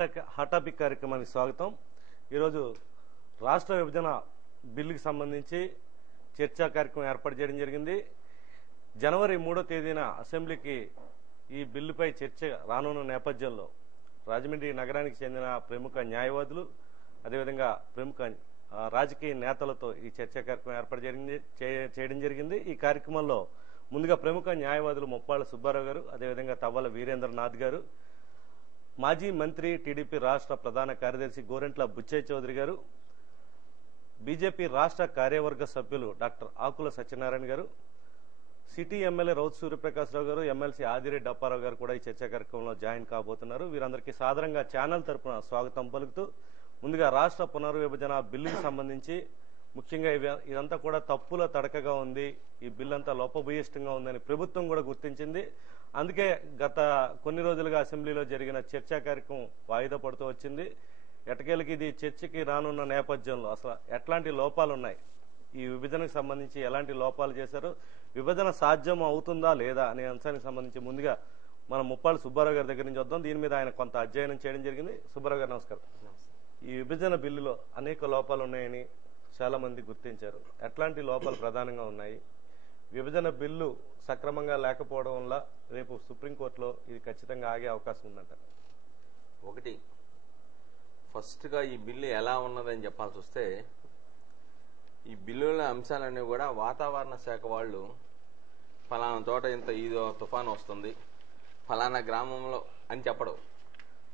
Hot topic కార్యక్రమానికి స్వాగతం. ఈరోజు రాష్ట్ర విభజన బిల్లుకి సంబంధించి చర్చా కార్యక్రమం ఏర్పాటు చేయడం జరిగింది. జనవరి 3వ తేదీన అసెంబ్లీకి ఈ బిల్లుపై చర్చ రానున్న నేపథ్యంలో రాజమండ్రి నగరానికి చెందిన ప్రముఖ న్యాయవాదులు అదేవిధంగా ప్రముఖ రాజకీయ నేతలతో ఈ చర్చా కార్యక్రమం ఏర్పాటు చేయడం జరిగింది. ఈ కార్యక్రమంలో ముందుగా ప్రముఖ న్యాయవాదులు ముప్పాళ్ల సుబ్బారావు గారు, అదేవిధంగా తవ్వల వీరేంద్రనాథ్ గారు, మాజీ మంత్రి టీడీపీ రాష్ట్ర ప్రధాన కార్యదర్శి గోరంట్ల బుచ్చయ్య చౌదరి గారు, బీజేపీ రాష్ట్ర కార్యవర్గ సభ్యులు డాక్టర్ ఆకుల సత్యనారాయణ గారు, సిటీ ఎమ్మెల్యే రౌత్ సూర్యప్రకాశ్రావు గారు, ఎమ్మెల్సీ ఆదిరెడ్డి అప్పారావు గారు కూడా ఈ చర్చా కార్యక్రమంలో జాయిన్ కాబోతున్నారు. వీరందరికీ సాదరంగా ఛానల్ తరపున స్వాగతం పలుకుతూ ముందుగా రాష్ట్ర పునర్విభజన బిల్లుకి సంబంధించి ముఖ్యంగా ఇదంతా కూడా తప్పుల తడకగా ఉంది, ఈ బిల్లు అంతా లోపభూయిష్టంగా ఉందని ప్రభుత్వం కూడా గుర్తించింది. అందుకే గత కొన్ని రోజులుగా అసెంబ్లీలో జరిగిన చర్చా కార్యక్రమం వాయిదా పడుతూ వచ్చింది. ఎటకేలకి ఇది చర్చకి రానున్న నేపథ్యంలో అసలు ఎట్లాంటి లోపాలు ఉన్నాయి, ఈ విభజనకు సంబంధించి ఎలాంటి లోపాలు చేశారు, విభజన సాధ్యం అవుతుందా లేదా అనే అంశానికి సంబంధించి ముందుగా మనం ముప్పాళ్ల సుబ్బారావు గారి దగ్గర నుంచి వద్దాం. దీని మీద ఆయన కొంత అధ్యయనం చేయడం జరిగింది. సుబ్బారావు గారు నమస్కారం. ఈ విభజన బిల్లులో అనేక లోపాలు ఉన్నాయని చాలా మంది గుర్తించారు. ఎట్లాంటి లోపాలు ప్రధానంగా ఉన్నాయి? విభజన బిల్లు సక్రమంగా లేకపోవడం వల్ల రేపు సుప్రీంకోర్టులో ఇది ఖచ్చితంగా ఆగే అవకాశం ఉందంటారు. ఒకటి, ఫస్ట్గా ఈ బిల్లు ఎలా ఉన్నదని చెప్పాల్సి వస్తే, ఈ బిల్లుల అంశాలన్నీ కూడా వాతావరణ శాఖ వాళ్ళు ఫలానా చోట ఇంత ఈదో తుఫాను వస్తుంది, ఫలానా గ్రామంలో అని చెప్పడం.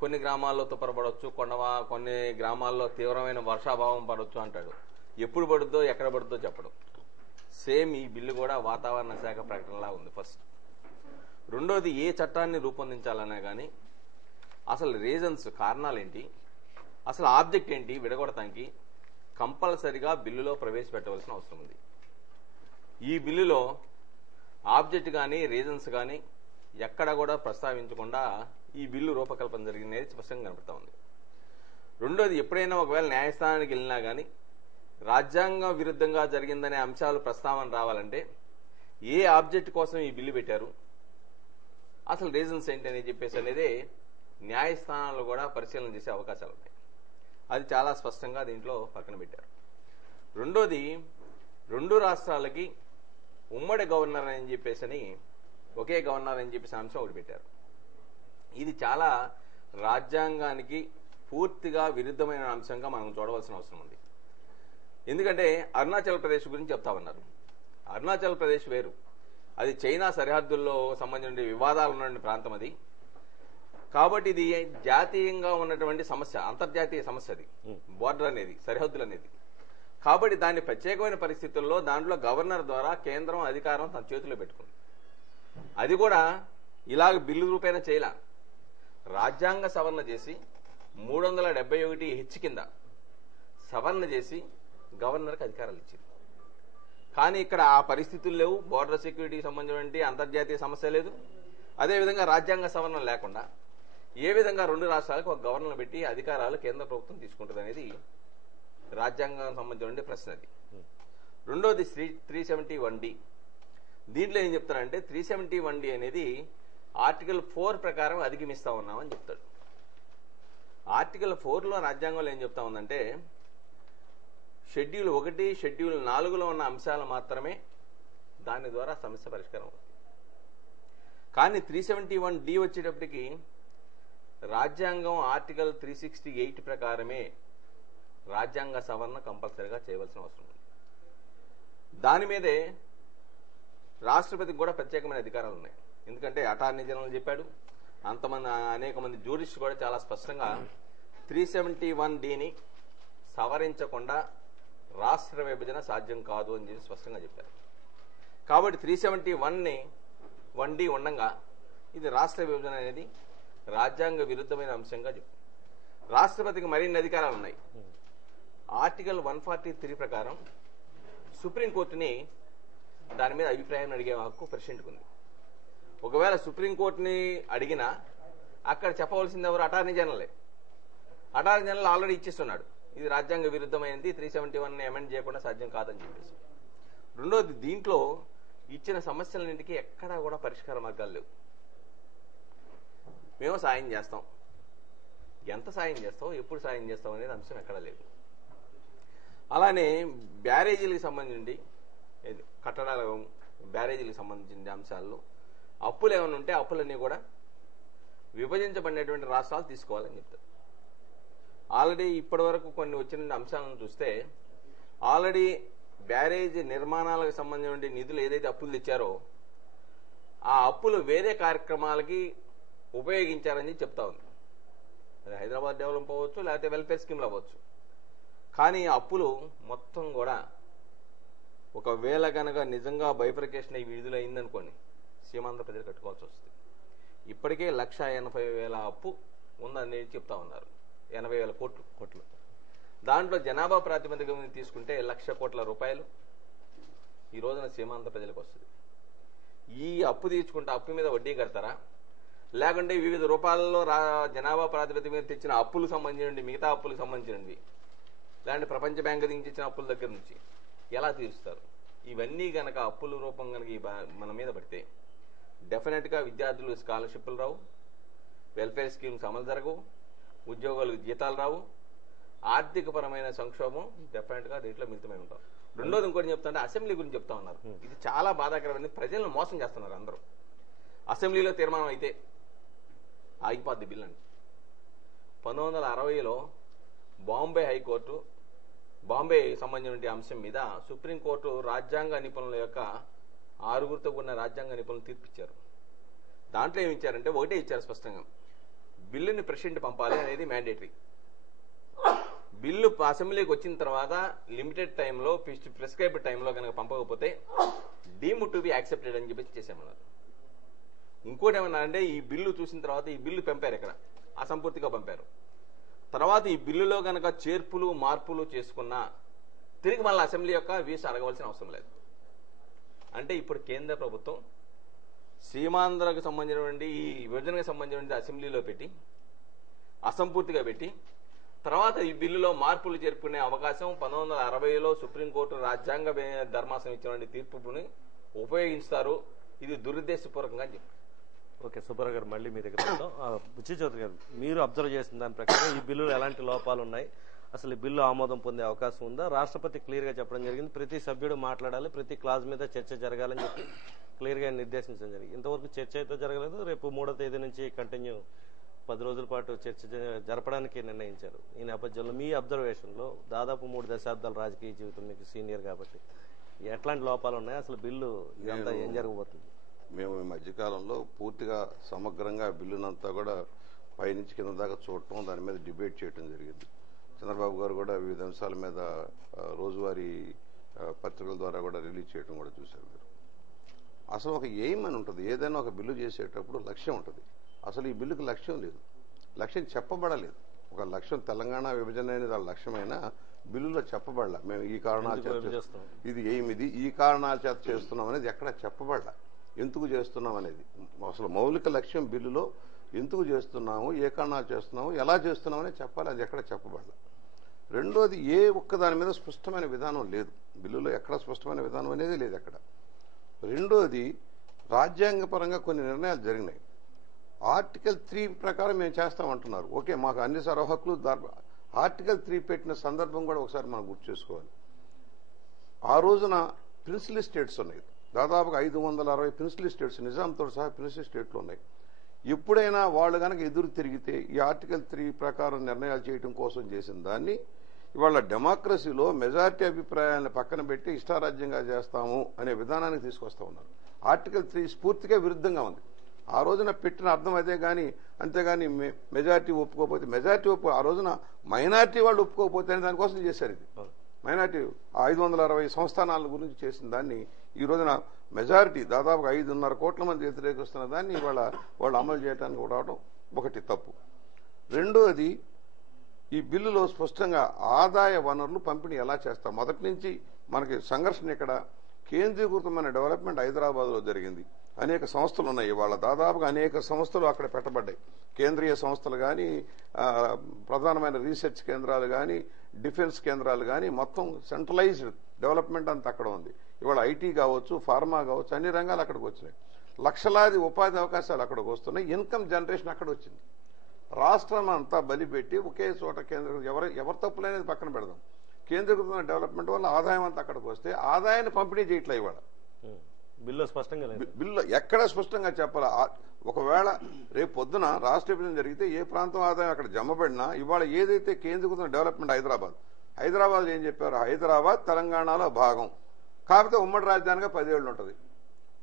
కొన్ని గ్రామాల్లో తుపరపడవచ్చు, కొన్ని గ్రామాల్లో తీవ్రమైన వర్షాభావం పడవచ్చు అంటాడు. ఎప్పుడు పడుద్దో ఎక్కడ పడుద్దో చెప్పడం. సేమ్ ఈ బిల్లు కూడా వాతావరణ శాఖ ప్రకటనలా ఉంది. ఫస్ట్. రెండోది, ఏ చట్టాన్ని రూపొందించాలన్నా కానీ అసలు రీజన్స్, కారణాలేంటి, అసలు ఆబ్జెక్ట్ ఏంటి విడగొడటానికి కంపల్సరిగా బిల్లులో ప్రవేశపెట్టవలసిన అవసరం ఉంది. ఈ బిల్లులో ఆబ్జెక్ట్ కానీ రీజన్స్ కానీ ఎక్కడ కూడా ప్రస్తావించకుండా ఈ బిల్లు రూపకల్పన జరిగింది స్పష్టంగా కనబడతా ఉంది. రెండోది, ఎప్పుడైనా ఒకవేళ న్యాయస్థానానికి వెళ్ళినా కానీ రాజ్యాంగ విరుద్ధంగా జరిగిందనే అంశాలు ప్రస్తావన రావాలంటే ఏ ఆబ్జెక్ట్ కోసం ఈ బిల్లు పెట్టారు, అసలు రీజన్స్ ఏంటి అని చెప్పేసి అనేది న్యాయస్థానాల్లో కూడా పరిశీలన చేసే అవకాశాలు ఉన్నాయి. అది చాలా స్పష్టంగా దీంట్లో పక్కన పెట్టారు. రెండోది, రెండు రాష్ట్రాలకి ఉమ్మడి గవర్నర్ అని చెప్పేసి ఒకే గవర్నర్ అని చెప్పేసి అంశం ఒకటి పెట్టారు. ఇది చాలా రాజ్యాంగానికి పూర్తిగా విరుద్ధమైన అంశంగా మనం చూడవలసిన అవసరం ఉంది. ఎందుకంటే అరుణాచల్ ప్రదేశ్ గురించి చెప్తా ఉన్నారు. అరుణాచల్ ప్రదేశ్ వేరు, అది చైనా సరిహద్దుల్లో సంబంధించిన వివాదాలు ఉన్న ప్రాంతం అది. కాబట్టి ఇది జాతీయంగా ఉన్నటువంటి సమస్య, అంతర్జాతీయ సమస్య అది, బోర్డర్ అనేది, సరిహద్దులు అనేది. కాబట్టి దాన్ని ప్రత్యేకమైన పరిస్థితుల్లో దాంట్లో గవర్నర్ ద్వారా కేంద్రం అధికారం తన చేతిలో పెట్టుకుంది. అది కూడా ఇలాగ బిల్లు రూపేణ చేయలా, రాజ్యాంగ సవరణ చేసి 371H కింద సవరణ చేసి గవర్నర్కి అధికారాలు ఇచ్చింది. కానీ ఇక్కడ ఆ పరిస్థితులు లేవు. బోర్డర్ సెక్యూరిటీకి సంబంధించిన అంతర్జాతీయ సమస్య లేదు. అదేవిధంగా రాజ్యాంగ సవరణ లేకుండా ఏ విధంగా రెండు రాష్ట్రాలకు ఒక గవర్నర్ పెట్టి అధికారాలు కేంద్ర ప్రభుత్వం తీసుకుంటుంది అనేది రాజ్యాంగం సంబంధించిన ప్రశ్న. అది. రెండోది 371D. దీంట్లో ఏం చెప్తారంటే 371D అనేది ఆర్టికల్ 4 ప్రకారం అధిగమిస్తా ఉన్నామని చెప్తాడు. ఆర్టికల్ 4లో రాజ్యాంగంలో ఏం చెప్తా ఉందంటే షెడ్యూల్ 1, షెడ్యూల్ 4లో ఉన్న అంశాలు మాత్రమే దాని ద్వారా సమస్య పరిష్కారం అవుతుంది. కానీ 371D వచ్చేటప్పటికి రాజ్యాంగం ఆర్టికల్ 368 ప్రకారమే రాజ్యాంగ సవరణ కంపల్సరిగా చేయవలసిన అవసరం ఉంది. దాని మీదే రాష్ట్రపతికి కూడా ప్రత్యేకమైన అధికారాలు ఉన్నాయి. ఎందుకంటే అటార్నీ జనరల్ చెప్పాడు, అనేక మంది జ్యూరిస్ట్ కూడా చాలా స్పష్టంగా 371Dని సవరించకుండా రాష్ట్ర విభజన సాధ్యం కాదు అని చెప్పి స్పష్టంగా చెప్పారు. కాబట్టి 371D ఉండగా ఇది రాష్ట్ర విభజన అనేది రాజ్యాంగ విరుద్ధమైన అంశంగా చెప్తుంది. రాష్ట్రపతికి మరిన్ని అధికారాలు ఉన్నాయి. ఆర్టికల్ 143 ప్రకారం సుప్రీంకోర్టుని దాని మీద అభిప్రాయం అడిగే హక్కు ప్రెసిడెంట్కి ఉంది. ఒకవేళ సుప్రీంకోర్టుని అడిగినా అక్కడ చెప్పవలసింది ఎవరు? అటార్నీ జనరలే. అటార్నీ జనరల్ ఆల్రెడీ ఇచ్చేస్తున్నాడు, ఇది రాజ్యాంగ విరుద్ధమైనది, 371ని అమెండ్ చేయకుండా సాధ్యం కాదని చెప్పేసి. రెండోది, దీంట్లో ఇచ్చిన సమస్యలన్నింటికీ ఎక్కడా కూడా పరిష్కార మార్గాలు లేవు. మేము సాయం చేస్తాం, ఎంత సాయం చేస్తావు, ఎప్పుడు సాయం చేస్తావు అనేది అంశం ఎక్కడా లేదు. అలానే బ్యారేజీలకు సంబంధించి కట్టడాల బ్యారేజీలకు సంబంధించిన అంశాల్లో అప్పులు ఏమైనా ఉంటే అప్పులన్నీ కూడా విభజించబడినటువంటి రాష్ట్రాలు తీసుకోవాలని చెప్తారు. ఆల్రెడీ ఇప్పటి వరకు కొన్ని వచ్చిన అంశాలను చూస్తే ఆల్రెడీ బ్యారేజీ నిర్మాణాలకు సంబంధించిన నిధులు ఏదైతే అప్పులు తెచ్చారో ఆ అప్పులు వేరే కార్యక్రమాలకి ఉపయోగించారని చెప్తా ఉంది. అది హైదరాబాద్ డెవలప్ అవ్వచ్చు, లేకపోతే వెల్ఫేర్ స్కీమ్లు అవ్వచ్చు. కానీ అప్పులు మొత్తం కూడా ఒకవేళ కనుక నిజంగా బైఫర్కేషన్ అయ్యి విడుదల అయిందనుకోండి, సీమాంధ్ర ప్రజలు కట్టుకోవాల్సి వస్తుంది. ఇప్పటికే 1,80,000 అప్పు ఉందని చెప్తా ఉన్నారు. 80,000 కోట్లు. దాంట్లో జనాభా ప్రాతిపదిక తీసుకుంటే 1,00,000 కోట్ల రూపాయలు ఈ రోజున సీమాంధ్ర ప్రజలకు వస్తుంది. ఈ అప్పు తీర్చుకుంటే అప్పు మీద వడ్డీ కడతారా, లేకుంటే వివిధ రూపాలలో జనాభా ప్రాతిపదిక మీద తెచ్చిన అప్పులకు సంబంధించినవి, మిగతా అప్పులకు సంబంధించినవి, లేదంటే ప్రపంచ బ్యాంకు నుంచి ఇచ్చిన అప్పుల దగ్గర నుంచి ఎలా తీరుస్తారు? ఇవన్నీ గనక అప్పుల రూపం కనుక మన మీద పడితే డెఫినెట్ గా విద్యార్థులు స్కాలర్షిప్లు రావు, వెల్ఫేర్ స్కీమ్స్ అమలు జరగవు, ఉద్యోగాలకు జీతాలు రావు, ఆర్థిక పరమైన సంక్షోభం డెఫినెట్ గా దీంట్లో మిళితమై ఉంటాం. రెండోది ఇంకోటి చెప్తుంటే అసెంబ్లీ గురించి చెప్తా ఉన్నారు. ఇది చాలా బాధాకరమైనది. ప్రజలను మోసం చేస్తున్నారు అందరూ. అసెంబ్లీలో తీర్మానం అయితే ఆగిపోద్ది బిల్ అని. 1960లో బాంబే హైకోర్టు బాంబే సంబంధించిన అంశం మీద సుప్రీంకోర్టు రాజ్యాంగ నిపుణుల యొక్క 6గురితో కూడిన రాజ్యాంగ నిపుణులు తీర్పిచ్చారు. దాంట్లో ఏమి ఇచ్చారంటే ఒకటే ఇచ్చారు స్పష్టంగా, బిల్లుని ప్రెసిడెంట్ పంపాలి అనేది మ్యాండేటరీ. బిల్లు అసెంబ్లీకి వచ్చిన తర్వాత లిమిటెడ్ టైంలో, ప్రిస్క్రైబ్డ్ టైంలో కనుక పంపకపోతే డీమ్డ్ టు బి యాక్సెప్టెడ్ అని చెప్పి చేసామన్నారు. ఇంకోటి ఏమన్నా అంటే ఈ బిల్లు చూసిన తర్వాత ఈ బిల్లు పంపారు, ఇక్కడ అసంపూర్తిగా పంపారు. తర్వాత ఈ బిల్లులో కనుక చేర్పులు మార్పులు చేసుకున్నా తిరిగి మళ్ళీ అసెంబ్లీ యొక్క వీసా అడగవలసిన అవసరం లేదు. అంటే ఇప్పుడు కేంద్ర ప్రభుత్వం సీమాంధ్రకు సంబంధించినటువంటి ఈ విభజనకు సంబంధించిన అసెంబ్లీలో పెట్టి అసంపూర్తిగా పెట్టి తర్వాత ఈ బిల్లులో మార్పులు చేర్పుకునే అవకాశం 1960లో సుప్రీంకోర్టు రాజ్యాంగ ధర్మాసనం ఇచ్చినటువంటి తీర్పుని ఉపయోగిస్తారు. ఇది దురుద్దేశపూర్వకంగా చెప్పారు. ఓకే సుబ్బారావు గారు, మళ్ళీ మీ దగ్గర బుచ్చిచౌదరి గారు, మీరు అబ్జర్వ్ చేసిన దాని ప్రకారం ఈ బిల్లులో ఎలాంటి లోపాలు ఉన్నాయి, అసలు ఈ బిల్లు ఆమోదం పొందే అవకాశం ఉందా? రాష్ట్రపతి క్లియర్ గా చెప్పడం జరిగింది, ప్రతి సభ్యుడు మాట్లాడాలి, ప్రతి క్లాజ్ మీద చర్చ జరగాలని చెప్పి క్లియర్ గా నిర్దేశించడం జరిగింది. ఇంతవరకు చర్చ అయితే జరగలేదు. రేపు 3వ తేదీ నుంచి కంటిన్యూ 10 రోజుల పాటు చర్చ జరపడానికి నిర్ణయించారు. ఈ నేపథ్యంలో మీ అబ్జర్వేషన్ లో దాదాపు 3 దశాబ్దాల రాజకీయ జీవితం, మీకు సీనియర్ కాబట్టి ఎట్లాంటి లోపాలు ఉన్నాయి, అసలు బిల్లు ఇదంతా ఏం జరగబోతుంది? మేము ఈ మధ్యకాలంలో పూర్తిగా సమగ్రంగా బిల్లునంతా కూడా పైనుంచి కింద దాకా చూడటం, దాని మీద డిబేట్ చేయడం జరిగింది. చంద్రబాబు గారు కూడా వివిధ అంశాల మీద రోజువారీ పత్రికల ద్వారా కూడా రిలీజ్ చేయడం కూడా చూశారు. మీరు అసలు ఒక ఎయిమ్ అని ఉంటుంది, ఏదైనా ఒక బిల్లు చేసేటప్పుడు లక్ష్యం ఉంటుంది. అసలు ఈ బిల్లుకి లక్ష్యం లేదు, లక్ష్యం చెప్పబడలేదు. ఒక లక్ష్యం తెలంగాణ విభజన అనేది వాళ్ళ లక్ష్యమైనా బిల్లులో చెప్పబడలా. మేము ఈ కారణాల చేత ఇది ఏమిది, ఈ కారణాల చేత చేస్తున్నాం అనేది ఎక్కడ చెప్పబడలా. ఎందుకు చేస్తున్నాం అనేది అసలు మౌలిక లక్ష్యం బిల్లులో ఎందుకు చేస్తున్నాము, ఏ కారణాలు చేస్తున్నాము, ఎలా చేస్తున్నాం అనేది చెప్పాలి. అది ఎక్కడ చెప్పబడలా. రెండోది, ఏ ఒక్క దాని మీద స్పష్టమైన విధానం లేదు బిల్లులో, ఎక్కడ స్పష్టమైన విధానం అనేది లేదు ఎక్కడ. రెండోది, రాజ్యాంగపరంగా కొన్ని నిర్ణయాలు జరిగినాయి. ఆర్టికల్ 3 ప్రకారం మేము చేస్తామంటున్నారు. ఓకే, మాకు అన్ని సర్వహక్కులు. ఆర్టికల్ 3 పెట్టిన సందర్భం కూడా ఒకసారి మనం గుర్తు చేసుకోవాలి. ఆ రోజున ప్రిన్సిలీ స్టేట్స్ ఉన్నాయి, దాదాపుగా 560 ప్రిన్సిలీ స్టేట్స్, నిజాంతో సహా ప్రిన్సిలీ స్టేట్లు ఉన్నాయి. ఎప్పుడైనా వాళ్ళు కనుక ఎదురు తిరిగితే ఈ ఆర్టికల్ 3 ప్రకారం నిర్ణయాలు చేయడం కోసం చేసిన దాన్ని ఇవాళ డెమోక్రసీలో మెజారిటీ అభిప్రాయాలను పక్కన పెట్టి ఇష్టారాజ్యంగా చేస్తాము అనే విధానానికి తీసుకొస్తా ఉన్నారు. ఆర్టికల్ 3 స్ఫూర్తిగా విరుద్ధంగా ఉంది. ఆ రోజున పెట్టిన అర్థం అదే, కానీ అంతేగాని మెజారిటీ ఒప్పుకోకపోతే ఆ రోజున మైనారిటీ వాళ్ళు ఒప్పుకోకపోతే అని దానికోసం చేశారు. ఇది మైనారిటీ 560 సంస్థానాల గురించి చేసిన దాన్ని ఈ రోజున మెజారిటీ దాదాపుగా 5.5 కోట్ల మంది వ్యతిరేకిస్తున్న దాన్ని ఇవాళ వాళ్ళు అమలు చేయడానికి రావడం ఒకటి తప్పు. రెండోది, ఈ బిల్లులో స్పష్టంగా ఆదాయ వనరులు పంపిణీ ఎలా చేస్తాం. మొదటి నుంచి మనకి సంఘర్షణ ఇక్కడ. కేంద్రీకృతమైన డెవలప్మెంట్ హైదరాబాద్లో జరిగింది. అనేక సంస్థలు ఉన్నాయి. ఇవాళ దాదాపుగా అనేక సంస్థలు అక్కడ పెట్టబడ్డాయి. కేంద్రీయ సంస్థలు కానీ, ప్రధానమైన రీసెర్చ్ కేంద్రాలు కానీ, డిఫెన్స్ కేంద్రాలు కానీ, మొత్తం సెంట్రలైజ్డ్ డెవలప్మెంట్ అంతా అక్కడ ఉంది. ఇవాళ ఐటీ కావచ్చు, ఫార్మా కావచ్చు, అన్ని రంగాలు అక్కడికి వచ్చినాయి. లక్షలాది ఉపాధి అవకాశాలు అక్కడికి వస్తున్నాయి. ఇన్కమ్ జనరేషన్ అక్కడ వచ్చింది. రాష్ట్రం అంతా బలిపెట్టి ఒకే చోట ఎవరి తప్పులనేది పక్కన పెడదాం. కేంద్రీకృతమైన డెవలప్మెంట్ వల్ల ఆదాయం అంతా అక్కడికి వస్తే ఆదాయాన్ని పంపిణీ చేయట్లే ఇవాళ. బిల్లు స్పష్టంగా లేదు. బిల్లు ఎక్కడ స్పష్టంగా చెప్పాలా? ఒకవేళ రేపు పొద్దున రాష్ట్ర విభజన జరిగితే ఏ ప్రాంతం ఆదాయం అక్కడ జమపడినా ఇవాళ ఏదైతే కేంద్రీకృత డెవలప్మెంట్ హైదరాబాద్ ఏం చెప్పారు? హైదరాబాద్ తెలంగాణలో భాగం, కాకపోతే ఉమ్మడి రాజధానిగా 10 ఏళ్ళు ఉంటుంది.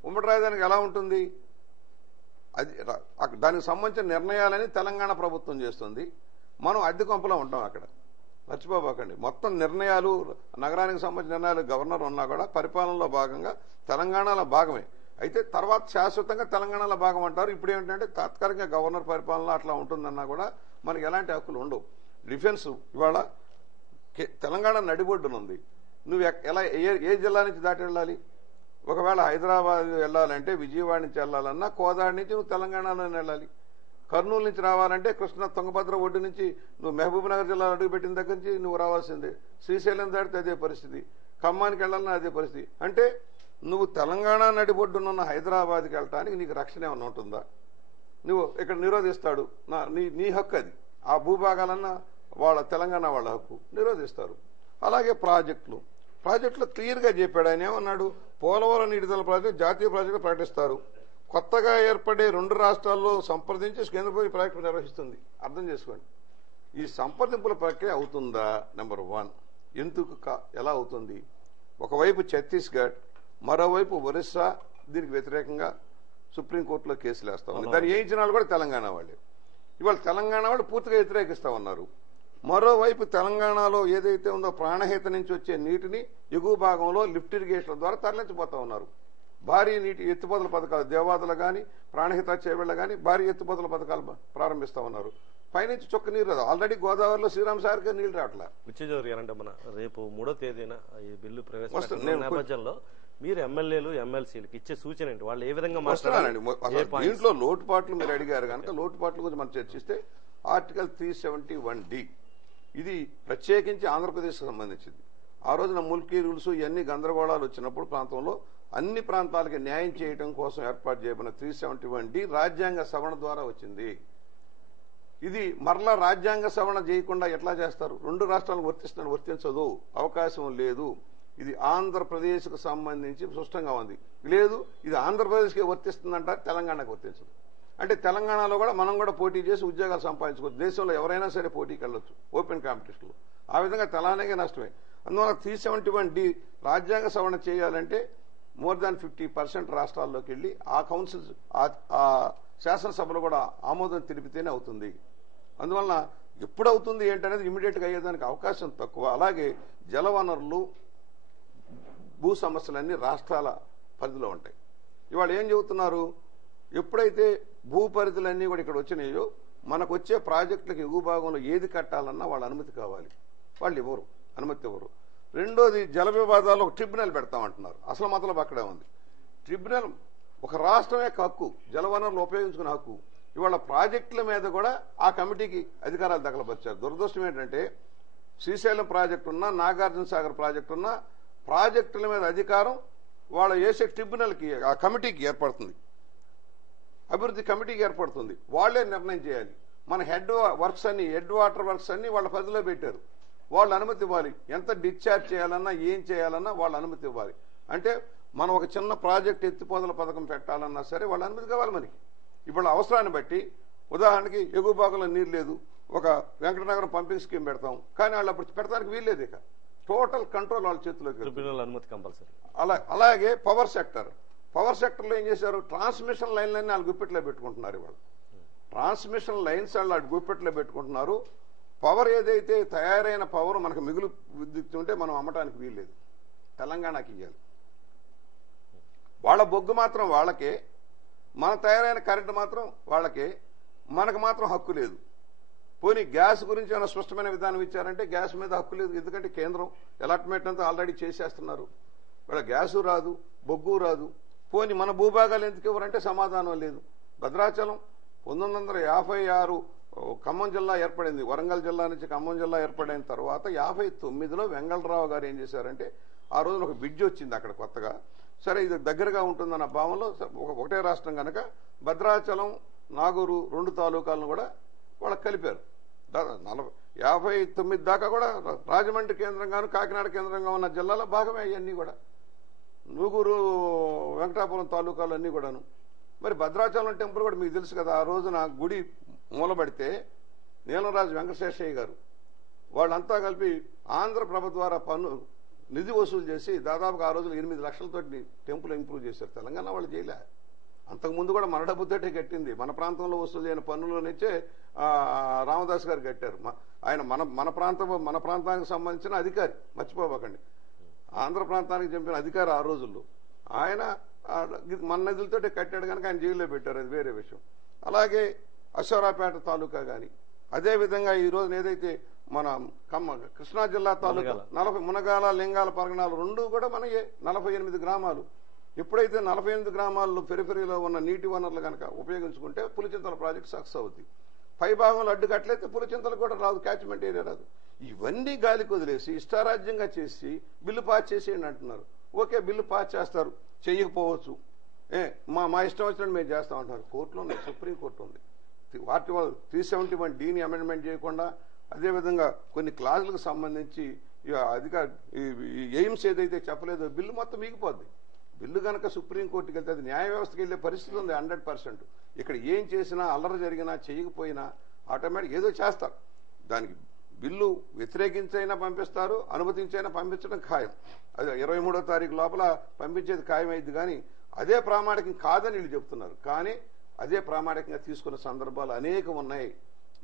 ఉమ్మడి రాజధానికి ఎలా ఉంటుంది? అది దానికి సంబంధించిన నిర్ణయాలని తెలంగాణ ప్రభుత్వం చేస్తుంది. మనం అద్దె కొంపలో ఉంటాం అక్కడ. మర్చిపోబాకండి, మొత్తం నిర్ణయాలు నగరానికి సంబంధించిన నిర్ణయాలు గవర్నర్ ఉన్నా కూడా పరిపాలనలో భాగంగా తెలంగాణలో భాగమే. అయితే తర్వాత శాశ్వతంగా తెలంగాణలో భాగం అంటారు. ఇప్పుడు ఏంటంటే తాత్కాలికంగా గవర్నర్ పరిపాలన అట్లా ఉంటుందన్నా కూడా మనకి ఎలాంటి హక్కులు ఉండవు. డిఫెన్స్ ఇవాళ తెలంగాణ నడిబొడ్డునుంది. నువ్వు ఎలా ఏ జిల్లా నుంచి దాటి వెళ్ళాలి? ఒకవేళ హైదరాబాద్ వెళ్ళాలంటే విజయవాడ నుంచి వెళ్ళాలన్నా కోదాడ నుంచి నువ్వు తెలంగాణలోనే వెళ్ళాలి. కర్నూలు నుంచి రావాలంటే కృష్ణ తుంగభద్ర ఒడ్డు నుంచి నువ్వు మహబూబ్ నగర్ జిల్లా అడుగుపెట్టిన దగ్గర నుంచి నువ్వు రావాల్సిందే. శ్రీశైలం దాటితే అదే పరిస్థితి, ఖమ్మానికి వెళ్ళాలన్నా అదే పరిస్థితి. అంటే నువ్వు తెలంగాణ నడిబొడ్డునున్న హైదరాబాద్కి వెళ్ళటానికి నీకు రక్షణ ఏమన్నా ఉంటుందా? నువ్వు ఇక్కడ నిరోధిస్తాడు, నీ హక్కు అది. ఆ భూభాగాలన్నా వాళ్ళ తెలంగాణ వాళ్ళ హక్కు, నిరోధిస్తారు. అలాగే ప్రాజెక్టులు క్లియర్గా చెప్పాడు. ఆయన ఏమన్నాడు? పోలవరం నీటితల ప్రాజెక్టు జాతీయ ప్రాజెక్టు ప్రకటిస్తారు. కొత్తగా ఏర్పడే 2 రాష్ట్రాల్లో సంప్రదించి కేంద్ర ప్రభుత్వం ప్రాజెక్టు నిర్వహిస్తుంది. అర్థం చేసుకోండి, ఈ సంప్రదింపుల ప్రక్రియ అవుతుందా? నెంబర్ 1, ఎందుకు ఎలా అవుతుంది? ఒకవైపు ఛత్తీస్గఢ్, మరోవైపు ఒరిస్సా దీనికి వ్యతిరేకంగా సుప్రీంకోర్టులో కేసులు వేస్తా ఉంది. దాన్ని వేయించిన వాళ్ళు కూడా తెలంగాణ వాళ్ళే. ఇవాళ తెలంగాణ వాళ్ళు పూర్తిగా వ్యతిరేకిస్తా ఉన్నారు. మరోవైపు తెలంగాణలో ఏదైతే ఉందో ప్రాణహిత నుంచి వచ్చే నీటిని ఎగువ భాగంలో లిఫ్ట్ ఇరిగేషన్ల ద్వారా తరలించిపోతా ఉన్నారు. భారీ నీటి ఎత్తిపోతల పథకాలు దేవాదులు కానీ ప్రాణహిత చేవేళ్ల కానీ భారీ ఎత్తిపోతల పథకాలు ప్రారంభిస్తా ఉన్నారు. పైనుంచి చొక్క నీరు రాదు. ఆల్రెడీ గోదావరిలో శ్రీరామ్ సాగర్కి నీళ్లు రావట్లా. విచ్చేజోరు మన రేపు 3వ తేదీన ఈ బిల్లు ప్రవేశపెట్టిన నేపథ్యంలో మీరు ఎమ్మెల్యేలు ఎమ్మెల్సీలకు ఇచ్చే సూచన ఏంటి? వాళ్ళు ఏ విధంగా మాట్లాడారండి? దీంట్లో లోటుపాట్లు మీరు అడిగారు కనుక లోటుపాట్ల గురించి మనం చర్చిస్తే ఆర్టికల్ 371D ఇది ప్రత్యేకించి ఆంధ్రప్రదేశ్కి సంబంధించింది. ఆ రోజున ముల్కీ రూల్స్ ఇవన్నీ గందరగోళాలు వచ్చినప్పుడు ప్రాంతంలో అన్ని ప్రాంతాలకి న్యాయం చేయడం కోసం ఏర్పాటు చేయబడిన 371D రాజ్యాంగ సవరణ ద్వారా వచ్చింది. ఇది మరలా రాజ్యాంగ సవరణ చేయకుండా ఎట్లా చేస్తారు? 2 రాష్ట్రాలకు వర్తించదు, అవకాశం లేదు. ఇది ఆంధ్రప్రదేశ్కు సంబంధించి స్పష్టంగా ఉంది. లేదు ఇది ఆంధ్రప్రదేశ్కి వర్తిస్తుందంటారు, తెలంగాణకు వర్తించదు. అంటే తెలంగాణలో కూడా మనం కూడా పోటీ చేసి ఉద్యోగాలు సంపాదించుకోవచ్చు. దేశంలో ఎవరైనా సరే పోటీకి వెళ్ళొచ్చు ఓపెన్ కాంపిటీషన్లో. ఆ విధంగా తెలంగాణకే నష్టమే. అందువల్ల 371D రాజ్యాంగ సవరణ చేయాలంటే మోర్ దాన్ 50% రాష్ట్రాల్లోకి వెళ్ళి ఆ కౌన్సిల్స్ ఆ శాసనసభలో కూడా ఆమోదం తెలిపితేనే అవుతుంది. అందువల్ల ఎప్పుడవుతుంది ఏంటనేది ఇమీడియట్గా అయ్యేదానికి అవకాశం తక్కువ. అలాగే జలవనరులు భూ సమస్యలన్నీ రాష్ట్రాల పరిధిలో ఉంటాయి. ఇవాళ ఏం చెబుతున్నారు? ఎప్పుడైతే భూ పరిధులన్నీ కూడా ఇక్కడ వచ్చినాయో మనకు వచ్చే ప్రాజెక్టులకు ఎగువ భాగంలో ఏది కట్టాలన్నా వాళ్ళ అనుమతి కావాలి. వాళ్ళు ఇవ్వరు, అనుమతి ఇవ్వరు. రెండోది జల వివాదాల్లో ఒక ట్రిబ్యునల్ పెడతామంటున్నారు. అసలు మతలబు అక్కడే ఉంది. ట్రిబ్యునల్ ఒక రాష్ట్రం యొక్క హక్కు, జలవనరులు ఉపయోగించుకునే హక్కు. ఇవాళ ప్రాజెక్టుల మీద కూడా ఆ కమిటీకి అధికారాలు దఖలుపరిచారు. దురదృష్టం ఏంటంటే శ్రీశైలం ప్రాజెక్టు ఉన్నా నాగార్జున సాగర్ ప్రాజెక్టు ఉన్నా ప్రాజెక్టుల మీద అధికారం వాళ్ళ వేసే ట్రిబ్యునల్కి ఆ కమిటీకి ఏర్పడుతుంది, అభివృద్ధి కమిటీకి ఏర్పడుతుంది. వాళ్లే నిర్ణయం చేయాలి. మన హెడ్ వాటర్ వర్క్స్ అన్ని వాళ్ళ పరిధిలో పెట్టారు. వాళ్ళు అనుమతి ఇవ్వాలి. ఎంత డిశ్చార్జ్ చేయాలన్నా ఏం చేయాలన్నా వాళ్ళ అనుమతి ఇవ్వాలి. అంటే మనం ఒక చిన్న ప్రాజెక్ట్ ఎత్తిపోతల పథకం పెట్టాలన్నా సరే వాళ్ళ అనుమతి కావాలి మనకి. ఇప్పుడు అవసరాన్ని బట్టి ఉదాహరణకి ఎగువ భాగంలో నీరు లేదు, ఒక వెంకటనగరం పంపింగ్ స్కీమ్ పెడతాం, కానీ వాళ్ళు అప్పుడు పెట్టడానికి వీల్లేదు. ఇక టోటల్ కంట్రోల్ వాళ్ళ చేతిలోకి అనుమతి కంపల్సరీ. అలాగే పవర్ సెక్టర్లో ఏం చేశారు? ట్రాన్స్మిషన్ లైన్లన్నీ వాళ్ళు గుప్పెట్లో పెట్టుకుంటున్నారు. ఇవాళ ట్రాన్స్మిషన్ లైన్స్ వాళ్ళు గుప్పెట్లో పెట్టుకుంటున్నారు. పవర్ ఏదైతే తయారైన పవర్ మనకు మిగులు విద్యుత్ ఉంటే మనం అమ్మటానికి వీల్లేదు, తెలంగాణకి ఇవ్వాలి. వాళ్ళ బొగ్గు మాత్రం వాళ్ళకే, మన తయారైన కరెంటు మాత్రం వాళ్ళకే, మనకు మాత్రం హక్కు లేదు. పోనీ గ్యాస్ గురించి ఏమైనా స్పష్టమైన విధానం ఇచ్చారంటే గ్యాస్ మీద హక్కు లేదు. ఎందుకంటే కేంద్రం అలాట్మెంట్ అంతా ఆల్రెడీ చేసేస్తున్నారు. వాళ్ళ గ్యాసు రాదు, బొగ్గు రాదు. పోనీ మన భూభాగాలు ఎందుకు ఇవ్వరంటే సమాధానం లేదు. భద్రాచలం 1956 ఖమ్మం జిల్లా ఏర్పడింది. వరంగల్ జిల్లా నుంచి ఖమ్మం జిల్లా ఏర్పడిన తర్వాత 59లో వెంగళరావు గారు ఏం చేశారంటే ఆ రోజున ఒక బ్రిడ్జ్ వచ్చింది అక్కడ కొత్తగా. సరే ఇది దగ్గరగా ఉంటుందన్న భావంలో ఒకటే రాష్ట్రం కనుక భద్రాచలం నాగూరు 2 తాలూకాలను కూడా వాళ్ళకి కలిపారు. 59 దాకా కూడా రాజమండ్రి కేంద్రంగాను కాకినాడ కేంద్రంగా ఉన్న జిల్లాలో భాగమే అవన్నీ కూడా, నూగూరు వెంకటాపురం తాలూకాలు అన్నీ కూడాను. మరి భద్రాచలం టెంపుల్ కూడా మీకు తెలుసు కదా, ఆ రోజున గుడి మూలబడితే నీలంరాజు వెంకటశేషయ్య గారు వాళ్ళంతా కలిపి ఆంధ్రప్రభ ద్వారా నిధి వసూలు చేసి దాదాపుగా ఆ రోజులు 8 లక్షలతో టెంపుల్ ఇంప్రూవ్ చేశారు. తెలంగాణ వాళ్ళు చేయలే, అంతకుముందు కూడా మన డబ్బుతోటే కట్టింది. మన ప్రాంతంలో వసూలు చేయని పన్నులనిచ్చే రామదాస్ గారు కట్టారు. ఆయన మన ప్రాంతానికి సంబంధించిన అధికారి, మర్చిపోబకండి. ఆంధ్ర ప్రాంతానికి చంపిన అధికారి ఆ రోజుల్లో. ఆయన మన నిధులతోటే కట్టాడు కనుక ఆయన జైల్లో పెట్టారు, అది వేరే విషయం. అలాగే అశ్వరాపేట తాలూకా కానీ, అదేవిధంగా ఈ రోజున ఏదైతే మన కృష్ణా జిల్లా తాలూకా 40 మునగాల లింగాల పరగణాలు 2 కూడా మనయే, 48 గ్రామాలు. ఎప్పుడైతే 48 గ్రామాల్లో పెరిఫెరీలో ఉన్న నీటి వనరులు కనుక ఉపయోగించుకుంటే పులిచింతల ప్రాజెక్ట్ సక్సెస్ అవుతుంది. పైభాగంలో అడ్డుకట్లయితే పులిచింతలు కూడా రాదు, క్యాచ్మెంట్ ఏరియా రాదు. ఇవన్నీ గాలికి వదిలేసి ఇష్టారాజ్యంగా చేసి బిల్లు పాస్ చేసేయండి అంటున్నారు. ఓకే, బిల్లు పాస్ చేస్తారు, చేయకపోవచ్చు, మా ఇష్టం వచ్చినట్టు మేము చేస్తాం అంటున్నారు. కోర్టులో ఉంది, సుప్రీంకోర్టు ఉంది. ఆర్టికల్ 371(d)ని అమెండ్మెంట్ చేయకుండా, అదేవిధంగా కొన్ని క్లాజులకు సంబంధించి ఎయిమ్స్ ఏదైతే చెప్పలేదో బిల్లు మొత్తం మిగిపోద్ది. బిల్లు కనుక సుప్రీంకోర్టుకి వెళ్తే అది న్యాయ వ్యవస్థకి వెళ్లే పరిస్థితి ఉంది 100%. ఇక్కడ ఏం చేసినా, అల్లరి జరిగినా, చేయకపోయినా ఆటోమేటిక్ ఏదో చేస్తారు. దానికి బిల్లు వ్యతిరేకించైనా పంపిస్తారు, అనుమతించైనా పంపించడం ఖాయం. అది 23వ తారీఖు లోపల పంపించేది ఖాయమైంది. కానీ అదే ప్రామాణికం కాదని వీళ్ళు చెప్తున్నారు. కానీ అదే ప్రామాణికంగా తీసుకున్న సందర్భాలు అనేకం ఉన్నాయి.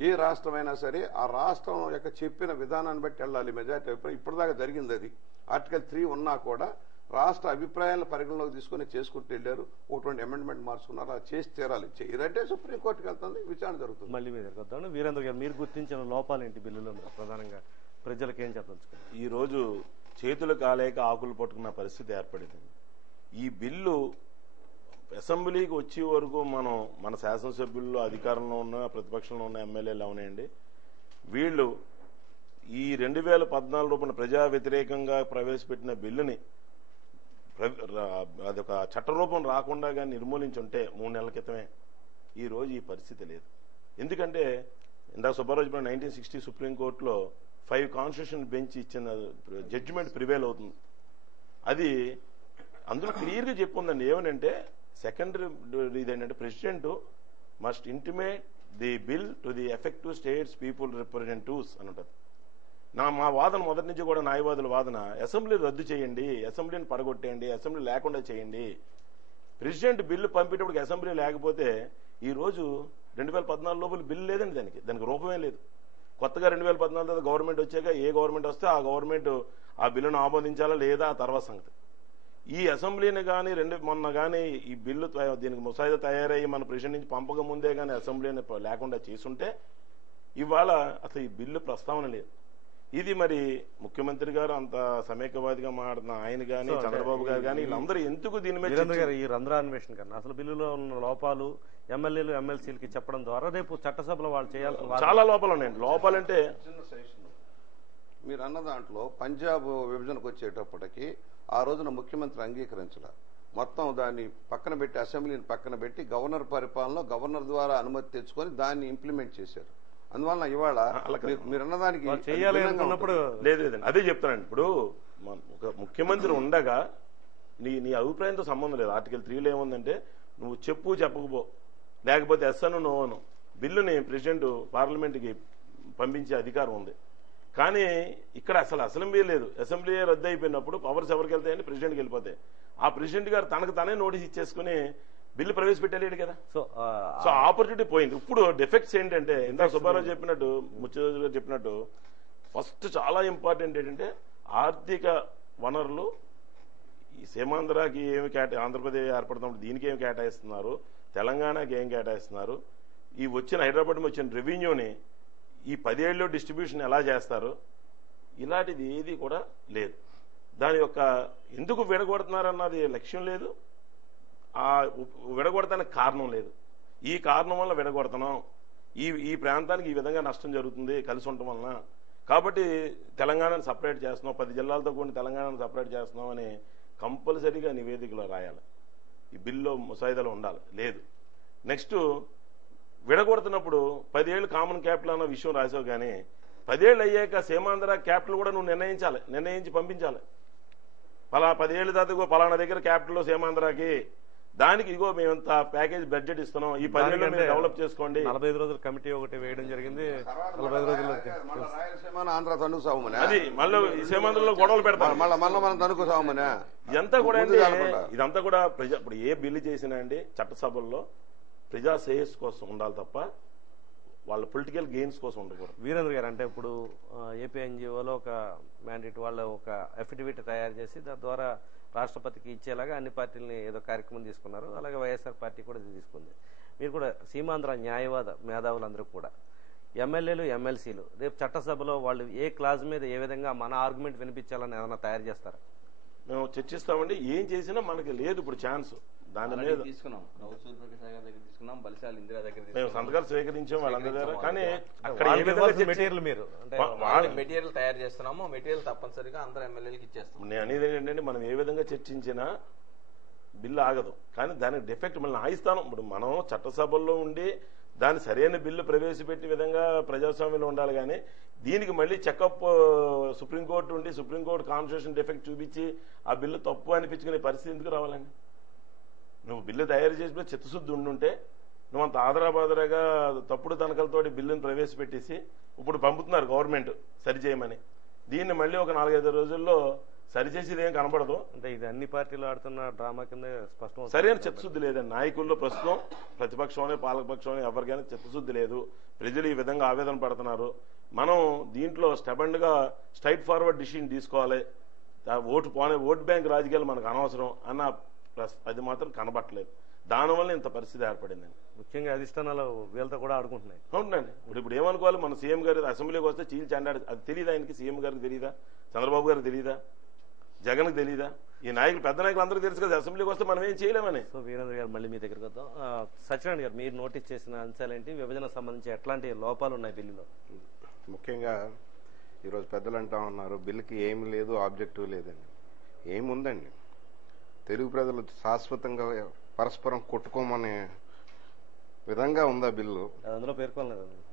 ఏ రాష్ట్రమైనా సరే ఆ రాష్ట్రం యొక్క చెప్పిన విధానాన్ని బట్టి వెళ్ళాలి. మెజార్టీ అభిప్రాయం ఇప్పటిదాకా జరిగింది. అది ఆర్టికల్ 3 ఉన్నా కూడా రాష్ట్ర అభిప్రాయాలను పరిగణలోకి తీసుకుని చేసుకుంటూ వెళ్ళారు. ఒకటువంటి అమెండ్మెంట్ మార్చుకున్నారు, అది చేసి తీరాలి. చేయరంటే సుప్రీంకోర్టుకి వెళ్తుంది, విచారణ జరుగుతుంది. మళ్ళీ మీ దగ్గరకు వద్దాం. వీరేంద్ర గారు, మీరు గుర్తించిన లోపాలు ఏంటి బిల్లులో? ప్రధానంగా ప్రజలకు ఏం చెప్పదలుచుకున్నారు? ఈ రోజు చేతులు కాలేక ఆకులు పట్టుకున్న పరిస్థితి ఏర్పడింది. ఈ బిల్లు అసెంబ్లీకి వచ్చే వరకు మన శాసనసభ్యుల్లో అధికారంలో ఉన్న, ప్రతిపక్షంలో ఉన్న ఎమ్మెల్యేలు అవునాయండి, వీళ్ళు ఈ 2014 రూపాయల ప్రజా వ్యతిరేకంగా ప్రవేశపెట్టిన బిల్లుని అదొక చట్టరూపం రాకుండా కానీ నిర్మూలించుంటే 3 నెలల క్రితమే, ఈ రోజు ఈ పరిస్థితి లేదు. ఎందుకంటే ఇందాక సుబ్బారాజు 1960 సుప్రీంకోర్టులో 5 కాన్స్టిట్యూషన్ బెంచ్ ఇచ్చిన జడ్జిమెంట్ ప్రివేల్ అవుతుంది. అది అందులో క్లియర్గా చెప్పుందండి. ఏమనంటే సెకండరీ ఇదేంటంటే president must intimate the bill to the effective states people representatives అని ఉంటుంది. మా వాదన మొదటి నుంచి కూడా, న్యాయవాదుల వాదన, అసెంబ్లీ రద్దు చేయండి, అసెంబ్లీని పడగొట్టేయండి, అసెంబ్లీ లేకుండా చేయండి. ప్రెసిడెంట్ బిల్లు పంపేటప్పుడు అసెంబ్లీ లేకపోతే ఈ రోజు 2014 లోపల బిల్లు లేదండి, దానికి రూపమే లేదు. కొత్తగా 2014 తర్వాత గవర్నమెంట్ వచ్చాక ఏ గవర్నమెంట్ వస్తే ఆ గవర్నమెంట్ ఆ బిల్లును ఆమోదించాలా లేదా ఆ తర్వాత సంగతి. ఈ అసెంబ్లీని కానీ మొన్న కానీ ఈ బిల్లు దీనికి ముసాయిదా తయారయ్యి మన ప్రెసిడెంట్ నుంచి పంపక ముందే కానీ అసెంబ్లీని లేకుండా చేసుంటే ఇవాళ అసలు ఈ బిల్లు ప్రస్తావన లేదు. ఇది మరి ముఖ్యమంత్రి గారు అంత సమైక్యవాదిగా మాట్లాడిన ఆయన కానీ, చంద్రబాబు గారు కానీ, వీళ్ళందరూ ఎందుకు దీని మీద ఈ రంధ్రాన్వేషణ కన్నా అసలు బిల్లులో ఉన్న లోపాలు ఎమ్మెల్యేలు ఎమ్మెల్సీలకి చెప్పడం ద్వారా రేపు చట్టసభలో వాళ్ళు చేయాల్సిన చాలా లోపాలు ఉన్నాయండి. లోపాలంటే చిన్న సజెషన్, మీరు అన్న దాంట్లో పంజాబ్ విభజనకు వచ్చేటప్పటికి ఆ రోజున ముఖ్యమంత్రి అంగీకరించాల, మొత్తం దాన్ని పక్కన పెట్టి, అసెంబ్లీని పక్కన పెట్టి గవర్నర్ పరిపాలనలో గవర్నర్ ద్వారా అనుమతి తెచ్చుకొని దాన్ని ఇంప్లిమెంట్ చేశారు. అందువల్ల ఇవాళ మీరు అన్నదానికి లేదండి, అదే చెప్తానండి. ఇప్పుడు ఒక ముఖ్యమంత్రి ఉండగా నీ అభిప్రాయంతో సంబంధం లేదు. ఆర్టికల్ 3లో ఏముందంటే నువ్వు చెప్పకపో, లేకపోతే ఎస్సను నోను బిల్లుని ప్రెసిడెంట్ పార్లమెంట్కి పంపించే అధికారం ఉంది. కానీ ఇక్కడ అసలు అసెంబ్లీ లేదు. అసెంబ్లీ రద్దు అయిపోయినప్పుడు పవర్స్ ఎవరికి వెళ్తాయని ప్రెసిడెంట్కి వెళ్ళిపోతాయి. ఆ ప్రెసిడెంట్ గారు తనకు తనే నోటీస్ ఇచ్చేసుకుని బిల్లు ప్రవేశపెట్టలేడు కదా. సో ఆపర్చునిటీ పోయింది. ఇప్పుడు డిఫెక్ట్స్ ఏంటంటే ఇందాక సుబ్బారావు చెప్పినట్టు, ముచ్చరాజు గారు చెప్పినట్టు, ఫస్ట్ చాలా ఇంపార్టెంట్ ఏంటంటే ఆర్థిక వనరులు ఈ సీమాంధ్రకి ఏమి ఆంధ్రప్రదేశ్ ఏర్పడుతున్నప్పుడు దీనికి ఏమి కేటాయిస్తున్నారు, తెలంగాణకి ఏం కేటాయిస్తున్నారు, ఈ వచ్చిన హైదరాబాద్ వచ్చిన రెవెన్యూని ఈ 10 ఏళ్ళలో డిస్ట్రిబ్యూషన్ ఎలా చేస్తారు, ఇలాంటిది ఏది కూడా లేదు. దాని యొక్క ఎందుకు విడగొడుతున్నారన్నది లక్ష్యం లేదు, ఆ విడగొడతానికి కారణం లేదు. ఈ కారణం వల్ల విడగొడుతున్నాం, ఈ ప్రాంతానికి ఈ విధంగా నష్టం జరుగుతుంది కలిసి ఉండటం వలన, కాబట్టి తెలంగాణను సపరేట్ చేస్తున్నాం, 10 జిల్లాలతో కూడిన తెలంగాణను సపరేట్ చేస్తున్నాం అని కంపల్సరీగా నివేదికలో రాయాలి. ఈ బిల్లో ముసాయిదాలో ఉండాలి. లేదు. నెక్స్ట్ విడగొడుతున్నప్పుడు 10 ఏళ్ళు కామన్ క్యాపిటల్ అన్న విషయం రాసావు, కానీ 10 ఏళ్ళు అయ్యాక సీమాంధ్ర క్యాపిటల్ కూడా నువ్వు నిర్ణయించి పంపించాలి. 10 ఏళ్ళ దాకా పలానా దగ్గర క్యాపిటల్ సీమాంధ్రకి, దానికి ఇగో మేము ఇంత ప్యాకేజ్ బడ్జెట్ ఇస్తున్నాం, ఈ 10 ఏళ్ళు మీరు డెవలప్ చేసుకోండి. 45 రోజుల కమిటీ ఒకటి వేయడం జరిగింది. 45 రోజులు ఆంధ్ర తణుకు సాగుమనే అది మళ్ళీ ఈ సీమాంధ్రలో గొడవలు పెడతాం, మళ్ళీ మనం తణుకు సాగుమనే. ఇదంతా కూడా ఇదంతా కూడా ఇప్పుడు ఏ బిల్లు చేసినా అండి చట్టసభల్లో ప్రజా శ్రేయస్సు కోసం ఉండాలి తప్ప వాళ్ళ పొలిటికల్ గెయిన్స్ కోసం ఉండకూడదు. వీరేంద్ర గారు, అంటే ఇప్పుడు ఏపీ ఎన్జిఓలో ఒక మ్యాండేట్ వాళ్ళు ఒక అఫిడవిట్ తయారు చేసి దాని ద్వారా రాష్ట్రపతికి ఇచ్చేలాగా అన్ని పార్టీలని ఏదో కార్యక్రమం తీసుకున్నారు. అలాగే వైఎస్ఆర్ పార్టీ కూడా తీసుకుంది. మీరు కూడా సీమాంధ్ర న్యాయవాద మేధావులందరూ కూడా ఎమ్మెల్యేలు ఎమ్మెల్సీలు రేపు చట్టసభలో వాళ్ళు ఏ క్లాజ్ మీద ఏ విధంగా మన ఆర్గ్యుమెంట్ వినిపించాలని ఏమైనా తయారు చేస్తారా? మేము చర్చిస్తామండి. ఏం చేసినా మనకి లేదు ఇప్పుడు ఛాన్స్. దాని మీద తీసుకున్నాం, రావు సూర్యప్రకాష్ గారి దగ్గర తీసుకున్నాం, బలిశాల ఇందిరా దగ్గర మేము సంతకాలు స్వీకరించాం వాళ్ళందరి దగ్గర. కానీ అక్కడ మెటీరియల్ మీరు మెటీరియల్ తయారు చేస్తున్నాము, మెటీరియల్ తప్పనిసరిగా అందరు ఎమ్మెల్యేలకు ఇచ్చేస్తాం. నేను అనేది ఏంటంటే మనం ఏ విధంగా చర్చించినా బిల్లు ఆగదు, కానీ దానికి డిఫెక్ట్ మళ్ళీ ఆయిస్తాను. ఇప్పుడు మనం చట్టసభల్లో ఉండి దాని సరైన బిల్లు ప్రవేశపెట్టే విధంగా ప్రజాస్వామ్యంలో ఉండాలి, కానీ దీనికి మళ్ళీ చెకప్ సుప్రీంకోర్టు ఉండి సుప్రీంకోర్టు కాన్స్టిట్యూషన్ డిఫెక్ట్ చూపించి ఆ బిల్లు తప్పు అనిపించుకునే పరిస్థితి ఎందుకు రావాలండి? నువ్వు బిల్లు తయారు చేసిన చిత్తశుద్ధి ఉండుంటే నువ్వు అంత ఆదరాబాదరాగా తప్పుడు తనకలతోటి బిల్లును ప్రవేశపెట్టేసి ఇప్పుడు పంపుతున్నారు గవర్నమెంట్ సరిచేయమని. దీన్ని మళ్ళీ ఒక 4-5 రోజుల్లో సరిచేసేది ఏం కనబడదు. అంటే ఇది అన్ని పార్టీలు ఆడుతున్న డ్రామా కింద స్పష్టం. సరైన చిత్తశుద్ధి లేదండి నాయకుల్లో ప్రస్తుతం. ప్రతిపక్షంలో పాలకపక్షంలో ఎవరికైనా చిత్తశుద్ధి లేదు. ప్రజలు ఈ విధంగా ఆవేదన పడుతున్నారు. మనం దీంట్లో స్టెబెండ్గా స్ట్రైట్ ఫార్వర్డ్ డిసిషన్ తీసుకోవాలి. ఓటు బ్యాంక్ రాజకీయాలు మనకు అనవసరం అన్న అది మాత్రం కనబట్టలేదు. దానివల్ల ఇంత పరిస్థితి ఏర్పడిందండి. ముఖ్యంగా అధిష్టానాలు వీళ్ళతో కూడా ఆడుకుంటున్నాయి. అవునండి. ఇప్పుడు ఏమనుకోవాలి, మన సీఎం గారు అసెంబ్లీకి వస్తే చీల్చి అండాడు. అది తెలియదా ఆయనకి? సీఎం గారికి తెలియదా? చంద్రబాబు గారికి తెలియదా? జగన్కి తెలియదా? ఈ నాయకులు పెద్ద నాయకులు అందరూ తెలుసు కదా, అసెంబ్లీకి వస్తే మనం ఏం చేయలేమని. సో వీరేంద్ర గారు, మళ్ళీ మీ దగ్గరికి వద్దాం. సత్యనారాయణ గారు, మీరు నోటీస్ చేసిన అంశాలేంటి? విభజన సంబంధించి ఎట్లాంటి లోపాలు ఉన్నాయి బిల్లులో? ముఖ్యంగా ఈరోజు పెద్దలు అంటా ఉన్నారు బిల్లుకి ఏమి లేదు, ఆబ్జెక్టివ్ లేదని. ఏముందండి, తెలుగు ప్రజలు శాశ్వతంగా పరస్పరం కొట్టుకోమనే విధంగా ఉందా బిల్లు? అందులో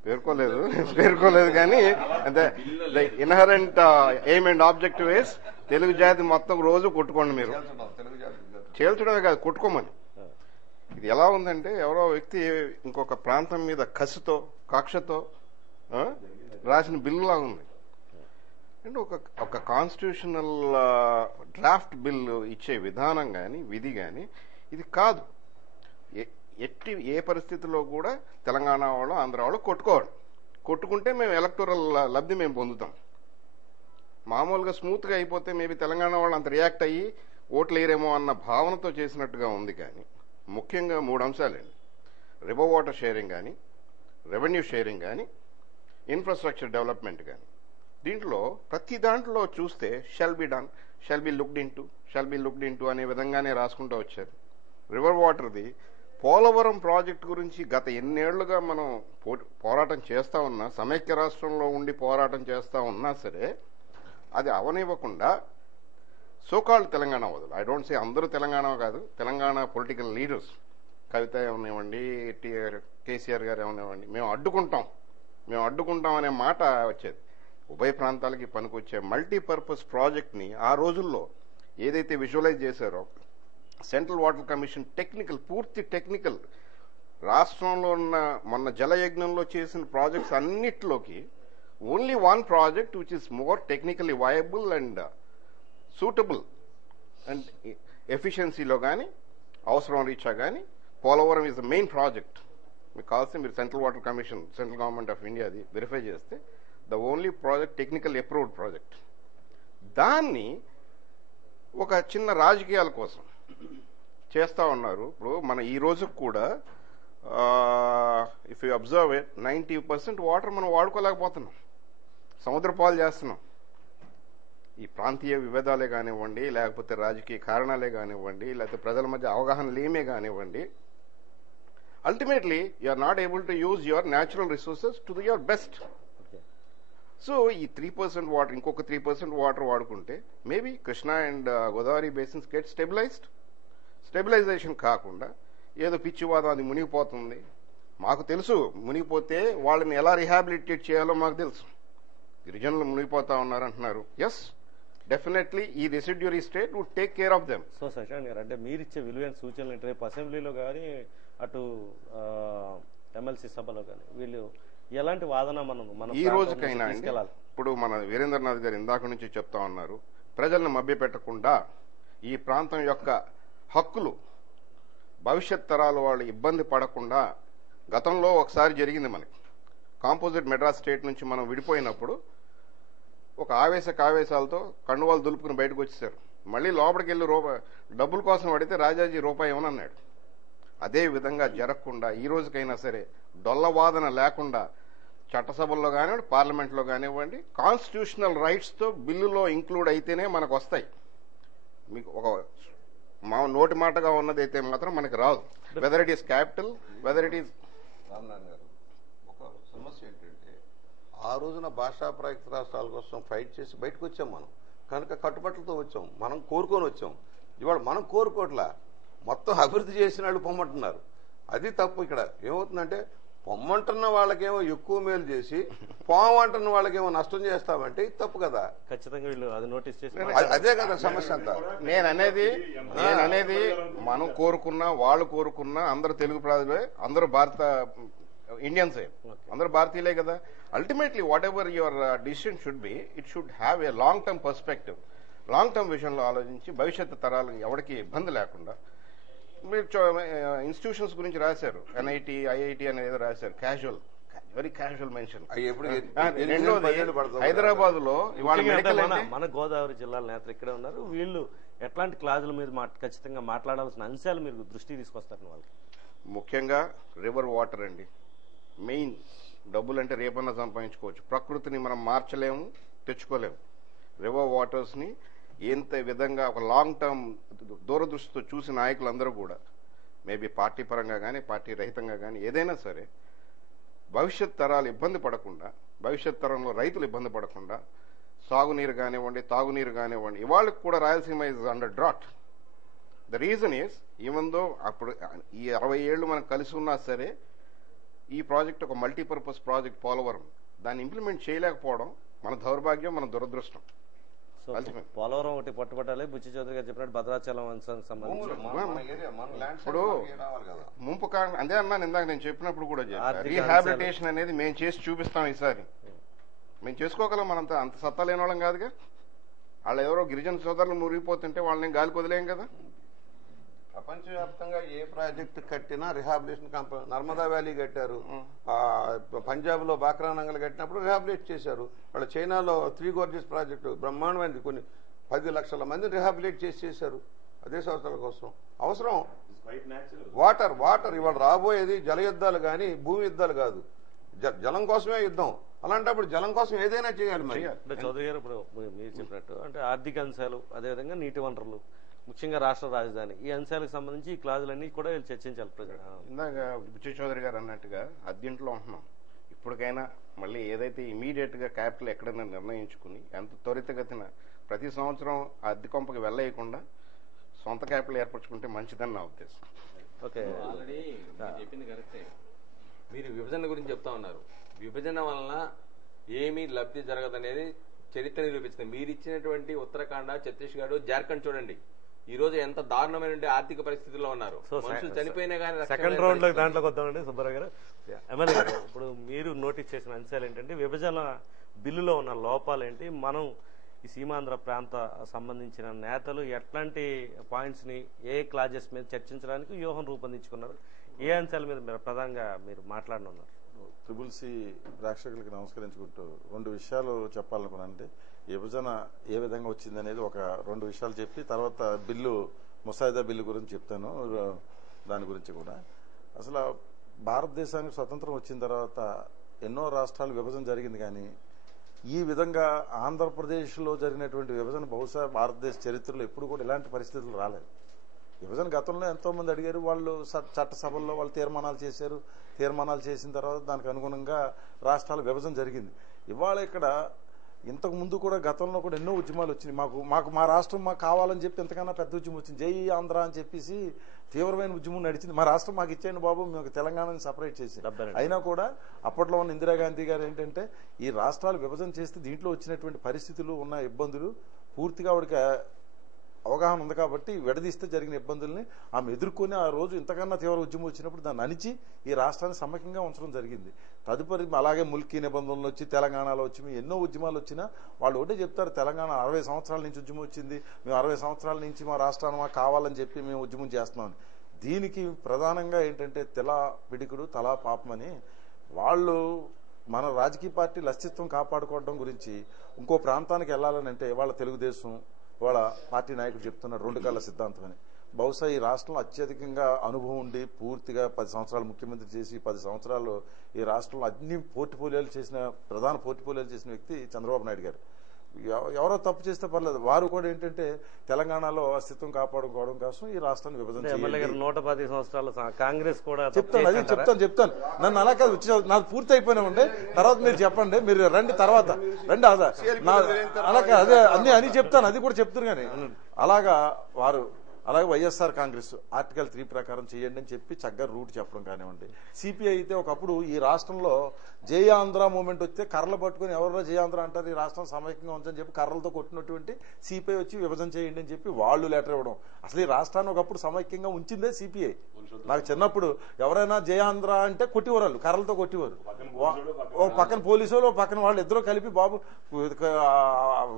పేర్కోలేదు కానీ అంటే inherent aim and objective is Telugu జాతి మొత్తం రోజు కొట్టుకోండి, మీరు చేల్చడమే కాదు కొట్టుకోమని. ఇది ఎలా ఉందంటే ఎవరో వ్యక్తి ఇంకొక ప్రాంతం మీద కసితో కక్షతో రాసిన బిల్లులా ఉంది. అంటే ఒక కాన్స్టిట్యూషనల్ డ్రాఫ్ట్ బిల్లు ఇచ్చే విధానం కానీ విధి కానీ ఇది కాదు. ఏ పరిస్థితుల్లో కూడా తెలంగాణ వాళ్ళు ఆంధ్ర వాళ్ళు కొట్టుకుంటే మేము ఎలక్టోరల్ లబ్ధి మేము పొందుతాం. మామూలుగా స్మూత్గా అయిపోతే మేబీ తెలంగాణ వాళ్ళు అంత రియాక్ట్ అయ్యి ఓట్లు వేయరేమో అన్న భావనతో చేసినట్టుగా ఉంది. కానీ ముఖ్యంగా 3 అంశాలండి: రివర్ వాటర్ షేరింగ్ కానీ, రెవెన్యూ షేరింగ్ కానీ, ఇన్ఫ్రాస్ట్రక్చర్ డెవలప్మెంట్ కానీ. దీంట్లో ప్రతి దాంట్లో చూస్తే shall be done, shall be looked into అనే విధంగానే రాసుకుంటూ వచ్చారు. రివర్ వాటర్ది పోలవరం ప్రాజెక్టు గురించి గత ఎన్నేళ్లుగా మనం పోరాటం చేస్తా ఉన్నా, సమైక్య రాష్ట్రంలో ఉండి పోరాటం చేస్తా ఉన్నా సరే అది అవనివ్వకుండా సోకాల్డ్ తెలంగాణ వదులు, ఐ డోంట్ సే అందరూ తెలంగాణ కాదు, తెలంగాణ పొలిటికల్ లీడర్స్ కవిత ఏమనివ్వండి, కేసీఆర్ గారు ఏమనివ్వండి, మేము అడ్డుకుంటాం అనే మాట వచ్చేది. ఉభయ ప్రాంతాలకి పనికొచ్చే మల్టీపర్పస్ ప్రాజెక్ట్ని ఆ రోజుల్లో ఏదైతే విజువలైజ్ చేశారో సెంట్రల్ వాటర్ కమిషన్ పూర్తి టెక్నికల్ రాష్ట్రంలో ఉన్న మొన్న జలయజ్ఞంలో చేసిన ప్రాజెక్ట్స్ అన్నిట్లోకి only 1 project which is more technically viable and suitable and ఎఫిషియన్సీలో కానీ అవసరం రీచా కానీ Polavaram is the main project. మీకు కావాల్సి మీరు central water commission, central government of ఇండియాది వెరిఫై చేస్తే the only project technical approved project. దాన్ని ఒక చిన్న రాజకీయాల కోసం చేస్తూ ఉన్నారు. ఇప్పుడు మన ఈ రోజుకు కూడా if you observe it 90% water మనం వాడుకోలేకపోతున్నాం, సముద్ర పాలు చేస్తున్నాం. ఈ ప్రాంతీయ విభేదాలే కానివ్వండి, లేకపోతే రాజకీయ కారణాలే కానివ్వండి, లేకపోతే ప్రజల మధ్య అవగాహన లేమే కానివ్వండి, ultimately you are not able to use your natural resources to your best. So ఈ 3% వాటర్, ఇంకొక 3% వాటర్ వాడుకుంటే maybe Krishna and Godavari basins get stabilization కాకుండా ఏదో పిచ్చివాదం అది మునిగిపోతుంది, మాకు తెలుసు మునిగిపోతే వాళ్ళని ఎలా రిహాబిలిటేట్ చేయాలో మాకు తెలుసు. గిరిజనులు మునిగిపోతా ఉన్నారంటున్నారు. ఎస్, డెఫినెట్లీ ఈ residuary state would take care of them. So Shashank garu, అంటే మీరిచ్చే విలువైన సూచనలు ఏంటి? రేపు అసెంబ్లీలో కానీ అటు ఎమ్మెల్సీ సభలో కానీ వీళ్ళు ఎలాంటి వాదన మనం ఈ రోజుకైనా అండి, ఇప్పుడు మన వీరేంద్రనాథ్ గారు ఇందాక నుంచి చెప్తా ఉన్నారు, ప్రజలను మభ్యపెట్టకుండా ఈ ప్రాంతం యొక్క హక్కులు భవిష్యత్ తరాలు వాళ్ళు ఇబ్బంది పడకుండా, గతంలో ఒకసారి జరిగింది మనకి, కాంపోజిట్ మెడ్రాస్ స్టేట్ నుంచి మనం విడిపోయినప్పుడు ఒక ఆవేశాలతో కండువాలు దులుపుకుని బయటకు వచ్చేసారు. మళ్ళీ లోపలికి వెళ్ళి డబ్బుల కోసం అడిగితే రాజాజీ రూపాయి ఇవ్వనన్నాడు. అదే విధంగా జరగకుండా ఈ రోజుకైనా సరే డొల్లవాదన లేకుండా చట్టసభల్లో కానివ్వండి, పార్లమెంట్లో కానివ్వండి, కాన్స్టిట్యూషనల్ రైట్స్తో బిల్లులో ఇంక్లూడ్ అయితేనే మనకు వస్తాయి. మీకు ఒక మా నోటి మాటగా ఉన్నదైతే మాత్రం మనకి రాదు. Whether it is capital, whether it is. Ramanarayana గారు, ఒక సమస్య ఏంటంటే ఆ రోజున భాషా ప్రాయుక్త రాష్ట్రాల కోసం ఫైట్ చేసి బయటకు వచ్చాం మనం. కనుక కట్టుబట్టలతో వచ్చాం, మనం కోరుకొని వచ్చాం. ఇవాళ మనం కోరుకోవట్లా, మొత్తం అభివృద్ధి చేసిన వాళ్ళు పొమ్మంటున్నారు. అది తప్పు. ఇక్కడ ఏమవుతుందంటే పొమ్మంటున్న వాళ్ళకేమో ఎక్కువ మేలు చేసి పోమంటున్న వాళ్ళకేమో నష్టం చేస్తామంటే ఇది తప్పు కదా. ఖచ్చితంగా వీళ్ళు అది నోటీస్ చేసి అదే కదా సమస్య అంతా. నేననేది మనం కోరుకున్నా వాళ్ళు కోరుకున్నా అందరూ తెలుగు ప్రజలే, అందరూ ఇండియన్సే, అందరూ భారతీయులే కదా. Ultimately what ever your decision should be, it should have a long term perspective. Long term విషయంలో ఆలోచించి భవిష్యత్తు తరాలకు ఎవరికి ఇబ్బంది లేకుండా. మీరు ఇన్స్టిట్యూషన్స్ గురించి రాశారు, ఎన్ఐటి, ఐఐటి అనేది ఏదో రాశారు, casual, very casual mention. Hyderabad లో ఇవాళ మన గోదావరి జిల్లాల నేతలు ఇక్కడే ఉన్నారు. వీళ్ళు ఎట్లాంటి క్లాజుల మీద ఖచ్చితంగా మాట్లాడాల్సిన అంశాలు మీరు దృష్టికి తీసుకొస్తారు వాళ్ళకి? ముఖ్యంగా రివర్ వాటర్ అండి మెయిన్. డబ్బులు అంటే రేపన్నా సంపాదించుకోవచ్చు, ప్రకృతిని మనం మార్చలేము, తెచ్చుకోలేము. రివర్ వాటర్స్ ని ఎంత విధంగా ఒక లాంగ్ టర్మ్ దూరదృష్టితో చూసి నాయకులందరూ కూడా, మేబీ పార్టీ పరంగా కానీ పార్టీ రహితంగా కానీ ఏదైనా సరే, భవిష్యత్ తరాలు ఇబ్బంది పడకుండా, భవిష్యత్ తరంలో రైతులు ఇబ్బంది పడకుండా సాగునీరు కానివ్వండి, తాగునీరు కానివ్వండి. ఇవాళకి కూడా Rayalaseema is under drought. The reason is, even though అప్పుడు ఈ 60 ఏళ్లు మనం కలిసి ఉన్నా సరే ఈ ప్రాజెక్ట్ ఒక మల్టీపర్పస్ ప్రాజెక్ట్ పోలవరం, దాన్ని ఇంప్లిమెంట్ చేయలేకపోవడం మన దౌర్భాగ్యం, మన దురదృష్టం. పోలవరం ఒకటి పట్టుబట్టాలి. బుచ్చి చౌదరి గారు చెప్పినట్టు భద్రాచలం అంశానికి సంబంధించి ఇప్పుడు ముంపు కారణం అదే అన్నాను ఇందాక, నేను చెప్పినప్పుడు కూడా రీహాబిలిటేషన్ అనేది మేము చేసి చూపిస్తాం. ఈసారి మేము చేసుకోగలం, మనంతా అంత సత్తా లేని వాళ్ళం కాదుగా. వాళ్ళు ఎవరో గిరిజన సోదరులు మురిగిపోతుంటే వాళ్ళని గాలికి వదిలేం కదా. ప్రపంచవ్యాప్తంగా ఏ ప్రాజెక్టు కట్టినా రిహాబిలిటేషన్ నర్మదా వ్యాలీ కట్టారు, పంజాబ్ లో బాక్రా నంగల్ కట్టినప్పుడు రిహాబిలిటేట్ చేశారు. వాళ్ళ చైనాలో 3 గోర్జెస్ ప్రాజెక్టు బ్రహ్మాండమైనది, కొన్ని 10 లక్షల మందిని రిహాబిలిటేట్ చేశారు అదే సంవత్సరాల కోసం. అవసరం వాటర్. ఇవాళ రాబోయేది జల యుద్ధాలు కానీ భూమి యుద్ధాలు కాదు, జలం కోసమే యుద్ధం. అలాంటప్పుడు జలం కోసం ఏదైనా చేయాలి. మరి అంటే చౌదరి గారు ఇప్పుడు మీరు చెప్పినట్టు అంటే ఆర్థిక అంశాలు, అదేవిధంగా నీటి వనరులు, ముఖ్యంగా రాష్ట్ర రాజధాని, ఈ అంశాలకు సంబంధించి ఈ క్లాజులన్నీ కూడా వీళ్ళు చర్చించాలి ప్రజలు. ఇందాక బుచ్చి చౌదరి గారు అన్నట్టుగా అద్దెంట్లో ఉంటున్నాం. ఇప్పటికైనా మళ్ళీ ఏదైతే ఇమీడియట్ గా క్యాపిటల్ ఎక్కడైనా నిర్ణయించుకుని ఎంత త్వరితగతిన ప్రతి సంవత్సరం ఆ అద్దె కొంపకి వెళ్ళేయకుండా సొంత క్యాపిటల్ ఏర్పరచుకుంటే మంచిదని నా ఉద్దేశం. ఓకే, ఆల్రెడీ చెప్పింది కరెక్టే. మీరు విభజన గురించి చెప్తా ఉన్నారు. విభజన వలన ఏమీ లబ్ధి జరగదనేది చరిత్ర నిరూపిస్తుంది. మీరు ఇచ్చినటువంటి ఉత్తరాఖండ్, ఛత్తీస్గఢ్, జార్ఖండ్ చూడండి ఈ రోజు ఎంత దారుణమైన ఆర్థిక పరిస్థితుల్లో ఉన్నారు. మనుషులు చనిపోయినా కానీ. సెకండ్ రౌండ్ లో దాంట్లోకి వద్దామండి సుబ్బారావు గారు. ఎమ్మెల్యే గారు, ఇప్పుడు మీరు నోటీస్ చేసిన అంశాలు ఏంటంటే విభజన బిల్లులో ఉన్న లోపాలేంటి, మనం ఈ సీమాంధ్ర ప్రాంత సంబంధించిన నేతలు ఎట్లాంటి పాయింట్స్ ని ఏ క్లాజెస్ మీద చర్చించడానికి వ్యూహం రూపొందించుకున్నారు, ఏ అంశాల మీద మీరు ప్రధానంగా మీరు మాట్లాడనున్నారు? ట్రిపుల్ సి ప్రేక్షకులకి నమస్కరించుకుంటూ 2 విషయాలు చెప్పాలనుకున్నానంటే, విభజన ఏ విధంగా వచ్చిందనేది ఒక 2 విషయాలు చెప్పి తర్వాత ముసాయిదా బిల్లు గురించి చెప్తాను. దాని గురించి కూడా అసలు భారతదేశానికి స్వతంత్రం వచ్చిన తర్వాత ఎన్నో రాష్ట్రాలు విభజన జరిగింది, కానీ ఈ విధంగా ఆంధ్రప్రదేశ్లో జరిగినటువంటి విభజన బహుశా భారతదేశ చరిత్రలో ఎప్పుడు కూడా ఇలాంటి పరిస్థితులు రాలేదు. విభజన గతంలో ఎంతో మంది అడిగారు, వాళ్ళు చట్టసభల్లో వాళ్ళు తీర్మానాలు చేశారు. తీర్మానాలు చేసిన తర్వాత దానికి అనుగుణంగా రాష్ట్రాల విభజన జరిగింది. ఇవాళ ఇక్కడ ఇంతకు ముందు కూడా గతంలో కూడా ఎన్నో ఉద్యమాలు వచ్చినాయి. మాకు మా రాష్ట్రం మాకు కావాలని చెప్పి ఎంతకన్నా పెద్ద ఉద్యమం వచ్చింది. జై ఆంధ్ర అని చెప్పేసి తీవ్రమైన ఉద్యమం నడిచింది. మా రాష్ట్రం మాకు ఇచ్చేయండి బాబు, మేము తెలంగాణని సపరేట్ చేసి. 72 అయినా కూడా అప్పట్లో ఉన్న ఇందిరాగాంధీ గారు ఏంటంటే ఈ రాష్ట్రాలు విభజన చేస్తే దీంట్లో వచ్చినటువంటి పరిస్థితులు ఉన్న ఇబ్బందులు పూర్తిగా ఆవిడకి అవగాహన ఉంది కాబట్టి విడదీస్తే జరిగిన ఇబ్బందుల్ని ఆమె ఎదుర్కొని ఆ రోజు ఇంతకన్నా తీవ్ర ఉద్యమం వచ్చినప్పుడు దాన్ని అణిచి ఈ రాష్ట్రాన్ని సమైక్యంగా ఉంచడం జరిగింది. తదుపరి అలాగే ముల్కీ నిబంధనలు వచ్చి తెలంగాణలో వచ్చి ఎన్నో ఉద్యమాలు వచ్చినా వాళ్ళు ఒకటే చెప్తారు, తెలంగాణ 60 సంవత్సరాల నుంచి ఉద్యమం వచ్చింది, మేము 60 సంవత్సరాల నుంచి మా రాష్ట్రాన్ని మాకు కావాలని చెప్పి మేము ఉద్యమం చేస్తున్నాం. దీనికి ప్రధానంగా ఏంటంటే తెలా పిడికుడు తలా పాపమని వాళ్ళు మన రాజకీయ పార్టీల అస్తిత్వం కాపాడుకోవడం గురించి ఇంకో ప్రాంతానికి వెళ్ళాలని అంటే వాళ్ళ తెలుగుదేశం వాళ్ళ పార్టీ నాయకుడు చెప్తున్నారు 2 కళ్ళ సిద్ధాంతం అని. బహుశా ఈ రాష్ట్రంలో అత్యధికంగా అనుభవం ఉండి పూర్తిగా 10 సంవత్సరాలు ముఖ్యమంత్రి చేసి 10 సంవత్సరాలు ఈ రాష్ట్రంలో అన్ని పోర్ట్ఫోలియోలు చేసిన ప్రధాన పోర్ట్ఫోలియోలు చేసిన వ్యక్తి చంద్రబాబు నాయుడు గారు. ఎవరో తప్పు చేస్తే పర్లేదు, వారు కూడా ఏంటంటే తెలంగాణలో అస్తిత్వం కాపాడుకోవడం కోసం ఈ రాష్ట్రాన్ని విభజన ఎమ్మెల్యే గారు 110 సంవత్సరాలు కాంగ్రెస్ కూడా చెప్తాను, అది చెప్తాను. నన్ను అలా కాదు, నాకు పూర్తి అయిపోయినామండి, తర్వాత మీరు చెప్పండి, మీరు రండి, తర్వాత రండి, అలా అదే అన్ని అని చెప్తాను, అది కూడా చెప్తారు. కానీ అలాగా వారు అలాగే వైఎస్ఆర్ కాంగ్రెస్ ఆర్టికల్ 3 ప్రకారం చేయండి అని చెప్పి చక్కగా రూట్ చెప్పడం కానివ్వండి. సిపిఐ అయితే ఒకప్పుడు ఈ రాష్ట్రంలో జై ఆంధ్ర మూవ్మెంట్ వస్తే కర్రలు పట్టుకుని ఎవరో జై ఆంధ్ర అంటారు, ఈ రాష్ట్రం సమైక్యంగా ఉంచని చెప్పి కర్రలతో కొట్టినటువంటి సిపిఐ వచ్చి విభజన చేయండి అని చెప్పి వాళ్ళు లెటర్ ఇవ్వడం. అసలు ఈ రాష్ట్రాన్ని ఒకప్పుడు సమైక్యంగా ఉంచిందే సిపిఐ. నాకు చిన్నప్పుడు ఎవరైనా జై ఆంధ్ర అంటే కొట్టివారు, కర్రలతో కొట్టివారు. ఓ పక్కన పోలీసు వాళ్ళు, పక్కన వాళ్ళు ఇద్దరు కలిపి బాబు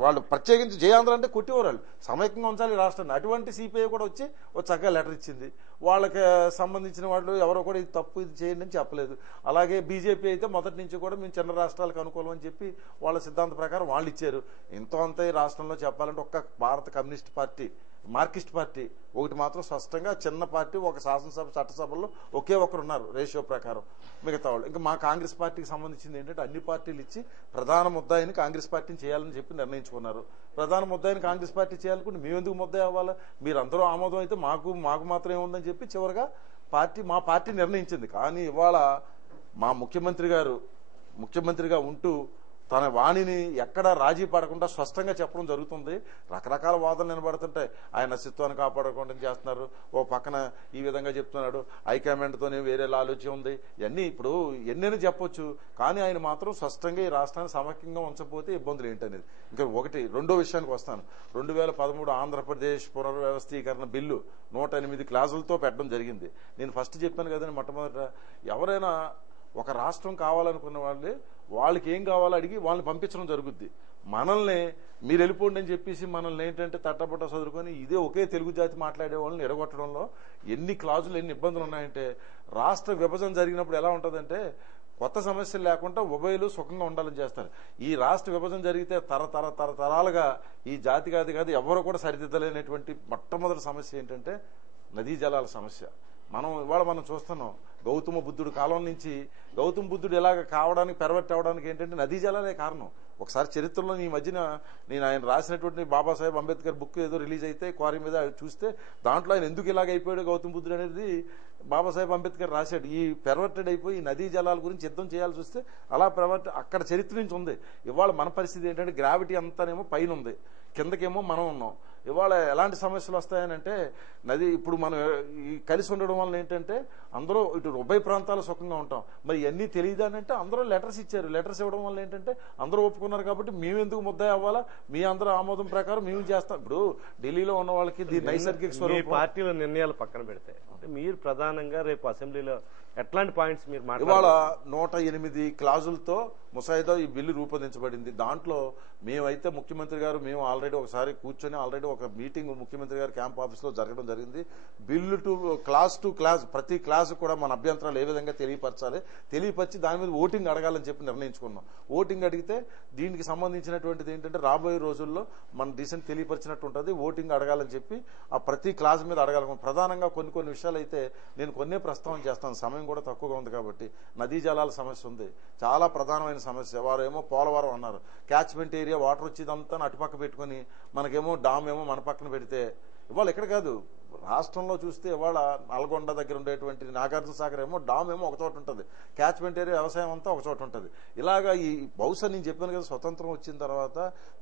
వాళ్ళు ప్రత్యేకించి జై ఆంధ్ర అంటే కొట్టివారు. సమైక్యంగా ఉంచాలి రాష్ట్రాన్ని. అటువంటి సిపిఐ కూడా వచ్చి ఒక చక్కగా లెటర్ ఇచ్చింది. వాళ్ళకి సంబంధించిన వాళ్ళు ఎవరో కూడా ఇది తప్పు, ఇది చేయండి అని చెప్పలేదు. అలాగే బీజేపీ అయితే మొదటి నుంచి కూడా మేము చిన్న రాష్ట్రాలకు అనుకూలం అని చెప్పి వాళ్ళ సిద్ధాంత ప్రకారం వాళ్ళు ఇచ్చారు. ఎంతో అంత ఈ రాష్ట్రంలో చెప్పాలంటే ఒక్క భారత కమ్యూనిస్ట్ పార్టీ, మార్కిస్ట్ పార్టీ ఒకటి మాత్రం స్పష్టంగా చిన్న పార్టీ, ఒక శాసనసభ చట్టసభలో ఒకే ఒకరు ఉన్నారు రేషియో ప్రకారం. మిగతా వాళ్ళు ఇంకా మా కాంగ్రెస్ పార్టీకి సంబంధించింది ఏంటంటే అన్ని పార్టీలు ఇచ్చి ప్రధాన ముద్దాయిని కాంగ్రెస్ పార్టీని చేయాలని చెప్పి నిర్ణయించుకున్నారు. ప్రధాన ముద్దాయిని కాంగ్రెస్ పార్టీ చేయాలనుకుంటే మేము ఎందుకు ముద్దాయి అవ్వాలా, మీరందరూ ఆమోదం అయితే మాకు మాత్రం ఏముందని చెప్పి చివరిగా మా పార్టీ నిర్ణయించింది. కానీ ఇవాళ మా ముఖ్యమంత్రిగా ఉంటూ తన వాణిని ఎక్కడ రాజీ పడకుండా స్పష్టంగా చెప్పడం జరుగుతుంది. రకరకాల వాదనలు నిలబడుతుంటాయి, ఆయన అస్తిత్వాన్ని కాపాడకుండా చేస్తున్నారు, ఓ పక్కన ఈ విధంగా చెప్తున్నాడు, హైకమాండ్తోనే వేరే ఆలోచన ఉంది, ఇవన్నీ ఇప్పుడు ఎన్నైనా చెప్పొచ్చు. కానీ ఆయన మాత్రం స్పష్టంగా ఈ రాష్ట్రాన్ని సమైక్యంగా ఉంచకపోతే ఇబ్బందులు ఏంటనేది. ఇంకా రెండో విషయానికి వస్తాను. 2013 ఆంధ్రప్రదేశ్ పునర్వ్యవస్థీకరణ బిల్లు 108 క్లాజులతో పెట్టడం జరిగింది. నేను ఫస్ట్ చెప్పాను కదండి, మొట్టమొదట ఎవరైనా ఒక రాష్ట్రం కావాలనుకున్న వాళ్ళకి ఏం కావాలో అడిగి వాళ్ళని పంపించడం జరుగుద్ది. మనల్ని మీరు వెళ్ళిపోండి అని చెప్పేసి మనల్ని ఏంటంటే తట్టబట్ట చదువుకొని ఇదే ఒకే తెలుగు జాతి మాట్లాడే వాళ్ళని ఎడగొట్టడంలో ఎన్ని క్లాజులు, ఎన్ని ఇబ్బందులు ఉన్నాయంటే, రాష్ట్ర విభజన జరిగినప్పుడు ఎలా ఉంటుందంటే కొత్త సమస్యలు లేకుండా ఉభయలు సుఖంగా ఉండాలని చేస్తారు. ఈ రాష్ట్ర విభజన జరిగితే తరతరాలుగా ఈ జాతి కాదు ఎవరు కూడా సరిదిద్దలేనటువంటి మొట్టమొదటి సమస్య ఏంటంటే నదీ జలాల సమస్య. ఇవాళ మనం చూస్తున్నాం, గౌతమ బుద్ధుడు కాలం నుంచి గౌతమ బుద్ధుడు ఎలాగ కావడానికి పెరవెట్ అవడానికి ఏంటంటే నదీ జలాలే కారణం. ఒకసారి చరిత్రలో ఈ మధ్యన నేను ఆయన రాసినటువంటి బాబాసాహెబ్ అంబేద్కర్ బుక్ ఏదో రిలీజ్ అయితే క్వారీ మీద చూస్తే దాంట్లో ఆయన ఎందుకు ఇలాగ అయిపోయాడు గౌతమ బుద్ధుడు అనేది బాబాసాహెబ్ అంబేద్కర్ రాశాడు. ఈ పెరవెట్టెడ్ అయిపోయి నదీ జలాల గురించి యుద్ధం చేయాల్సి వస్తే అలా అక్కడ చరిత్ర నుంచి ఉంది. ఇవాళ మన పరిస్థితి ఏంటంటే గ్రావిటీ అంతానేమో పైన ఉంది, కిందకేమో మనం ఉన్నాం. ఇవాళ ఎలాంటి సమస్యలు వస్తాయనంటే నది ఇప్పుడు మనం కలిసి ఉండడం వల్ల ఏంటంటే అందరూ ఇటు ఉభయ ప్రాంతాలు సుఖంగా ఉంటాం. మరి ఇవన్నీ తెలియదానంటే అందరూ లెటర్స్ ఇచ్చారు. లెటర్స్ ఇవ్వడం వల్ల ఏంటంటే అందరూ ఒప్పుకున్నారు కాబట్టి మేము ఎందుకు ముద్దాయి అవ్వాలా, మీ అందరూ ఆమోదం ప్రకారం మేము చేస్తాం. ఇప్పుడు ఢిల్లీలో ఉన్న వాళ్ళకి దీని నైసర్గిక స్వరూపం. పార్టీల నిర్ణయాలు పక్కన పెడితే మీరు ప్రధానంగా రేపు అసెంబ్లీలో ఎట్లాంటి పాయింట్స్ మీరు ఇవాళ 108 క్లాజులతో ముసాయిదా ఈ బిల్లు రూపొందించబడింది. దాంట్లో మేమైతే ముఖ్యమంత్రి గారు మేము ఆల్రెడీ ఒకసారి కూర్చొని ఆల్రెడీ ఒక మీటింగ్ ముఖ్యమంత్రి గారు క్యాంప్ ఆఫీస్ లో జరగడం జరిగింది. బిల్లు క్లాస్ టు క్లాస్ ప్రతి క్లాస్ కూడా మన అభ్యంతరాలు ఏ విధంగా తెలియపరిచి దాని మీద ఓటింగ్ అడగాలని చెప్పి నిర్ణయించుకున్నాం. ఓటింగ్ అడిగితే దీనికి సంబంధించినటువంటిది ఏంటంటే రాబోయే రోజుల్లో మన డీసెంట్ తెలియపరిచినట్టు ఉంటుంది. ఓటింగ్ అడగాలని చెప్పి ఆ ప్రతి క్లాస్ మీద అడగాలను. ప్రధానంగా కొన్ని విషయాలు అయితే నేను కొన్నే ప్రస్తావన చేస్తాను, సమయం కూడా తక్కువగా ఉంది కాబట్టి. నదీ జలాల సమస్య ఉంది, చాలా ప్రధానమైన సమస్య. వారు ఏమో పోలవరం అన్నారు, క్యాచ్మెంట్ ఏరియా వాటర్ వచ్చేదంతా అటుపక్క పెట్టుకుని మనకేమో డామ్ ఏమో మన పక్కన పెడితే ఇవాళ ఎక్కడ కాదు రాష్ట్రంలో చూస్తే ఇవాళ నల్గొండ దగ్గర ఉండేటువంటి నాగార్జున సాగర్ ఏమో డామ్ ఏమో ఒక చోట ఉంటుంది, క్యాచ్మెంట్ ఏరియా వ్యవసాయం అంతా ఒక చోట ఉంటుంది. ఇలాగా ఈ బహుశా నేను చెప్పాను కదా, స్వతంత్రం వచ్చిన తర్వాత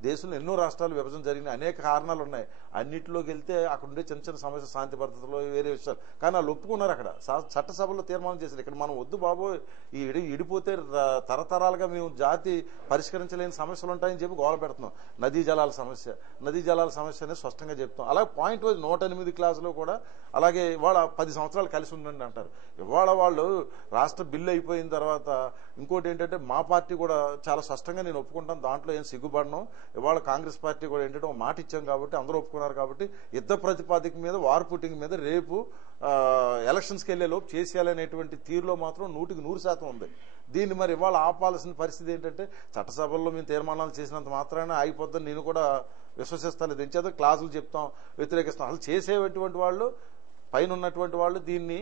దేశంలో ఎన్నో రాష్ట్రాలు విభజన జరిగిన అనేక కారణాలు ఉన్నాయి. అన్నింటిలోకి వెళ్తే అక్కడ ఉండే చిన్న చిన్న సమస్య, శాంతి భద్రతలో వేరే విషయాలు, కానీ వాళ్ళు ఒప్పుకున్నారు. అక్కడ చట్టసభలో తీర్మానం చేశారు, ఇక్కడ మనం వద్దు బాబు, ఈ ఇడిపోతే తరతరాలుగా మేము జాతి పరిష్కరించలేని సమస్యలు ఉంటాయని చెప్పి గోల పెడుతున్నాం. నదీ జలాల సమస్య అనేది స్పష్టంగా చెప్తాం. అలాగే పాయింట్ 108 క్లాసులో కూడా అలాగే ఇవాళ 10 సంవత్సరాలు కలిసి ఉండండి అంటారు. ఇవాళ వాళ్ళు రాష్ట్ర బిల్లు అయిపోయిన తర్వాత ఇంకోటి ఏంటంటే మా పార్టీ కూడా చాలా స్పష్టంగా నేను ఒప్పుకుంటాను, దాంట్లో ఏం సిగ్గుపడను. ఇవాళ కాంగ్రెస్ పార్టీ కూడా ఏంటంటే ఒక మాట ఇచ్చాం కాబట్టి అందరూ ఒప్పుకున్నారు కాబట్టి యుద్ధ ప్రతిపాదిక మీద వార్ పుట్టింగ్ మీద రేపు ఎలక్షన్స్కి వెళ్లే లోపు చేసేయాలనేటువంటి తీరులో మాత్రం 100% ఉంది. దీన్ని మరి ఇవాళ ఆపాల్సిన పరిస్థితి ఏంటంటే చట్టసభల్లో మేము తీర్మానాలు చేసినంత మాత్రాన ఆగిపోద్దని నేను కూడా విశ్వసిస్తాను. దించేదో క్లాసులు చెప్తాం, వ్యతిరేకిస్తాం. అసలు చేసేటువంటి వాళ్ళు, పైన ఉన్నటువంటి వాళ్ళు దీన్ని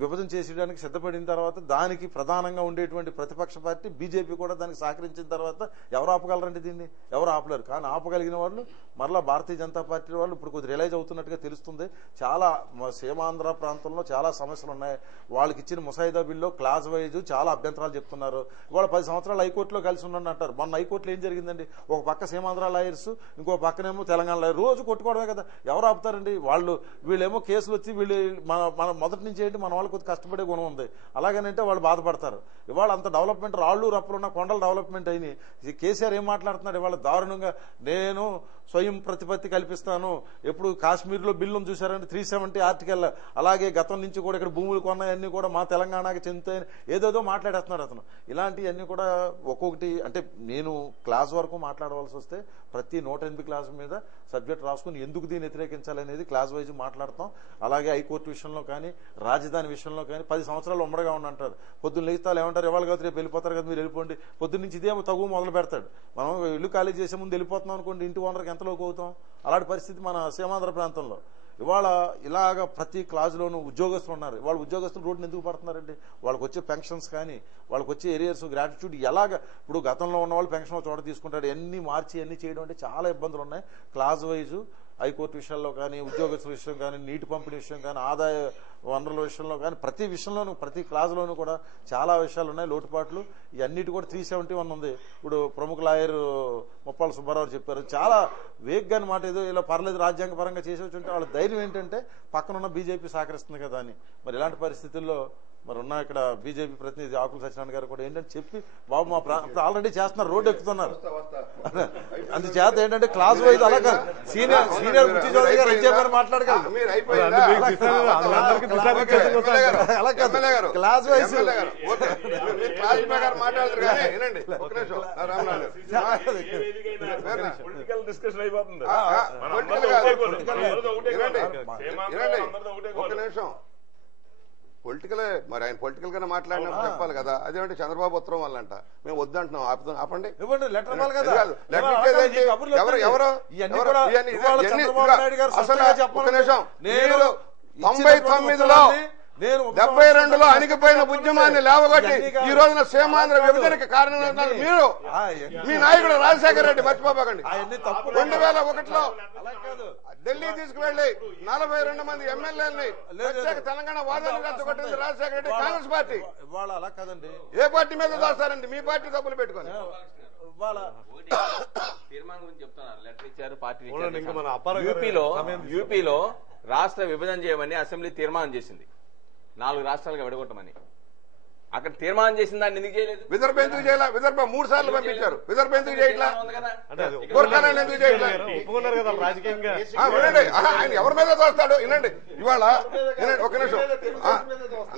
విభజన చేసేయడానికి సిద్ధపడిన తర్వాత దానికి ప్రధానంగా ఉండేటువంటి ప్రతిపక్ష పార్టీ బీజేపీ కూడా దానికి సహకరించిన తర్వాత ఎవరు ఆపగలరంటే దీన్ని ఎవరు ఆపలేరు. కానీ ఆపగలిగిన వాళ్ళు మరలా భారతీయ జనతా పార్టీ వాళ్ళు ఇప్పుడు కొద్ది రియలైజ్ అవుతున్నట్టుగా తెలుస్తుంది. చాలా సీమాంధ్ర ప్రాంతంలో చాలా సమస్యలు ఉన్నాయి. వాళ్ళకి ఇచ్చిన ముసాయిదా బిల్లో క్లాస్ వైజ్ చాలా అభ్యంతరాలు చెప్తున్నారు. ఇవాళ 10 సంవత్సరాలు హైకోర్టులో కలిసి ఉండండి అంటారు. మొన్న హైకోర్టులో ఏం జరిగిందండి, ఒక పక్క సీమాంధ్ర లాయర్స్, ఇంకో పక్కనేమో తెలంగాణ లాయర్, రోజు కొట్టుకోవడమే కదా. ఎవరు ఆపుతారండి? వీళ్ళేమో కేసులు వచ్చి వీళ్ళు మన మొదటి నుంచి ఏంటి మన వాళ్ళు కొద్ది కష్టపడే గుణం ఉంది, అలాగనంటే వాళ్ళు బాధపడతారు. ఇవాళ అంత డెవలప్మెంట్, రాళ్ళు రప్పులున్న కొండలు డెవలప్మెంట్ అయినాయి. కేసీఆర్ ఏం మాట్లాడుతున్నాడు ఇవాళ దారుణంగా, నేను స్వయం ప్రతిపత్తి కల్పిస్తాను. ఎప్పుడు కాశ్మీర్లో బిల్లును చూశారంటే 370 ఆర్టికల్, అలాగే గతం నుంచి కూడా ఇక్కడ భూములు కొన్నాయన్నీ కూడా మా తెలంగాణకి చెందుతాయని ఏదేదో మాట్లాడేస్తున్నాడు అతను. ఇలాంటివన్నీ కూడా ఒక్కొక్కటి అంటే నేను క్లాస్ వరకు మాట్లాడవలసి వస్తే ప్రతి 108 క్లాస్ మీద సబ్జెక్ట్ రాసుకుని ఎందుకు దీన్ని వ్యతిరేకించాలనేది క్లాస్ వైజ్ మాట్లాడతాం. అలాగే హైకోర్టు విషయంలో కానీ రాజధాని విషయంలో కానీ 10 సంవత్సరాలు ఉమ్మడిగా ఉండంటారు. పొద్దున్న లేస్తాలు ఏమంటారు, ఇవాళ కాదు రేపు వెళ్ళిపోతారు కదా, మీరు వెళ్ళిపోండి. పొద్దున్న నుంచి ఇదేమో తగు మొదలు పెడతాడు. మనం ఇల్లు ఖాళీ చేసే ముందు వెళ్ళిపోతున్నాం అనుకోండి, ఇంటి ఓనర్కి ఎంతలోకి అవుతాం. అలాంటి పరిస్థితి మన సీమాంధ్ర ప్రాంతంలో. ఇవాళ ఇలాగ ప్రతి క్లాజులోనూ ఉద్యోగస్తులు ఉన్నారు. వాళ్ళ ఉద్యోగస్తులు రోడ్డుని ఎందుకు పడుతున్నారండి? వాళ్ళకి వచ్చే పెన్షన్స్ కానీ, వాళ్ళకి వచ్చే ఏరియర్స్, గ్రాట్యుటీ ఎలాగ ఇప్పుడు గతంలో ఉన్న వాళ్ళు పెన్షన్ చోట తీసుకుంటాడు, ఎన్ని మార్చి అన్ని చేయడం అంటే చాలా ఇబ్బందులు ఉన్నాయి. క్లాజ్ వైజు హైకోర్టు విషయాల్లో కానీ, ఉద్యోగస్తుల విషయం కానీ, నీటి పంపిణీ విషయం కానీ, ఆదాయ వనరుల విషయంలో కానీ ప్రతి విషయంలోనూ ప్రతి క్లాజులోనూ కూడా చాలా విషయాలు ఉన్నాయి, లోటుపాట్లు. ఇవన్నిటి కూడా 371 ఉంది. ఇప్పుడు ప్రముఖ లాయర్ ముప్పాళ్ళ సుబ్బారావు చెప్పారు, చాలా వేగ్గాని మాట, ఏదో ఇలా పర్లేదు రాజ్యాంగ పరంగా చేసేవచ్చుంటే వాళ్ళ ధైర్యం ఏంటంటే పక్కనున్న బీజేపీ సహకరిస్తుంది కదా అని. మరి ఇలాంటి పరిస్థితుల్లో మరి ఉన్న ఇక్కడ బీజేపీ ప్రతినిధి ఆకుల సత్యనారాయణ గారు కూడా ఏంటంటే చెప్పి బాబు మా ఆల్రెడీ చేస్తున్నారు, రోడ్డు ఎక్కుతున్నారు. అందుచేత ఏంటంటే క్లాస్ వైజ్ అలా కాదు, సీనియర్ బుచ్చి చౌదరి గారు చెప్పారు మాట్లాడగలరు. క్లాస్ వైజ్ పొలిటికల్ డిస్కషన్ అయిపోతుంది. పొలిటికలే మరి ఆయన పొలిటికల్ గానే మాట్లాడినప్పుడు చెప్పాలి కదా. అదేంటే చంద్రబాబు ఉత్తరం వాళ్ళంట మేము వద్దంటున్నాం, ఆపండి. నేను 99లో 72లో అణిగిపోయిన ఉద్యమాన్ని లేవగొట్టి ఈ రోజున సీమాంధ్ర విభజనకి కారణం మీరు, మీ నాయకుడు రాజశేఖర రెడ్డి, మర్చిపోకండి. 2001లో ఢిల్లీ తీసుకువెళ్లి 42 మంది ఎమ్మెల్యేలని ప్రత్యేక తెలంగాణ వాదాన్ని రెచ్చగొట్టింది రాజశేఖర రెడ్డి, కాంగ్రెస్ పార్టీ. ఇవాళ అలా కదండి, ఏ పార్టీ మీద దోస్తారండి? మీ పార్టీ డబ్బులు పెట్టుకొని. తీర్మానం గురించి చెప్తున్నారు, లెటర్ ఇచ్చారు, పార్టీ యూపీలో రాష్ట్ర విభజన చేయమని అసెంబ్లీ తీర్మానం చేసింది, 4 రాష్ట్రాలుగా విడగొట్టమని. అక్కడ తీర్మానం చేసిన దాన్ని ఎందుకు చేయలేదు? విదర్భ ఎందుకు చేయాల? విదర్భ 3 సార్లు పంపించారు. విదర్భ ఎందుకు చేయట్లా? గోర్ఖాలను ఎందుకు చేయట్లా? ఒప్పుకున్నారు కదా రాజకీయంగా. వినండి, ఆయన ఎవరి మీద దోస్తాడు వినండి. ఇవాళ ఒక నిమిషం,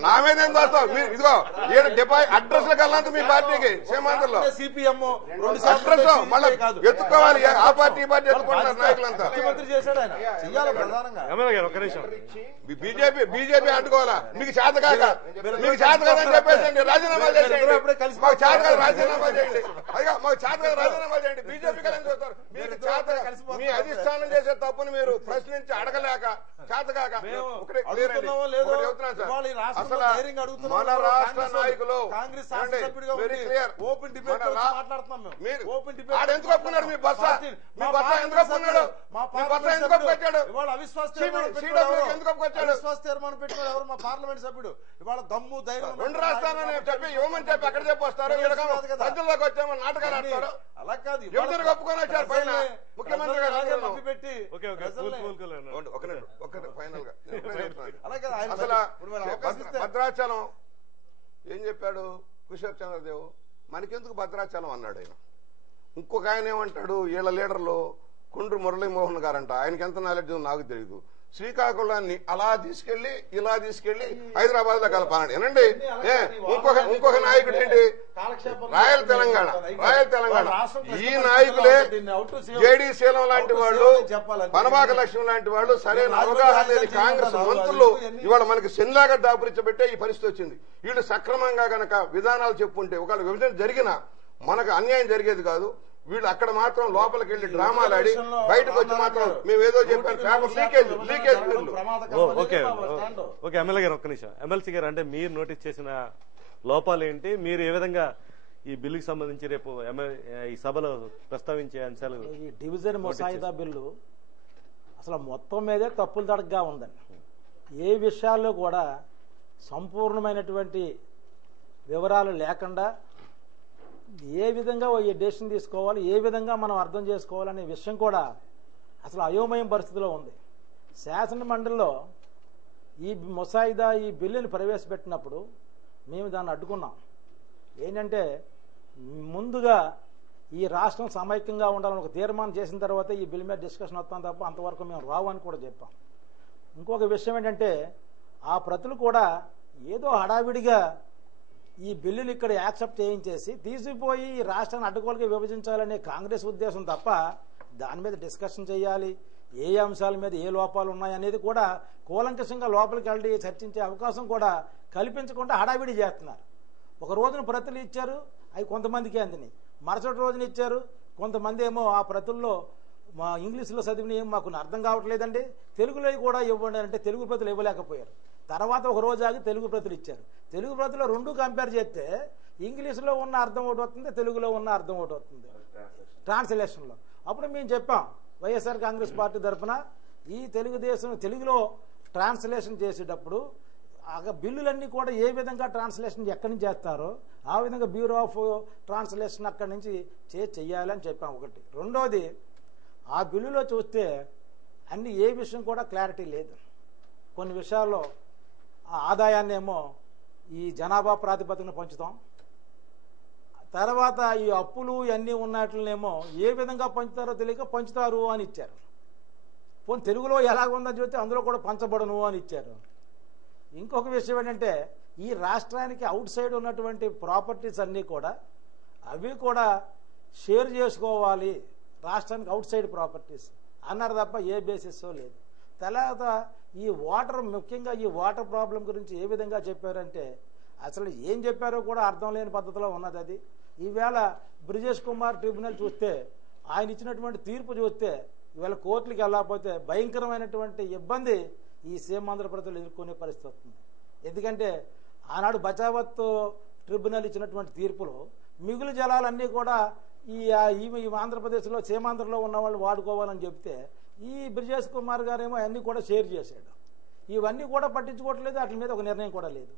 నా మీద ఏం దోస్తావు? ఇదిగో అడ్రస్ల కల్లా మీ పార్టీకి సీమాంధ్రలో సిపిఎం అడ్రస్ మళ్ళీ ఎత్తుకోవాలి. ఆ పార్టీ ఈ పార్టీ ఎత్తుకుంటున్నారు నాయకులంతా. ముఖ్యమంత్రి చేశాడు ఆయన, చెయ్యాలి ప్రధానంగా. బీజేపీ అడ్డుకోవాలా? మీకు చేత కాక, మీకు చేత కాదని చెప్పేసి చేయండి, రాజీనామా చేసేయండి. ఎప్పుడే కలిసి మాకు చేత కాదు, రాజీనామా చేయండి. అయ్యా మాకు చేత కాదు, రాజీనామా చేయండి. బీజేపీ కలిసి చూస్తారు. మీకు చేత మీ అధిష్టానం చేసే తప్పుని మీరు ప్రశ్నించి అడగలేక చేతగాక ఒకటే క్లియర్ అండి. ఒకటి చెప్తున్నాను సార్, అసలు మన రాష్ట్ర నాయకులు వెరీ క్లియర్. ఓపెన్ డిబేట్ మాట్లాడుతున్నాం మేము. మీరు ఓపెన్ డిబేట్ ఆడ ఎందుకు ఒప్పుకున్నాడు? మీ బస్సా ఎందుకు ఒప్పుకున్నాడు? మీ బస్సా ఎందుకు ఒప్పుకొచ్చాడు? ఇవాళ అవిశ్వాస ఎందుకు ఒప్పుకొచ్చాడు? తీర్మానం పెట్టిన ఎవరు? మా పార్లమెంట్ సభ్యుడు. ఇవాళ దమ్ము ధైర్యం రెండు రాష్ట్రాలని చెప్పి ఇవ్వమని చెప్పి అక్కడ చెప్పి వస్తారు, ప్రజల్లోకి వచ్చామో నాటకాలు ఆడతారు. అలా కాదు, ఎవరు ఒప్పుకొని వచ్చారు పైన ముఖ్యమంత్రి గారు పెట్టి ఫైనల్ గా అలా కాదు. అసలు భద్రాచలం ఏం చెప్పాడు కిషోర్ చంద్రదేవ్? మనకెందుకు భద్రాచలం అన్నాడు ఆయన. ఇంకొక ఆయన ఏమంటాడు, వీళ్ళ లీడర్లు కుండ్రు మురళీమోహన్ గారంట, ఆయనకి ఎంత నాలెడ్జ్ నాకు తెలియదు, శ్రీకాకుళాన్ని అలా తీసుకెళ్లి ఇలా తీసుకెళ్లి హైదరాబాద్ లో కలపాలండి. ఏనండి ఇంకొక నాయకుడు ఏంటి, రాయల్ తెలంగాణ. ఈ నాయకులే జేడీ శీలం లాంటి వాళ్ళు, పనబాక లక్ష్మి లాంటి వాళ్ళు సరైన అవగాహన లేని కాంగ్రెస్ మంత్రులు ఇవాళ మనకి శనిలాగా దాపురించబట్టే ఈ పరిస్థితి వచ్చింది. వీళ్ళు సక్రమంగా గనక విధానాలు చెప్పుంటే ఒకవేళ విభజన జరిగినా మనకు అన్యాయం జరిగేది కాదు. వీళ్ళు అక్కడ మాత్రం లోపలికి వెళ్లి డ్రామాలు ఆడి బయటకు వచ్చి మాత్రం మేమేదో చెప్పారు, పేపర్ లీకేజ్ ఓకే ఎమ్మెల్యే గారు ఒక్క నిమిషం. ఎమ్మెల్సీ గారు, అంటే మీరు నోటీస్ చేసిన లోపాలు ఏంటి, మీరు ఏ విధంగా ఈ బిల్లుకి సంబంధించి రేపు ఈ సభలో ప్రస్తావించే అంశాలు? ఈ డివిజన్ ముసాయిదా బిల్లు అసలు మొత్తం మీదే తప్పులు తడకగా ఉందండి. ఏ విషయాల్లో కూడా సంపూర్ణమైనటువంటి వివరాలు లేకుండా ఏ విధంగా ఈ డెసిషన్ తీసుకోవాలి, ఏ విధంగా మనం అర్థం చేసుకోవాలనే విషయం కూడా అసలు అయోమయం పరిస్థితిలో ఉంది. శాసన మండలిలో ఈ ముసాయిదా ఈ బిల్లుని ప్రవేశపెట్టినప్పుడు మేము దాన్ని అడ్డుకున్నాం. ఏంటంటే ముందుగా ఈ రాష్ట్రం సమైక్యంగా ఉండాలని ఒక తీర్మానం చేసిన తర్వాత ఈ బిల్లు మీద డిస్కషన్ వస్తాం తప్ప అంతవరకు మేము రావు అని కూడా చెప్పాం. ఇంకొక విషయం ఏంటంటే ఆ ప్రతులు కూడా ఏదో హడావిడిగా ఈ బిల్లుని ఇక్కడ యాక్సెప్ట్ చేయించేసి తీసిపోయి ఈ రాష్ట్రాన్ని అడ్డగోలుగా విభజించాలనే కాంగ్రెస్ ఉద్దేశం తప్ప దాని మీద డిస్కషన్ చేయాలి, ఏ అంశాల మీద ఏ లోపాలు ఉన్నాయనేది కూడా కూలంకషంగా లోపలికి వెళ్ళి చర్చించే అవకాశం కూడా కల్పించకుండా హడావిడి చేస్తున్నారు. ఒక రోజున ప్రతులు ఇచ్చారు, అవి కొంతమందికి అందినాయి. మరుసటి రోజున ఇచ్చారు, కొంతమంది ఏమో ఆ ప్రతుల్లో మా ఇంగ్లీష్లో చదివిన ఏం మాకు అర్థం కావట్లేదండి, తెలుగులో కూడా ఇవ్వండి అంటే తెలుగు ప్రతులు ఇవ్వలేకపోయారు. తర్వాత ఒక రోజు ఆగి తెలుగు ప్రతులు ఇచ్చారు. తెలుగు ప్రతులు రెండు కంపేర్ చేస్తే ఇంగ్లీష్లో ఉన్న అర్థం ఒకటి వస్తుంది, తెలుగులో ఉన్న అర్థం ఒకటి వస్తుంది ట్రాన్స్లేషన్లో. అప్పుడు మేము చెప్పాం వైఎస్ఆర్ కాంగ్రెస్ పార్టీ తరఫున ఈ తెలుగులో ట్రాన్స్లేషన్ చేసేటప్పుడు బిల్లులన్నీ కూడా ఏ విధంగా ట్రాన్స్లేషన్ ఎక్కడి నుంచి చేస్తారో ఆ విధంగా బ్యూరో ఆఫ్ ట్రాన్స్లేషన్ అక్కడి నుంచి చెయ్యాలని చెప్పాం. ఒకటి. రెండోది, ఆ బిల్లులో చూస్తే అన్ని ఏ విషయం కూడా క్లారిటీ లేదు. కొన్ని విషయాల్లో ఆదాయాన్ని ఏమో ఈ జనాభా ప్రాతిపదికన పంచుతాం, తర్వాత ఈ అప్పులు ఇవన్నీ ఉన్నట్లనేమో ఏ విధంగా పంచుతారో తెలియక పంచుతారు అని ఇచ్చారు. పోనీ తెలుగులో ఎలాగుందని చూస్తే అందులో కూడా పంచబడను అని ఇచ్చారు. ఇంకొక విషయం ఏంటంటే ఈ రాష్ట్రానికి అవుట్ సైడ్ ఉన్నటువంటి ప్రాపర్టీస్ అన్నీ కూడా అవి కూడా షేర్ చేసుకోవాలి, రాష్ట్రానికి అవుట్ సైడ్ ప్రాపర్టీస్ అన్నారు తప్ప ఏ బేసిస్ లేదు. తర్వాత ఈ వాటర్, ముఖ్యంగా ఈ వాటర్ ప్రాబ్లం గురించి ఏ విధంగా చెప్పారంటే అసలు ఏం చెప్పారో కూడా అర్థం లేని పద్ధతిలో ఉన్నది అది. ఈవేళ బ్రిజేష్ కుమార్ ట్రిబ్యునల్ చూస్తే ఆయన ఇచ్చినటువంటి తీర్పు చూస్తే ఇవాళ కోర్టులకు వెళ్ళకపోతే భయంకరమైనటువంటి ఇబ్బంది ఈ సీమాంధ్రప్రదేశ్లో ఎదుర్కొనే పరిస్థితి వస్తుంది. ఎందుకంటే ఆనాడు బచావత్ ట్రిబ్యునల్ ఇచ్చినటువంటి తీర్పులో మిగులు జలాలన్నీ కూడా ఈ ఆంధ్రప్రదేశ్లో సీమాంధ్రలో ఉన్న వాళ్ళు వాడుకోవాలని చెప్తే ఈ బ్రిజేష్ కుమార్ గారేమో అన్నీ కూడా షేర్ చేశాడు. ఇవన్నీ కూడా పట్టించుకోవట్లేదు, వాటి మీద ఒక నిర్ణయం కూడా లేదు.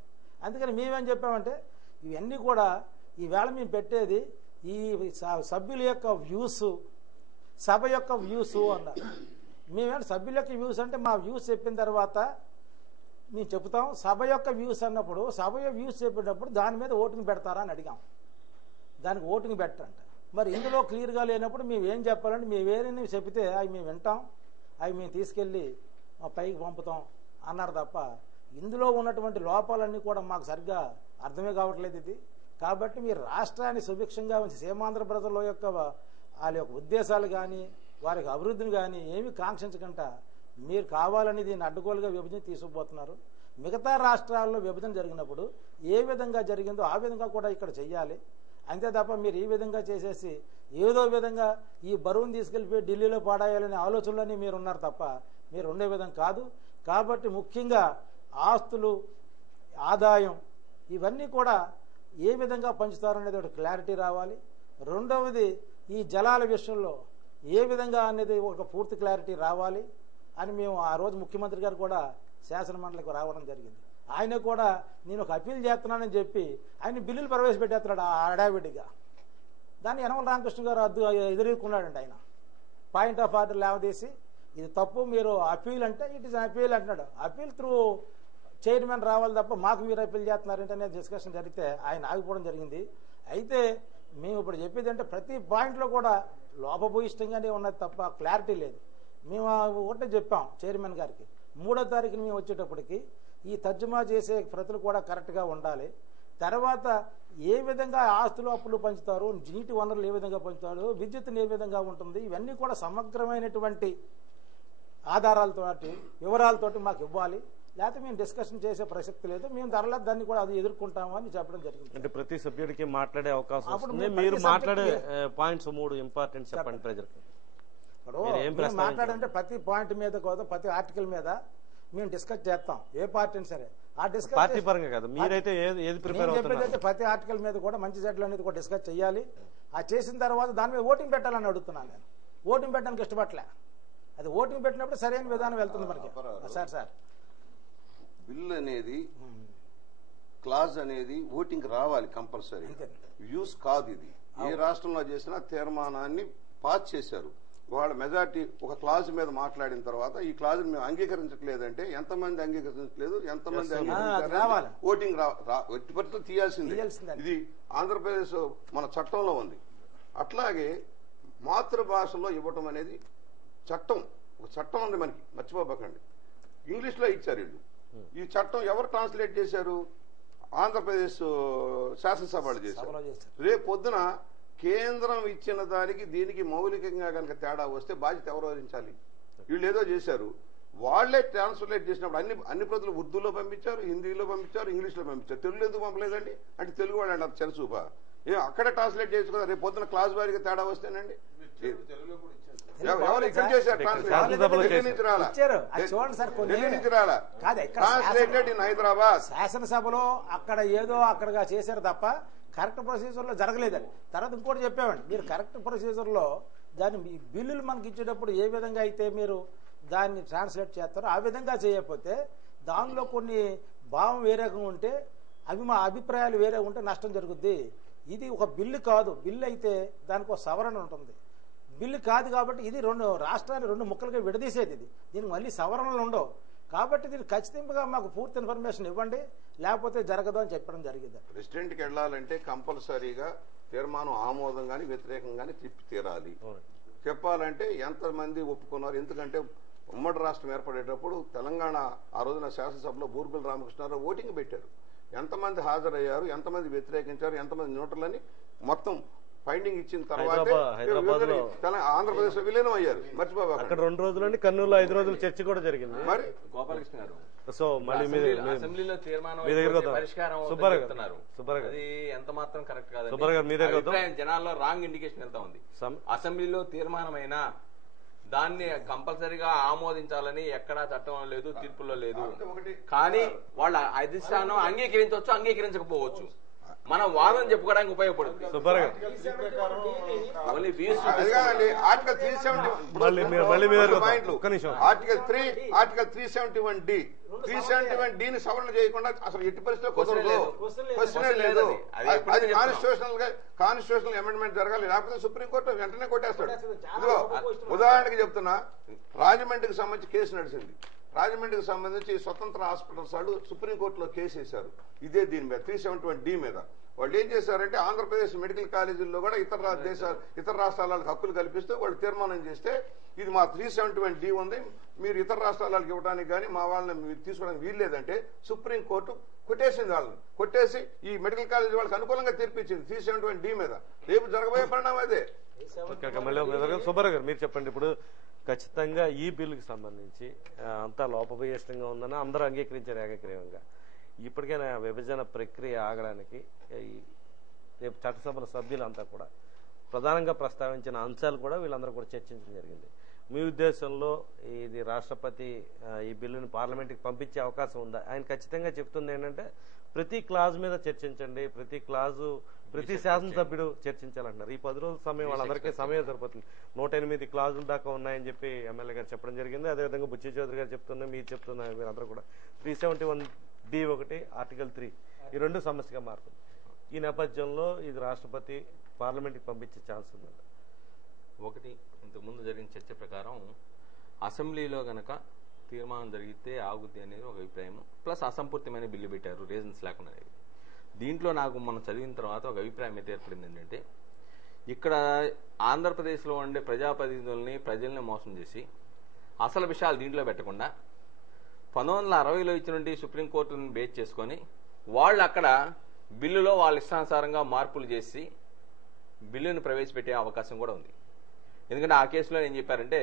అందుకని మేమేం చెప్పామంటే ఇవన్నీ కూడా ఈవేళ మేము పెట్టేది ఈ సభ్యుల యొక్క వ్యూస్, సభ యొక్క వ్యూస్ అన్నారు. మేమేంటి సభ్యుల యొక్క వ్యూస్ అంటే మా వ్యూస్ చెప్పిన తర్వాత మేము చెప్తాం. సభ యొక్క వ్యూస్ అన్నప్పుడు సభ యొక్క వ్యూస్ చెప్పేటప్పుడు దాని మీద ఓటింగ్ పెడతారా అని అడిగాం. దానికి ఓటింగ్ పెట్టంట. మరి ఇందులో క్లియర్గా లేనప్పుడు మేము ఏం చెప్పాలంటే మేము ఏదైనా చెప్తే అవి మేము వింటాం, అవి మేము తీసుకెళ్ళి పైకి పంపుతాం అన్నారు తప్ప ఇందులో ఉన్నటువంటి లోపాలన్నీ కూడా మాకు సరిగ్గా అర్థమే కావట్లేదు ఇది. కాబట్టి మీరు రాష్ట్రాన్ని సుభిక్షంగా ఉంచి సీమాంధ్ర ప్రజల యొక్క వాళ్ళ యొక్క ఉద్దేశాలు కానీ వారికి అభివృద్ధిని కానీ ఏమీ కాంక్షించకుండా మీరు కావాలని దీన్ని అడ్డగోలుగా విభజన తీసుకుపోతున్నారు. మిగతా రాష్ట్రాల్లో విభజన జరిగినప్పుడు ఏ విధంగా జరిగిందో ఆ విధంగా కూడా ఇక్కడ చెయ్యాలి. అంతే తప్ప మీరు ఈ విధంగా చేసేసి ఏదో విధంగా ఈ బరువును తీసుకెళ్ళిపోయి ఢిల్లీలో పాడాయాలనే ఆలోచనలోనే మీరు ఉన్నారు తప్ప మీరు ఉండే విధం కాదు. కాబట్టి ముఖ్యంగా ఆస్తులు, ఆదాయం ఇవన్నీ కూడా ఏ విధంగా పంచుతారనేది ఒక క్లారిటీ రావాలి. రెండవది ఈ జలాల విషయంలో ఏ విధంగా అనేది ఒక పూర్తి క్లారిటీ రావాలి అని మేము ఆ రోజు ముఖ్యమంత్రి గారు కూడా శాసనమండలికి రావడం జరిగింది. ఆయన కూడా నేను ఒక అప్పీల్ చేస్తున్నానని చెప్పి ఆయన బిల్లులు ప్రవేశపెట్టేస్తున్నాడు ఆ హడావిడిగా. దాన్ని యనమల రామకృష్ణ గారు ఎదుర్కొన్నాడండి. ఆయన పాయింట్ ఆఫ్ ఆర్డర్ లేవదీసి ఇది తప్పు, మీరు అప్పీల్ అంటే ఇట్ ఈస్ అప్పీల్ అంటున్నాడు. అప్పీల్ త్రూ చైర్మన్ రావాలి తప్ప మాకు మీరు అప్పీల్ చేస్తున్నారంటే అనేది డిస్కషన్ జరిగితే ఆయన ఆగిపోవడం జరిగింది. అయితే మేము ఇప్పుడు చెప్పేది అంటే ప్రతి పాయింట్లో కూడా లోపభూయిష్టంగానే ఉన్నది తప్ప క్లారిటీ లేదు. మేము ఒకటే చెప్పాం చైర్మన్ గారికి, 3వ తారీఖున మేము వచ్చేటప్పటికి ఈ తర్జుమా చేసే ప్రతులు కూడా కరెక్ట్గా ఉండాలి. తర్వాత ఏ విధంగా ఆస్తులు అప్పులు పంచుతారు, నీటి వనరులు ఏ విధంగా పంచుతారు, విద్యుత్తుని ఏ విధంగా ఉంటుంది, ఇవన్నీ కూడా సమగ్రమైనటువంటి ఆధారాలతోటి వివరాలతోటి మాకు ఇవ్వాలి. లేకపోతే మేము డిస్కషన్ చేసే ప్రసక్తి లేదు. మేము ధరలా దాన్ని కూడా అది ఎదుర్కొంటాము అని చెప్పడం జరిగింది. అంటే ప్రతి సభ్యుడికి మాట్లాడే అవకాశం అప్పుడు వస్తుంది. ప్రతి మీరు మాట్లాడే సభ్యుడికి పాయింట్స్ 3 ఇంపార్టెంట్ చెప్పండి ప్రజలకు. ఇప్పుడు మాట్లాడంటే ప్రతి పాయింట్ మీద కూడా ప్రతి ఆర్టికల్ మీద మేము డిస్కస్ చేస్తాం, ఏ పార్టీ సరే. ఆ డిస్కస్ పార్టీ పరంగా కాదు, మీరైతే ఏది ప్రిపేర్ అవుతున్నారు? చెప్పేదైతే ప్రతి ఆర్టికల్ మీద కూడా మంచి చెడ్డలు అనేది కూడా డిస్కస్ చేయాలి. ఆ చేసిన తర్వాత దాని మీద ఓటింగ్ పెట్టాలని అడుగుతున్నాను నేను. ఓటింగ్ పెట్టడానికి ఇష్టపడలే. అది ఓటింగ్ పెట్టినప్పుడు సరైన విధానం వెళ్తుంది మనకి. సార్ బిల్ అనేది క్లాజ్ అనేది ఓటింగ్ రావాలి కంపల్సరీ. యూస్ కాదు ఇది. ఏ రాష్ట్రంలో చేసినా తీర్మానాన్ని పాస్ చేశారు. వాళ్ళ మెజార్టీ ఒక క్లాజ్ మీద మాట్లాడిన తర్వాత ఈ క్లాజ్ మేము అంగీకరించట్లేదంటే ఎంతమంది అంగీకరించట్లేదు, ఎంతమంది అంగీకరించారు, ఓటింగ్ ఎట్టి పరిస్థితులు తీయాల్సిందే. ఇది ఆంధ్రప్రదేశ్ మన చట్టంలో ఉంది. అట్లాగే మాతృభాషలో ఇవ్వటం అనేది చట్టం, ఒక చట్టం ఉంది మనకి, మర్చిపోబకండి. ఇంగ్లీష్ లో ఇచ్చారు వీళ్ళు. ఈ చట్టం ఎవరు ట్రాన్స్లేట్ చేశారు? ఆంధ్రప్రదేశ్ శాసనసభ వాళ్ళు చేశారు. రేపు పొద్దున కేంద్రం ఇచ్చిన దానికి దీనికి మౌలికంగా కనుక తేడా వస్తే బాధ్యత ఎవరు వహించాలి? వీళ్ళు ఏదో చేశారు, వాళ్లే ట్రాన్స్లేట్ చేసినప్పుడు అన్ని ప్రజలు ఉర్దూలో పంపించారు, హిందీలో పంపించారు, ఇంగ్లీష్ లో పంపించారు. తెలుగులో ఎందుకు పంపలేదండి? అంటే తెలుగు వాళ్ళు అంటారు చెరచూపా. అక్కడే ట్రాన్స్లేట్ చేసుకోవాలి. రేపు పొద్దున క్లాస్ వారికి తేడా వస్తేనండి ఎవరు ఇక్కడ చేశారు? ఢిల్లీ నుంచి రాలా, ఢిల్లీ నుంచి రాలా, ట్రాన్స్లేటెడ్ ఇన్ హైదరాబాద్. శాసనసభలో అక్కడ ఏదో అక్కడగా చేశారు తప్ప కరెక్ట్ ప్రొసీజర్ లో జరగలేదని. తర్వాత ఇంకోటి చెప్పామండి, మీరు కరెక్ట్ ప్రొసీజర్ లో దాన్ని బిల్లులు మనకి ఇచ్చేటప్పుడు ఏ విధంగా అయితే మీరు దాన్ని ట్రాన్స్లేట్ చేస్తారో ఆ విధంగా చేయకపోతే దానిలో కొన్ని భావం వేరేగా ఉంటే అవి మా అభిప్రాయాలు వేరే ఉంటే నష్టం జరుగుద్ది. ఇది ఒక బిల్లు కాదు. బిల్లు అయితే దానికి ఒక సవరణ ఉంటుంది. బిల్లు కాదు కాబట్టి ఇది రెండు రాష్ట్రాలు 2 ముక్కలుగా విడదీసేది. ఇది దీనికి మళ్ళీ సవరణలు ఉండవు. కాబట్టి దీన్ని ఖచ్చితంగా మాకు పూర్తి ఇన్ఫర్మేషన్ ఇవ్వండి, లేకపోతే జరగదు అని చెప్పడం జరిగింది. ప్రెసిడెంట్కి వెళ్ళాలంటే కంపల్సరీగా తీర్మానం ఆమోదం గాని వ్యతిరేకం గాని తిప్పి తీరాలి. చెప్పాలంటే ఎంతమంది ఒప్పుకున్నారు? ఎందుకంటే ఉమ్మడి రాష్ట్రం ఏర్పడేటప్పుడు తెలంగాణ ఆ రోజున శాసనసభలో బూర్గుల రామకృష్ణారావు ఓటింగ్ పెట్టారు. ఎంతమంది హాజరయ్యారు, ఎంతమంది వ్యతిరేకించారు, ఎంతమంది న్యూట్రల్ అని మొత్తం ఫైండింగ్ ఇచ్చిన తర్వాత ఆంధ్రప్రదేశ్ లో విలీనం అయ్యారు. మర్చిపోబా. అక్కడ 2 రోజులండి, కర్నూలులో 5 రోజులు చర్చ కూడా జరిగింది. మరి గోపాలకృష్ణ గారు, సో మళ్ళీ అసెంబ్లీలో తీర్మానం పరిష్కారం అది ఎంత మాత్రం కరెక్ట్ కాదు. జనాల్లో రాంగ్ ఇండికేషన్ వెళ్తా ఉంది. అసెంబ్లీలో తీర్మానమైనా దాన్ని కంపల్సరీగా ఆమోదించాలని ఎక్కడా చట్టం లేదు, తీర్పులో లేదు. కానీ వాళ్ళ అధిష్టానం అంగీకరించవచ్చు, అంగీకరించకపోవచ్చు. మనం వాదన చెప్పుకోవడానికి ఉపయోగపడుతుంది. ఆర్టికల్ 371D 371Dని సవరణ చేయకుండా అసలు ఎట్టి పరిస్థితిలో కుదరదు. క్వశ్చనే లేదు. అది కాన్స్టిట్యూషనల్ అమెండ్మెంట్ జరగాలి, లేకపోతే సుప్రీంకోర్టు వెంటనే కొట్టేస్తాడు. ఇదిగో ఉదాహరణకి చెప్తున్నా, రాజమండ్రికి సంబంధించి కేసు నడిచింది. రాజమండ్రికి సంబంధించి స్వతంత్ర హాస్పిటల్స్ వాళ్ళు సుప్రీంకోర్టులో కేసు వేశారు ఇదే దీని మీద 371D మీద. వాళ్ళు ఏం చేశారంటే ఆంధ్రప్రదేశ్ మెడికల్ కాలేజీల్లో కూడా ఇతర రాష్ట్రాలకు హక్కులు కల్పిస్తూ వాళ్ళు తీర్మానం చేస్తే ఇది మా 371D ఉంది, మీరు ఇతర రాష్ట్రాలకు ఇవ్వడానికి కానీ మా వాళ్ళని మీరు తీసుకోవడానికి వీల్లేదంటే సుప్రీంకోర్టు కొట్టేసింది. వాళ్ళని కొట్టేసి ఈ మెడికల్ కాలేజీ వాళ్ళకి అనుకూలంగా తీర్పిచ్చింది 371D మీద. రేపు జరగబోయే పరిణామం అదే. సుబ్బారావు గారు మీరు చెప్పండి. ఇప్పుడు ఖచ్చితంగా ఈ బిల్లుకి సంబంధించి అంతా లోపభూయిష్టంగా ఉందని అందరూ అంగీకరించారు ఏకగ్రీవంగా. ఇప్పటికైనా విభజన ప్రక్రియ ఆగడానికి రేపు చట్టసభల సభ్యులంతా కూడా ప్రధానంగా ప్రస్తావించిన అంశాలు కూడా వీళ్ళందరూ కూడా చర్చించడం జరిగింది. మీ ఉద్దేశంలో ఇది రాష్ట్రపతి ఈ బిల్లుని పార్లమెంట్కి పంపించే అవకాశం ఉందా? ఆయన ఖచ్చితంగా చెప్తుంది ఏంటంటే ప్రతి క్లాజ్ మీద చర్చించండి, ప్రతి క్లాజు ప్రతి శాసనసభ్యుడు చర్చించాలంటున్నారు. ఈ 10 రోజుల సమయం వాళ్ళందరికీ సమయం సరిపోతుంది. 108 క్లాజుల దాకా ఉన్నాయని చెప్పి ఎమ్మెల్యే గారు చెప్పడం జరిగింది. అదేవిధంగా బుచ్చి చౌదరి గారు చెప్తున్నారు, మీరు చెప్తున్నారు, మీరందరూ కూడా 371D1 ఆర్టికల్ 3 ఈ 2 సమస్యగా మారుతుంది. ఈ నేపథ్యంలో ఇది రాష్ట్రపతి పార్లమెంట్కి పంపించే ఛాన్స్ ఉందండి. ఒకటి, ఇంతకుముందు జరిగిన చర్చ ప్రకారం అసెంబ్లీలో గనక తీర్మానం జరిగితే ఆగుద్ది అనేది ఒక అభిప్రాయం. ప్లస్ అసంపూర్తిమైన బిల్లు పెట్టారు రీజన్స్ లేకుండా. దీంట్లో నాకు మనం చదివిన తర్వాత ఒక అభిప్రాయం అయితే ఏర్పడింది ఏంటంటే, ఇక్కడ ఆంధ్రప్రదేశ్లో ఉండే ప్రజాప్రతినిధుల్ని ప్రజల్ని మోసం చేసి అసలు విషయాలు దీంట్లో పెట్టకుండా 1960లో ఇచ్చినటువంటి సుప్రీంకోర్టుని బేస్ చేసుకొని వాళ్ళు అక్కడ బిల్లులో వాళ్ళ ఇష్టానుసారంగా మార్పులు చేసి బిల్లును ప్రవేశపెట్టే అవకాశం కూడా ఉంది. ఎందుకంటే ఆ కేసులో ఏం చెప్పారంటే,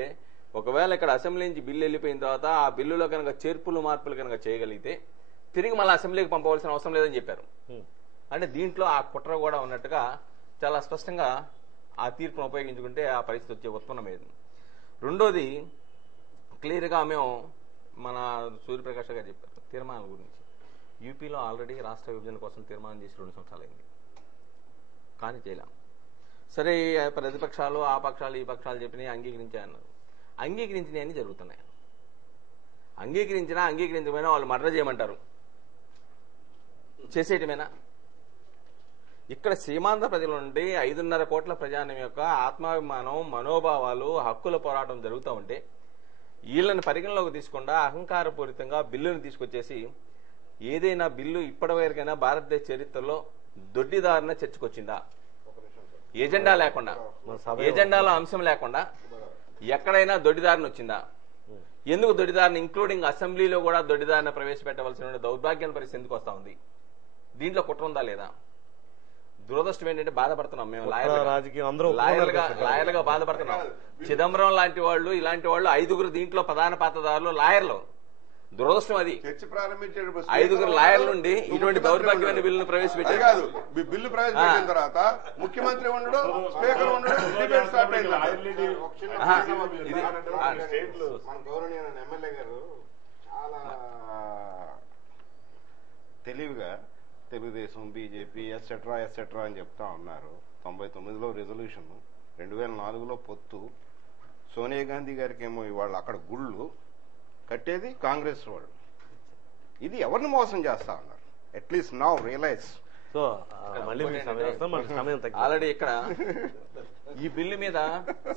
ఒకవేళ ఇక్కడ అసెంబ్లీ నుంచి బిల్లు వెళ్ళిపోయిన తర్వాత ఆ బిల్లులో కనుక చేర్పులు మార్పులు కనుక చేయగలిగితే తిరిగి మళ్ళీ అసెంబ్లీకి పంపవలసిన అవసరం లేదని చెప్పారు. అంటే దీంట్లో ఆ కుట్ర కూడా ఉన్నట్టుగా చాలా స్పష్టంగా ఆ తీర్పును ఉపయోగించుకుంటే ఆ పరిస్థితి వచ్చే ఉత్పన్నమైంది. రెండోది, క్లియర్గా మేము మన సూర్యప్రకాష్ గారు చెప్పారు తీర్మానాల గురించి. యూపీలో ఆల్రెడీ రాష్ట్ర విభజన కోసం తీర్మానం చేసి 2 సంవత్సరాలైంది, కానీ చేయలేం. సరే, ప్రతిపక్షాలు ఆ పక్షాలు ఈ పక్షాలు చెప్పినాయి అంగీకరించాయన్నారు. అంగీకరించినవన్నీ జరుగుతున్నాయి. అంగీకరించినా అంగీకరించమైనా వాళ్ళు మర్డర్ చేయమంటారు, చేసేయటమేనా? ఇక్కడ సీమాంధ్ర ప్రజల నుండి 5.5 కోట్ల ప్రజానం యొక్క ఆత్మాభిమానం, మనోభావాలు, హక్కుల పోరాటం జరుగుతూ ఉంటే వీళ్ళని పరిగణలోకి తీసుకుండా అహంకారపూరితంగా బిల్లుని తీసుకొచ్చేసి ఏదైనా బిల్లు ఇప్పటివరకైనా భారతదేశ చరిత్రలో దొడ్డిదారిన చర్చకొచ్చిందా? ఎజెండా లేకుండా, ఎజెండాలో అంశం లేకుండా ఎక్కడైనా దొడ్డిదారిని వచ్చిందా? ఎందుకు దొడ్డిదారిని ఇంక్లూడింగ్ అసెంబ్లీలో కూడా దొడ్డిదారిని ప్రవేశపెట్టవలసిన దౌర్భాగ్యాల పరిస్థితి ఎందుకు వస్తా ఉంది? దీంట్లో కుట్ర ఉందా లేదా? దురదృష్టం ఏంటంటే బాధపడుతున్నాం మేము, లాయర్లుగా బాధపడుతున్నాం. చిదంబరం లాంటి వాళ్ళు, ఇలాంటి వాళ్ళు 5 దీంట్లో ప్రధాన పాత్రదారులు లాయర్లు. దురదృష్టం అది. 5 లాయర్ల నుండి ఇటువంటి దౌర్భాగ్యమైన బిల్లును ప్రవేశపెట్టారు. బిల్లు ప్రవేశపెట్టిన తర్వాత ముఖ్యమంత్రి ఉండడు, స్పీకర్ ఉండడు, డిబేట్ స్టార్ట్ అయింది. గౌరవనీయ ఎమ్మెల్యే గారు చాలా తెలివిగా తెలుగుదేశం, బీజేపీ ఎట్సెట్రా ఎట్సెట్రా అని చెప్తా ఉన్నారు. 99లో రిజల్యూషన్, 2004లో పొత్తు, సోనియా గాంధీ గారికి ఏమో ఇవాళ అక్కడ గుళ్ళు కట్టేది కాంగ్రెస్ వాళ్ళు. ఇది ఎవరిని మోసం చేస్తా ఉన్నారు? At least now realise. So already ఇక్కడ ఈ బిల్లు మీద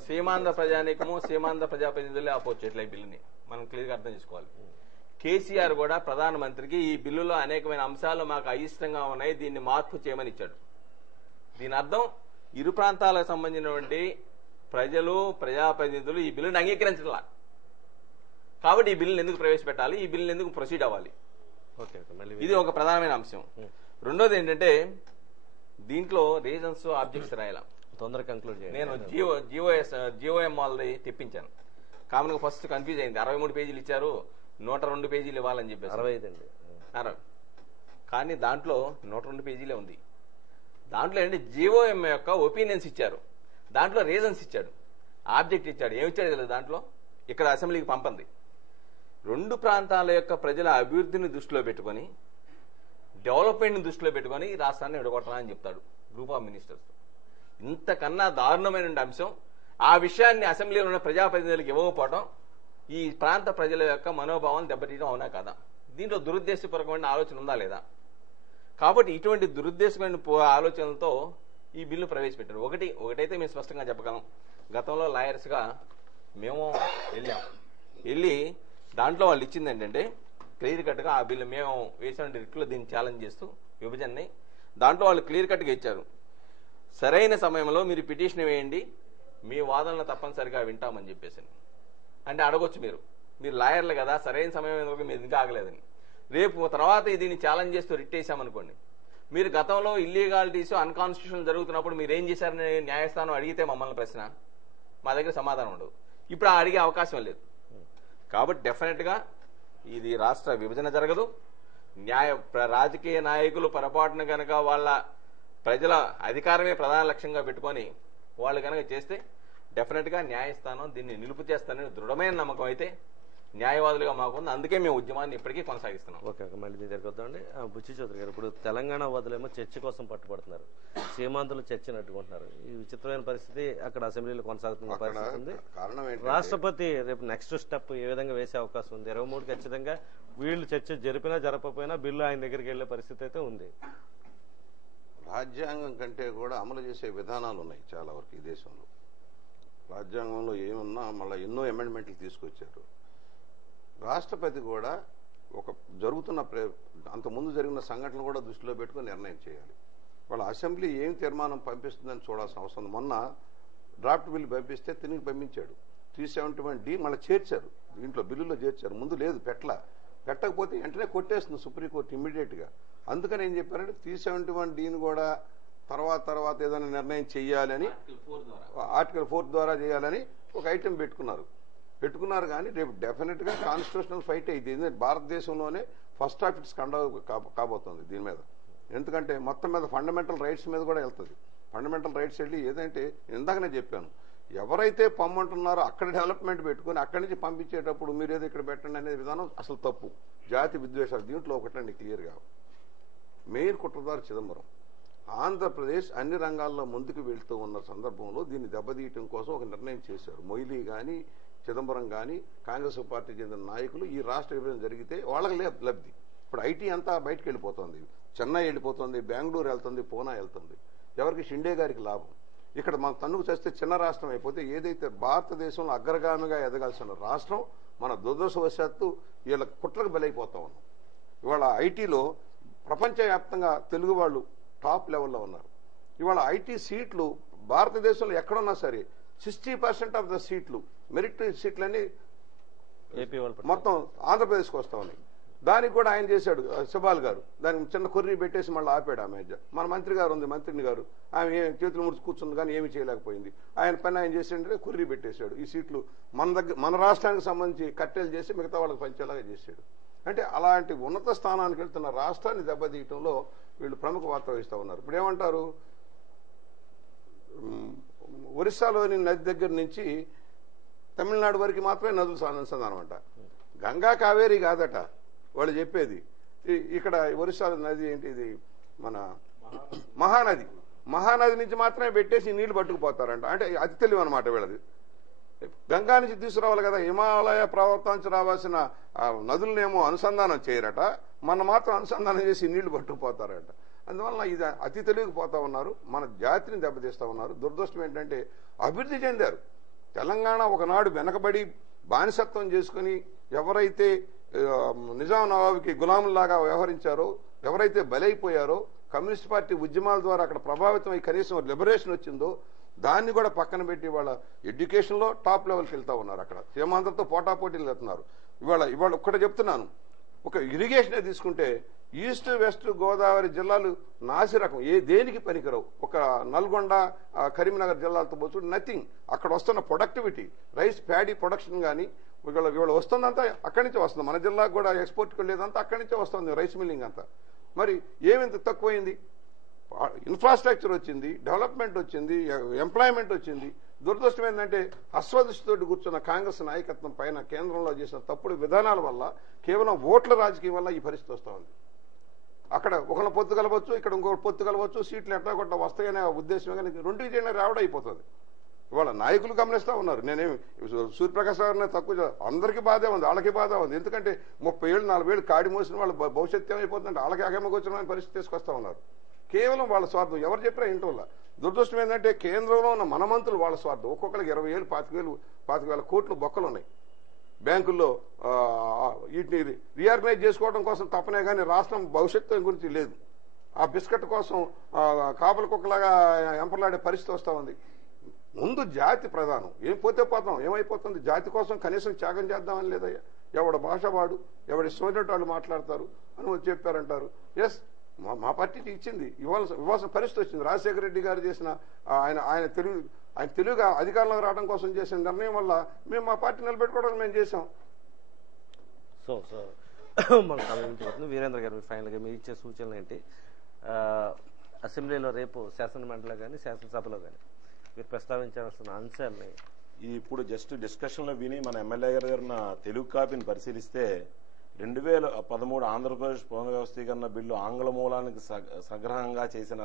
సీమాంధ్ర ప్రజానీకము, సీమాంధ్ర ప్రజాప్రతినిధులే ఆపోవచ్చు. ఇట్లా ఈ బిల్లుని మనం క్లియర్గా అర్థం చేసుకోవాలి. కేసీఆర్ కూడా ప్రధానమంత్రికి ఈ బిల్లులో అనేకమైన అంశాలు మాకు అయిష్టంగా ఉన్నాయి, దీన్ని మార్పు చేయమని ఇచ్చాడు. దీని అర్థం ఇరు ప్రాంతాలకు సంబంధించినటువంటి ప్రజలు, ప్రజాప్రతినిధులు ఈ బిల్లుని అంగీకరించాల. కాబట్టి ఈ బిల్లుని ఎందుకు ప్రవేశపెట్టాలి, ఈ బిల్లుని ఎందుకు ప్రొసీడ్ అవ్వాలి, ఇది ఒక ప్రధానమైన అంశం. రెండోది ఏంటంటే, దీంట్లో రీజన్స్, ఆబ్జెక్ట్స్ రాయాల. తొందరగా కంక్లూడ్ చేయాలి. నేను జిఓఎం వాళ్ళది తెప్పించాను. కామన్గా ఫస్ట్ కన్ఫ్యూజ్ అయింది. 63 పేజీలు ఇచ్చారు, 102 పేజీలు ఇవ్వాలని చెప్పేసి. 65 అండి. 60. కానీ దాంట్లో 102 పేజీలే ఉంది. దాంట్లో ఏంటి, జిఓఎం యొక్క ఒపీనియన్స్ ఇచ్చారు, దాంట్లో రీజన్స్ ఇచ్చాడు, ఆబ్జెక్ట్ ఇచ్చాడు. ఏమిచ్చాడు తెలియదు దాంట్లో. ఇక్కడ అసెంబ్లీకి పంపండి. 2 ప్రాంతాల యొక్క ప్రజల అభివృద్ధిని దృష్టిలో పెట్టుకొని, డెవలప్మెంట్ని దృష్టిలో పెట్టుకొని ఈ రాష్ట్రాన్ని విడగొట్టాలని చెప్తాడు గ్రూప్ ఆఫ్ మినిస్టర్స్. ఇంతకన్నా దారుణమైన అంశం. ఆ విషయాన్ని అసెంబ్లీలో ఉన్న ప్రజాప్రతినిధులకు ఇవ్వకపోవడం ఈ ప్రాంత ప్రజల యొక్క మనోభావాన్ని దెబ్బతీయడం అవునా కాదా? దీంట్లో దురుద్దేశపూర్వకమైన ఆలోచన ఉందా లేదా? కాబట్టి ఇటువంటి దురుద్దేశమైన ఆలోచనలతో ఈ బిల్లు ప్రవేశపెట్టారు. ఒకటైతే మేము స్పష్టంగా చెప్పగలం. గతంలో లాయర్స్గా మేము వెళ్ళి దాంట్లో వాళ్ళు ఇచ్చింది ఏంటంటే, క్లియర్ కట్గా ఆ బిల్లు మేము వేసిన రిట్లో దీన్ని ఛాలెంజ్ చేస్తూ విభజనని దాంట్లో వాళ్ళు క్లియర్ కట్గా ఇచ్చారు. సరైన సమయంలో మీరు పిటిషన్ వేయండి, మీ వాదనలు తప్పనిసరిగా వింటామని చెప్పేసి. అంటే అడగొచ్చు మీరు లాయర్లు కదా, సరైన సమయం వరకు మీరు ఇంకా ఆగలేదని. రేపు తర్వాత దీన్ని ఛాలెంజ్ చేస్తూ రిట్ వేసామనుకోండి, మీరు గతంలో ఇల్లీగాలిటీస్, అన్కాన్స్టిట్యూషనల్ జరుగుతున్నప్పుడు మీరు ఏం చేశారని న్యాయస్థానం అడిగితే మమ్మల్ని ప్రశ్న, మా దగ్గర సమాధానం ఉండదు. ఇప్పుడు అడిగే అవకాశం లేదు. కాబట్టి డెఫినెట్గా ఇది రాష్ట్ర విభజన జరగదు. రాజకీయ నాయకులు పొరపాటున కనుక వాళ్ళ ప్రజల అధికారమే ప్రధాన లక్ష్యంగా పెట్టుకొని వాళ్ళు కనుక చేస్తే డెఫినెట్గా న్యాయస్థానం దీన్ని నిలుపు చేస్తానని దృఢమైన నమ్మకం అయితే న్యాయవాదులుగా మాకుంది. అందుకే మేము ఉద్యమాన్ని ఇప్పటికీ కొనసాగిస్తున్నాం. ఓకే, మళ్ళీ మీ దగ్గరికి వద్దామండి. బుచ్చి చౌదరి గారు, ఇప్పుడు తెలంగాణ వాదులేమో చర్చ కోసం పట్టుబడుతున్నారు, సీమాంధ్రులు చర్చను అడ్డుకుంటున్నారు. ఈ విచిత్రమైన పరిస్థితి అక్కడ అసెంబ్లీలో కొనసాగుతున్న పరిస్థితి ఉంది. రాష్ట్రపతి రేపు నెక్స్ట్ స్టెప్ ఏ విధంగా వేసే అవకాశం ఉంది? 23 ఖచ్చితంగా వీళ్ళు చర్చ జరిపినా జరపకపోయినా బిల్లు ఆయన దగ్గరికి వెళ్లే పరిస్థితి అయితే ఉంది. రాజ్యాంగం కంటే కూడా అమలు చేసే విధానాలు ఉన్నాయి చాలా వరకు ఈ దేశంలో. రాజ్యాంగంలో ఏమున్నా మళ్ళీ ఎన్నో అమెండ్మెంట్లు తీసుకొచ్చారు. రాష్ట్రపతి కూడా ఒక జరుగుతున్న అంతకుముందు జరిగిన సంఘటనలు కూడా దృష్టిలో పెట్టుకుని నిర్ణయం చేయాలి. వాళ్ళ అసెంబ్లీ ఏం తీర్మానం పంపిస్తుందని చూడాల్సిన అవసరం. మొన్న డ్రాఫ్ట్ బిల్లు పంపిస్తే తిరిగి పంపించాడు. 371D మళ్ళీ చేర్చారు, దీంట్లో బిల్లులో చేర్చారు. ముందు లేదు, పెట్టకపోతే వెంటనే కొట్టేస్తుంది సుప్రీంకోర్టు ఇమ్మీడియట్ గా. అందుకని ఏం చెప్పారంటే 371Dని కూడా తర్వాత ఏదైనా నిర్ణయం చేయాలని ఆర్టికల్ 4 ద్వారా చేయాలని ఒక ఐటెం పెట్టుకున్నారు. కానీ రేపు డెఫినెట్ గా కాన్స్టిట్యూషనల్ ఫైట్ ఇది భారతదేశంలోనే ఫస్ట్ ఆఫ్ ఇట్స్ కాబోతుంది దీని మీద. ఎందుకంటే మొత్తం మీద ఫండమెంటల్ రైట్స్ మీద కూడా వెళ్తుంది. ఫండమెంటల్ రైట్స్ వెళ్ళి ఏదంటే ఇందాకనే చెప్పాను, ఎవరైతే పంపంటున్నారో అక్కడ డెవలప్మెంట్ పెట్టుకుని అక్కడి నుంచి పంపించేటప్పుడు మీరు ఏదో ఇక్కడ పెట్టండి అనే విధానం అసలు తప్పు. జాతి విద్వేషాలు దీంట్లో ఒకటండి క్లియర్గా. మెయిన్ కుట్రదారు చిదంబరం ఆంధ్రప్రదేశ్ అన్ని రంగాల్లో ముందుకు వెళ్తూ ఉన్న సందర్భంలో దీన్ని దెబ్బతీయటం కోసం ఒక నిర్ణయం చేశారు. మొయిలీ కానీ చిదంబరం కానీ కాంగ్రెస్ పార్టీకి చెందిన నాయకులు ఈ రాష్ట్ర విభజన జరిగితే వాళ్ళకి లబ్ధి. ఇప్పుడు ఐటీ అంతా బయటకు వెళ్ళిపోతుంది, చెన్నై వెళ్ళిపోతుంది, బెంగళూరు వెళ్తుంది, పూనా వెళ్తుంది. ఎవరికి? షిండే గారికి లాభం. ఇక్కడ మన తన్నుకు చేస్తే చిన్న రాష్ట్రం అయిపోతే ఏదైతే భారతదేశంలో అగ్రగామిగా ఎదగాల్సిన రాష్ట్రం మన దురదృష్టవశాత్తు వీళ్ళ కుట్రకు బలైపోతా ఉన్నాం. ఇవాళ ఐటీలో ప్రపంచవ్యాప్తంగా తెలుగు వాళ్ళు టాప్ లెవెల్లో ఉన్నారు. ఇవాళ ఐటీ సీట్లు భారతదేశంలో ఎక్కడున్నా సరే 60% ఆఫ్ ద సీట్లు మెరిట్ సీట్లన్నీ మొత్తం ఆంధ్రప్రదేశ్కి వస్తా ఉన్నాయి. దానికి కూడా ఆయన చేశాడు సుబాల్ గారు, దానికి చిన్న కొర్రీ పెట్టేసి మళ్ళీ ఆపాడు. ఆమె మన మంత్రి గారు ఉంది, మంత్రిని గారు, ఆమె చేతులు ముడిచి కూర్చుంది కానీ ఏమీ చేయలేకపోయింది. ఆయన పని ఆయన చేసేంటే కొర్రీ పెట్టేశాడు. ఈ సీట్లు మన రాష్ట్రానికి సంబంధించి కట్టెలు చేసి మిగతా వాళ్ళకి పంచేలాగా చేశాడు. అంటే అలాంటి ఉన్నత స్థానానికి వెళ్తున్న రాష్ట్రాన్ని దెబ్బతీయటంలో వీళ్ళు ప్రముఖ పాత్ర వహిస్తూ ఉన్నారు. ఇప్పుడు ఏమంటారు, ఒరిస్సాలోని నది దగ్గర నుంచి తమిళనాడు వరకు మాత్రమే నదులు అనుసంధానం అంట. గంగా కావేరి కాదట వాళ్ళు చెప్పేది. ఇక్కడ ఒరిస్సా నది ఏంటి, ఇది మన మహానది నుంచి మాత్రమే పెట్టేసి నీళ్లు పట్టుకుపోతారంట. అంటే అతి తెలివి అనమాట వీళ్ళది. గంగా నుంచి తీసుకురావాలి కదా, హిమాలయ పర్వతం నుంచి రావాల్సిన నదులనేమో అనుసంధానం చేయరట, మన మాత్రం అనుసంధానం చేసి నీళ్లు పట్టుకుపోతారట. అందువల్ల ఇది అతి తెలివికి పోతా ఉన్నారు, మన జాతిని దెబ్బతీస్తా ఉన్నారు. దురదృష్టం ఏంటంటే అభివృద్ధి చెందారు. తెలంగాణ ఒకనాడు వెనకబడి బానిసత్వం చేసుకుని ఎవరైతే నిజాం నవాబుకి గులాముల్లాగా వ్యవహరించారో, ఎవరైతే బలైపోయారో, కమ్యూనిస్ట్ పార్టీ ఉద్యమాల ద్వారా అక్కడ ప్రభావితం అయి కనీసం లిబరేషన్ వచ్చిందో దాన్ని కూడా పక్కన పెట్టి వాళ్ళ ఎడ్యుకేషన్లో టాప్ లెవెల్కి వెళ్తా ఉన్నారు. అక్కడ సీమాంధ్రతో పోటాపోటీలు వెళ్తున్నారు. ఇవాళ ఒక్కటే చెప్తున్నాను, ఒక ఇరిగేషనే తీసుకుంటే ఈస్ట్ వెస్ట్ గోదావరి జిల్లాలు నాసిరకం, దేనికి పనికిరావు. ఒక నల్గొండ కరీంనగర్ జిల్లాలతో పోల్చుకుంటే నథింగ్. అక్కడ వస్తున్న ప్రొడక్టివిటీ, రైస్ ప్యాడీ ప్రొడక్షన్ కానీ ఇవాళ వస్తుందంతా అక్కడి నుంచే వస్తుంది. మన జిల్లాకు కూడా ఎక్స్పోర్ట్కి వెళ్ళేదంతా అక్కడి నుంచే వస్తుంది, రైస్ మిల్లింగ్ అంతా. మరి ఏమింత తక్కువైంది? ఇన్ఫ్రాస్ట్రక్చర్ వచ్చింది, డెవలప్మెంట్ వచ్చింది, ఎంప్లాయ్మెంట్ వచ్చింది. దురదృష్టం ఏంటంటే అస్వదృష్టితోటి కూర్చున్న కాంగ్రెస్ నాయకత్వం పైన కేంద్రంలో చేసిన తప్పుడు విధానాల వల్ల, కేవలం ఓట్ల రాజకీయం వల్ల ఈ పరిస్థితి వస్తూ ఉంది. అక్కడ ఒకళ్ళ పొత్తు కలవచ్చు, ఇక్కడ ఇంకొక పొత్తు కలవచ్చు, సీట్లు ఎట్లా కొట్ట వస్తాయనే ఉద్దేశమే కానీ రెండుకి చేయడం రావడం అయిపోతుంది. ఇవాళ నాయకులు గమనిస్తూ ఉన్నారు. నేనేమి సూర్యప్రకాశ్ గారిని తక్కువ, అందరికీ బాధే ఉంది, వాళ్ళకి బాధ ఉంది. ఎందుకంటే 30 ఏళ్ళు 40 ఏళ్ళు కాడి మోసిన వాళ్ళు భవిష్యత్తు ఏమైపోతుందంటే వాళ్ళకి అగమగోచరమైన పరిస్థితి తీసుకొస్తా ఉన్నారు. కేవలం వాళ్ళ స్వార్థం. ఎవరు చెప్పినా ఇంటి వల్ల. దురదృష్టం ఏంటంటే కేంద్రంలో ఉన్న మన మంత్రులు వాళ్ళ స్వార్థం. ఒక్కొక్కరికి 20,000 25,000 కోట్లు బొక్కలు ఉన్నాయి బ్యాంకుల్లో. వీటిని రీఆర్గనైజ్ చేసుకోవడం కోసం తప్పనే కానీ రాష్ట్రం భవిష్యత్తు గురించి లేదు. ఆ బిస్కెట్ కోసం కాపల కుక్కలాగా ఎంపలాడే పరిస్థితి వస్తూ ఉంది. ముందు జాతి ప్రధానం. ఏం పోతే పోతాం, ఏమైపోతుంది? జాతి కోసం కనీసం త్యాగం చేద్దామని లేదయ్యా. ఎవడ భాష వాడు, ఎవడి ఇష్టమైనట్టు వాళ్ళు మాట్లాడతారు అని చెప్పారంటారు. ఎస్, మా పార్టీకి ఇచ్చింది, ఇవ్వాల్సిన పరిస్థితి వచ్చింది. రాజశేఖర రెడ్డి గారు చేసిన ఆయన ఆయన తెలుగు అధికారంలోకి రావడం కోసం చేసిన నిర్ణయం వల్ల మేము మా పార్టీ నిలబెట్టుకోవడానికి మేము చేసాం. సో మన సమయం వీరేంద్ర గారు ఫైనల్గా మీరు ఇచ్చే సూచనలు ఏంటి? అసెంబ్లీలో రేపు శాసనమండలిలో కానీ శాసనసభలో కానీ మీరు ప్రస్తావించాల్సిన అంశాలని ఇది ఇప్పుడు జస్ట్ డిస్కషన్ లో విని మన ఎమ్మెల్యే గారు నా తెలుగు కాపీని పరిశీలిస్తే 2013 ఆంధ్రప్రదేశ్ పునర్వ్యవస్థీకరణ బిల్లు ఆంగ్ల మూలానికి సంగ్రహంగా చేసిన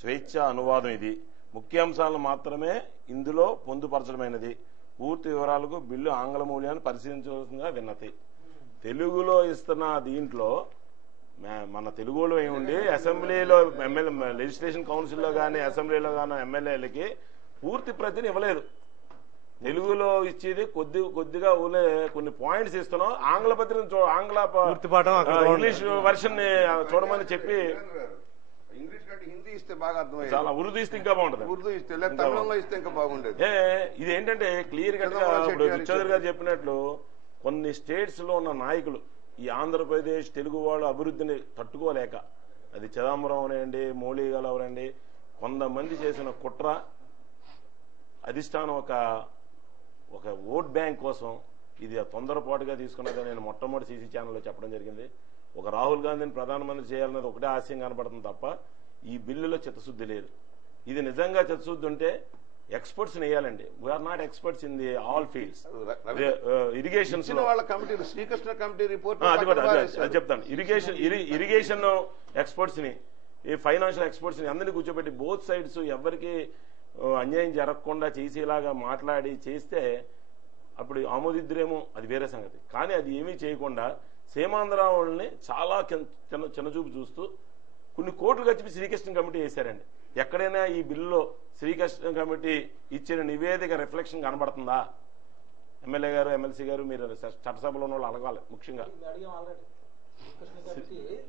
స్వేచ్ఛ అనువాదం ఇది. ముఖ్యాంశాలను మాత్రమే ఇందులో పొందుపరచడమైనది. పూర్తి వివరాలకు బిల్లు ఆంగ్ల మూల్యాన్ని పరిశీలించవలసిందిగా విన్నతి. తెలుగులో ఇస్తున్న దీంట్లో మన తెలుగులో ఏముండి అసెంబ్లీలో ఎమ్మెల్యే లెజిస్లేషన్ కౌన్సిల్లో కానీ అసెంబ్లీలో కానీ ఎమ్మెల్యేలకి పూర్తి ప్రతిని ఇవ్వలేదు. తెలుగులో ఇచ్చేది కొద్దిగా కొన్ని పాయింట్స్ ఇస్తున్నాం. ఆంగ్ల పత్రిక ఇంగ్లీష్ వర్షన్ ని చూడమని చెప్పి ఇంగ్లీష్ కంటే హిందీ ఇస్తే బాగా అర్థమయ్యేది. చాలా ఉర్దూ ఇస్తే ఇంకా బాగుంటుంది. ఉర్దూ ఇస్తే తమిళంలో ఇస్తే ఇంకా బాగుండేది. ఇది ఏంటంటే క్లియర్ కట్ గా ఇప్పుడు విశ్వధర్ గారు చెప్పినట్లు కొన్ని స్టేట్స్ లో ఉన్న నాయకులు ఈ ఆంధ్రప్రదేశ్ తెలుగు వాళ్ళ అభివృద్ధిని తట్టుకోలేక, అది చిదంబరం అవనండి, మౌళి గారు అవనండి, కొంతమంది చేసిన కుట్ర అధిష్టానం ఒక ఓట్ బ్యాంక్ కోసం ఇది తొందరపాటుగా తీసుకున్నదని నేను మొట్టమొదటి సీసీ ఛానల్లో చెప్పడం జరిగింది. ఒక రాహుల్ గాంధీని ప్రధానమంత్రి చేయాలన్నది ఒకటే ఆశయం కనబడుతుంది తప్ప ఈ బిల్లులో చిత్తశుద్ధి లేదు. ఇది నిజంగా చిత్తశుద్ధి ఉంటే ఎక్స్పర్ట్స్ వేయాలండి. We are not experts in the all fields. Irrigation వాళ్ళ కమిటీ శ్రీకృష్ణ కమిటీ రిపోర్ట్ అది కూడా అది చెప్తాను. ఇరిగేషన్ ఎక్స్పర్ట్స్ ని, ఈ ఫైనాన్షియల్ ఎక్స్పర్ట్స్ ని అందరినీ కూర్చోబెట్టి బోత్ సైడ్స్ ఎవరికి అన్యాయం జరగకుండా చేసేలాగా మాట్లాడి చేస్తే అప్పుడు ఆమోదిద్దురేమో, అది వేరే సంగతి. కానీ అది ఏమీ చేయకుండా సీమాంధ్రావుల్ని చాలా చిన్నచూపు చూస్తూ కొన్ని కోట్లు ఖర్చు శ్రీకృష్ణ కమిటీ వేశారండి. ఎక్కడైనా ఈ బిల్లులో శ్రీకృష్ణ కమిటీ ఇచ్చిన నివేదిక రిఫ్లెక్షన్ కనబడుతుందా? ఎమ్మెల్యే గారు, ఎమ్మెల్సీ గారు, మీరు చట్టసభలో ఉన్న వాళ్ళు అడగాలి ముఖ్యంగా.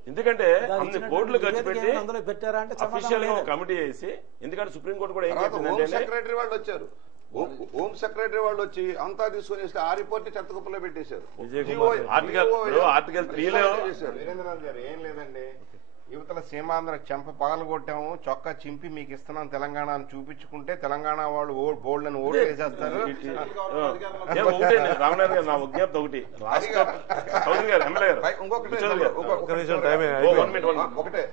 ఎందుకంటే అన్ని కోట్లు ఖర్చు పెట్టి అఫీషియల్ గా కమిటీ వేసి, ఎందుకంటే సుప్రీంకోర్టు కూడా ఏం చెప్పిందంటే సెక్రటరీ వాళ్ళు వచ్చారు, హోమ్ సెక్రటరీ వాళ్ళు వచ్చి అంతా తీసుకుని ఆ రిపోర్ట్ చెత్తకుప్పలో పెట్టేశారు. ఆర్టికల్ 3లో వీరేంద్రనాథ్ గారు ఏం లేదండి, యువతల సీమాంధ్ర చెంప పగలు కొట్టాము, చొక్కా చింపి మీకు ఇస్తున్నాం తెలంగాణ అని చూపించుకుంటే తెలంగాణ వాళ్ళు బోల్డ్ అని ఓట్లు వేసేస్తారు. రామనాథ్ గారు నా విజ్ఞప్తి ఒకటి, రాష్ట్ర చౌదరి గారు ఎమ్మెల్యే ఒకటే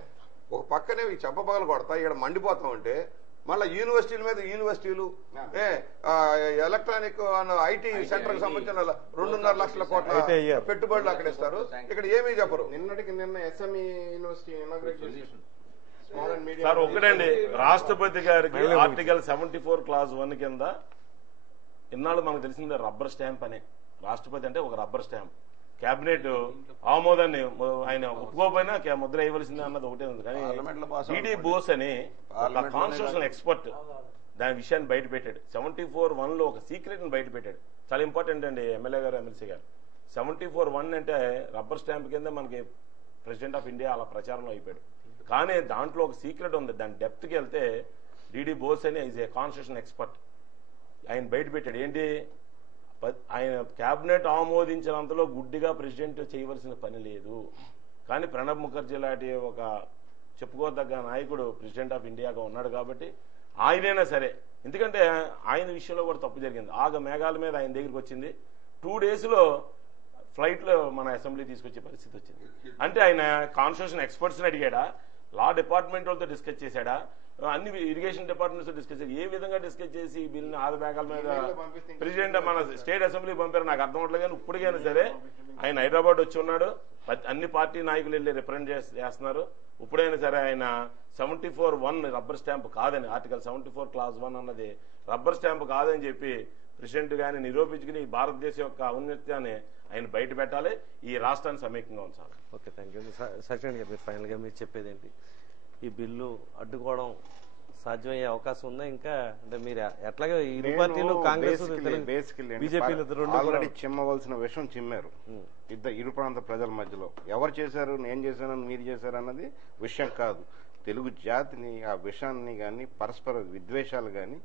ఒక పక్కనే ఈ చెంప పగలు కొడతా ఇక్కడ మండిపోతాం అంటే మళ్ళీ యూనివర్సిటీల మీద యూనివర్సిటీలు ఎలక్ట్రానిక్ ఐటీ సెంటర్ కి సంబంధించిన 2.5 లక్షల కోట్ల పెట్టుబడులు అక్కడ ఇస్తారు. ఇక్కడ ఏమీ చెప్పరు. నిన్న ఎస్ఎంఈ యూనివర్సిటీ ఇనాగ్రేట్ చేసి సార్ ఒకటండి, రాష్ట్రపతి గారికి ఆర్టికల్ 74 క్లాజ్ 1 కింద ఇన్నాళ్ళు మనకు తెలిసిందే రబ్బర్ స్టాంప్ అనే. రాష్ట్రపతి అంటే ఒక రబ్బర్ స్టాంప్. కేబినెట్ ఆమోదాన్ని ఆయన ఒప్పుకోకపోయినా ముద్ర వేయవలసిందే అన్నది ఒకటే ఉంది. కానీ డిడి బోస్ అని ఒక కాన్స్టిట్యూషనల్ ఎక్స్పర్ట్ దాని విషయాన్ని బయట పెట్టాడు. 74(1) లో ఒక సీక్రెట్ ని బయట పెట్టాడు. చాలా ఇంపార్టెంట్ అండి ఎమ్మెల్యే గారు, ఎమ్మెల్సీ గారు. 74(1) అంటే రబ్బర్ స్టాంప్ కింద మనకి ప్రెసిడెంట్ ఆఫ్ ఇండియా అలా ప్రచారంలో అయిపోయాడు. కానీ దాంట్లో ఒక సీక్రెట్ ఉంది. దాని డెప్త్ కి వెళ్తే డిడి బోస్ అని ఈజ్ ఏ కాన్స్టిట్యూషన్ ఎక్స్పర్ట్. ఆయన బయట పెట్టాడు ఏంటి, ఆయన కేబినెట్ ఆమోదించినంతలో గుడ్డిగా ప్రెసిడెంట్ చేయవలసిన పని లేదు. కానీ ప్రణబ్ ముఖర్జీ లాంటి ఒక చెప్పుకోదగ్గ నాయకుడు ప్రెసిడెంట్ ఆఫ్ ఇండియాగా ఉన్నాడు కాబట్టి ఆయనైనా సరే, ఎందుకంటే ఆయన విషయంలో కూడా తప్పు జరిగింది. మేఘాల మీద ఆయన దగ్గరికి వచ్చింది. 2 days లో ఫ్లైట్ లో మన అసెంబ్లీ తీసుకొచ్చే పరిస్థితి వచ్చింది. అంటే ఆయన కాన్స్టిట్యూషన్ ఎక్స్పర్ట్స్ ని అడిగాడా, లా డిపార్ట్మెంట్ వాళ్ళతో డిస్కస్ చేశాడా, అన్ని ఇరిగేషన్ డిపార్ట్మెంట్స్ తో డిస్కస్ చేసి ఏ విధంగా డిస్కస్ చేసి ఈ బిల్ని మేఘాల మీద ప్రెసిడెంట్ మన స్టేట్ అసెంబ్లీ పంపారు నాకు అర్థం అవట్లేదు. కానీ ఇప్పటికైనా సరే ఆయన హైదరాబాద్ వచ్చి ఉన్నాడు, అన్ని పార్టీ నాయకులు వెళ్ళి రిప్రజెంట్ చేస్తున్నారు. ఇప్పుడైనా సరే ఆయన 74(1) రబ్బర్ స్టాంప్ కాదని, ఆర్టికల్ 74 క్లాజ్ 1 అన్నది రబ్బర్ స్టాంప్ కాదని చెప్పి ప్రెసిడెంట్ గాని నిరూపించుకుని భారతదేశం యొక్క ఔన్నత్యాన్ని ఆయన బయట పెట్టాలి, ఈ రాష్ట్రాన్ని సమైక్యంగా ఉంచాలి. Okay, thank you. సచిన్ గారు మీరు ఫైనల్ గా మీరు చెప్పేది ఏంటి? ఈ బిల్లు అడ్డుకోవడం సాధ్యమయ్యే అవకాశం ఉందా ఇంకా? అంటే మీరు ఎట్లాగా ఇరు పార్టీలు కాంగ్రెస్ బీజేపీ ఆల్రెడీ చిమ్మవలసిన విషయం చిమ్మారు ఇరు ప్రాంత ప్రజల మధ్యలో. ఎవరు చేశారు, నేను చేశాను, మీరు చేశారు అన్నది విషయం కాదు. తెలుగు జాతిని ఆ విషయాన్ని కానీ పరస్పర విద్వేషాలు కానీ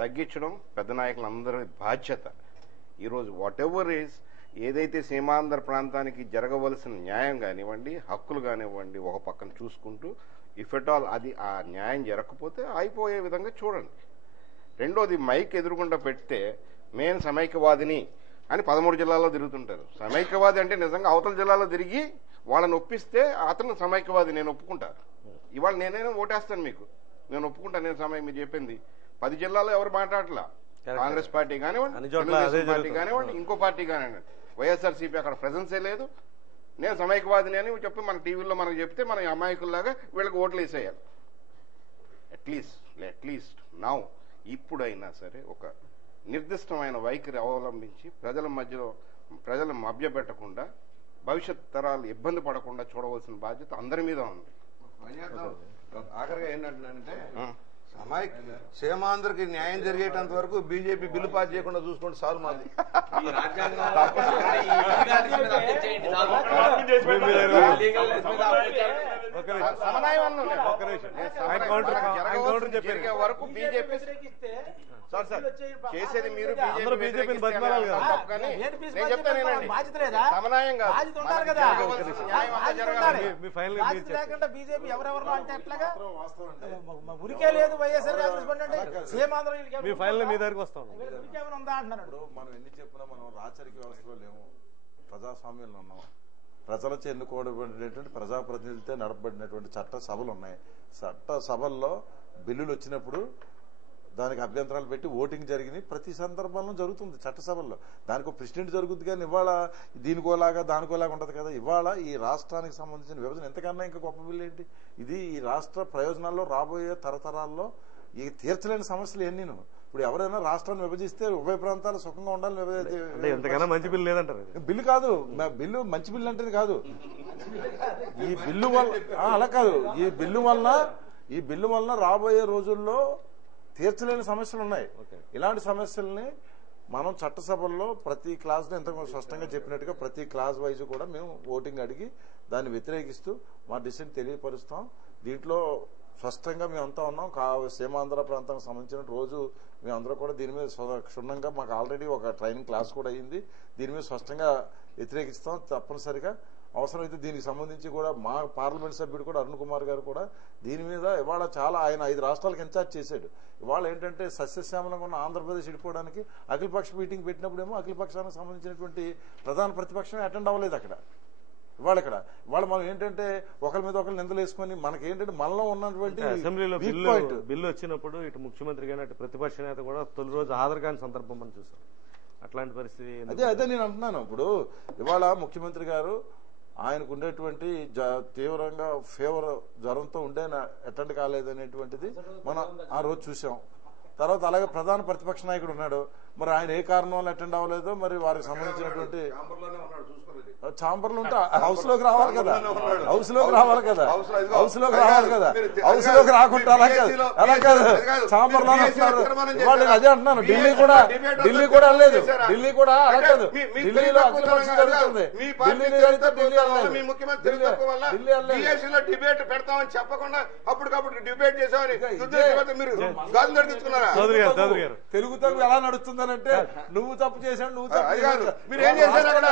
తగ్గించడం పెద్ద నాయకులందరి బాధ్యత. ఈరోజు వాట్ ఎవర్ ఈజ్ ఏదైతే సీమాంధ్ర ప్రాంతానికి జరగవలసిన న్యాయం కానివ్వండి, హక్కులు కానివ్వండి, ఒక పక్కన చూసుకుంటూ ఇఫ్ ఎట్ ఆల్ అది ఆ న్యాయం జరగకపోతే అయిపోయే విధంగా చూడండి. రెండోది మైక్ ఎదురుగుండా పెడితే నేను సమైక్యవాదిని అని 13 జిల్లాల్లో తిరుగుతుంటారు. సమైక్యవాది అంటే నిజంగా అవతల జిల్లాలో తిరిగి వాళ్ళని ఒప్పిస్తే అతను సమైక్యవాది, నేను ఒప్పుకుంటా. ఇవాళ నేనైనా ఓటేస్తాను మీకు, నేను ఒప్పుకుంటాను. నేను మీరు చెప్పింది 10 జిల్లాలో ఎవరు మాట్లాడట్లా, కాంగ్రెస్ పార్టీ కానివ్వండి, తెలుగుదేశం పార్టీ కానివ్వండి, ఇంకో పార్టీ కానివ్వండి, వైఎస్ఆర్సీపీ అక్కడ ప్రెజెన్సే లేదు. నేను సమైక్యవాదిని అని చెప్పి మన టీవీలో మనకు చెప్తే మన అమాయకుల్లాగా వీళ్ళకి ఓట్లు వేసేయాలి. అట్లీస్ట్ నౌ ఇప్పుడైనా సరే ఒక నిర్దిష్టమైన వైఖరి అవలంబించి ప్రజలను మభ్యపెట్టకుండా భవిష్యత్ తరాలు ఇబ్బంది పడకుండా చూడవలసిన బాధ్యత అందరి మీద ఉంది. ఆఖరిగా ఏంటంటే సీమాంధ్రకి న్యాయం జరిగేటంత వరకు బీజేపీ బిల్లు పాస్ చేయకుండా చూసుకోండి చాలు మాది. జరిగే వరకు బీజేపీ చేసేది మీరు బీజేపీని బతిమాలాలి కదా. నేను చెప్తానేనండి, సమన్వయం బీజేపీ ఎవరెవరు అంటే ఎట్లాగా ఉరికే లేదు. వైఎస్ఆర్ మీ ఫైనల్ మీ దగ్గరికి వస్తాం. ఉందా అంటున్నాడు. మనం ఎన్ని చెప్పినా మనం రాచరిక వ్యవస్థలో లేము, ప్రజాస్వామ్యంలో ఉన్నాం. ప్రజలచే ఎన్నుకోబడినటువంటి ప్రజాప్రతినిధులతో నడపబడినటువంటి చట్ట సభలు ఉన్నాయి. చట్ట సభల్లో బిల్లులు వచ్చినప్పుడు దానికి అభ్యంతరాలు పెట్టి ఓటింగ్ జరిగింది. ప్రతి సందర్భంలో జరుగుతుంది చట్టసభల్లో. దానికి ప్రెసిడెంట్ జరుగుతుంది. కానీ ఇవాళ దీనికోలాగా దానికోలాగా ఉండదు కదా. ఇవాళ ఈ రాష్ట్రానికి సంబంధించిన విభజన ఎంతకన్నా ఇంకా గొప్ప బిల్లు ఏంటి ఇది? ఈ రాష్ట్ర ప్రయోజనాల్లో రాబోయే తరతరాల్లో ఈ తీర్చలేని సమస్యలు ఎన్నీను. ఇప్పుడు ఎవరైనా రాష్ట్రాన్ని విభజిస్తే ఉభయ ప్రాంతాలు సుఖంగా ఉండాలని ఎంతకన్నా మంచి బిల్లు లేదంటారు. బిల్లు కాదు, బిల్లు మంచి బిల్లు అంటే కాదు. ఈ బిల్లు వల్ల అలా కాదు. ఈ బిల్లు వలన రాబోయే రోజుల్లో తీర్చలేని సమస్యలు ఉన్నాయి. ఇలాంటి సమస్యల్ని మనం చట్టసభల్లో ప్రతి క్లాస్లో ఎంత స్పష్టంగా చెప్పినట్టుగా ప్రతి క్లాస్ వైజ్ కూడా మేము ఓటింగ్ అడిగి దాన్ని వ్యతిరేకిస్తూ మా డిసిషన్ తెలియపరుస్తాం. దీంట్లో స్పష్టంగా మేమంతా ఉన్నాం. సీమాంధ్ర ప్రాంతానికి సంబంధించిన రోజు మేమందరూ కూడా దీని మీద క్షుణ్ణంగా మాకు ఆల్రెడీ ఒక ట్రైనింగ్ క్లాస్ కూడా అయ్యింది. దీని మీద స్పష్టంగా వ్యతిరేకిస్తాం. తప్పనిసరిగా అవసరమైతే దీనికి సంబంధించి కూడా మా పార్లమెంట్ సభ్యుడు కూడా అరుణ్ కుమార్ గారు కూడా దీని మీద ఇవాళ చాలా ఆయన 5 రాష్ట్రాలకు ఇన్ఛార్జ్ చేశాడు. ఇవాళ ఏంటంటే సస్యశ్యామలంగా ఉన్న ఆంధ్రప్రదేశ్ విడిపోవడానికి అఖిలపక్ష మీటింగ్ పెట్టినప్పుడేమో అఖిలపక్షానికి సంబంధించి ప్రధాన ప్రతిపక్షమే అటెండ్ అవ్వలేదు అక్కడ. ఇవాళ మనం ఏంటంటే ఒకరి మీద ఒకరు నిందలు వేసుకొని మనకేంటంటే మనలో ఉన్నటువంటి అసెంబ్లీలో బిల్లు వచ్చినప్పుడు ఇటు ముఖ్యమంత్రి కానీ అటు ప్రతిపక్ష నేత కూడా తొలి రోజు హాజరు కాని సందర్భం మనం చూసాం. అట్లాంటి పరిస్థితి అదే నేను అంటున్నాను. ఇప్పుడు ఇవాళ ముఖ్యమంత్రి గారు ఆయనకు ఉండేటువంటి తీవ్రంగా ఫీవర్ జ్వరంతో ఉండే అటెండ్ కాలేదనేటువంటిది మనం ఆ రోజు చూసాం. తర్వాత అలాగే ప్రధాన ప్రతిపక్ష నాయకుడు ఉన్నాడు. మరి ఆయన ఏ కారణం వల్ల అటెండ్ అవ్వలేదో మరి వారికి సంబంధించినటువంటి ఛాంబర్లు ఉంటే హౌస్ లోకి రావాలి కదా. హౌస్ లోకి రాకుండా అలా కాదు ఛాంబర్ లోనే వస్తున్నారు. వాళ్ళు అదే అంటున్నాను. ఢిల్లీ కూడా వెళ్ళలేదు. ఢిల్లీ కూడా అలా కాదు. ఢిల్లీలో అఖిలపక్షం జరుగుతుంది. డిబేట్ పెడతామని చెప్పకుండా అప్పటికప్పుడు డిబేట్ చేసామని మీరు గాలి నడిపించుకున్నారా? తెలుగుతో ఎలా నడుస్తుందనంటే నువ్వు తప్పు చేశాడు, నువ్వు తప్పు మీరు ఏం చేశారు అక్కడ?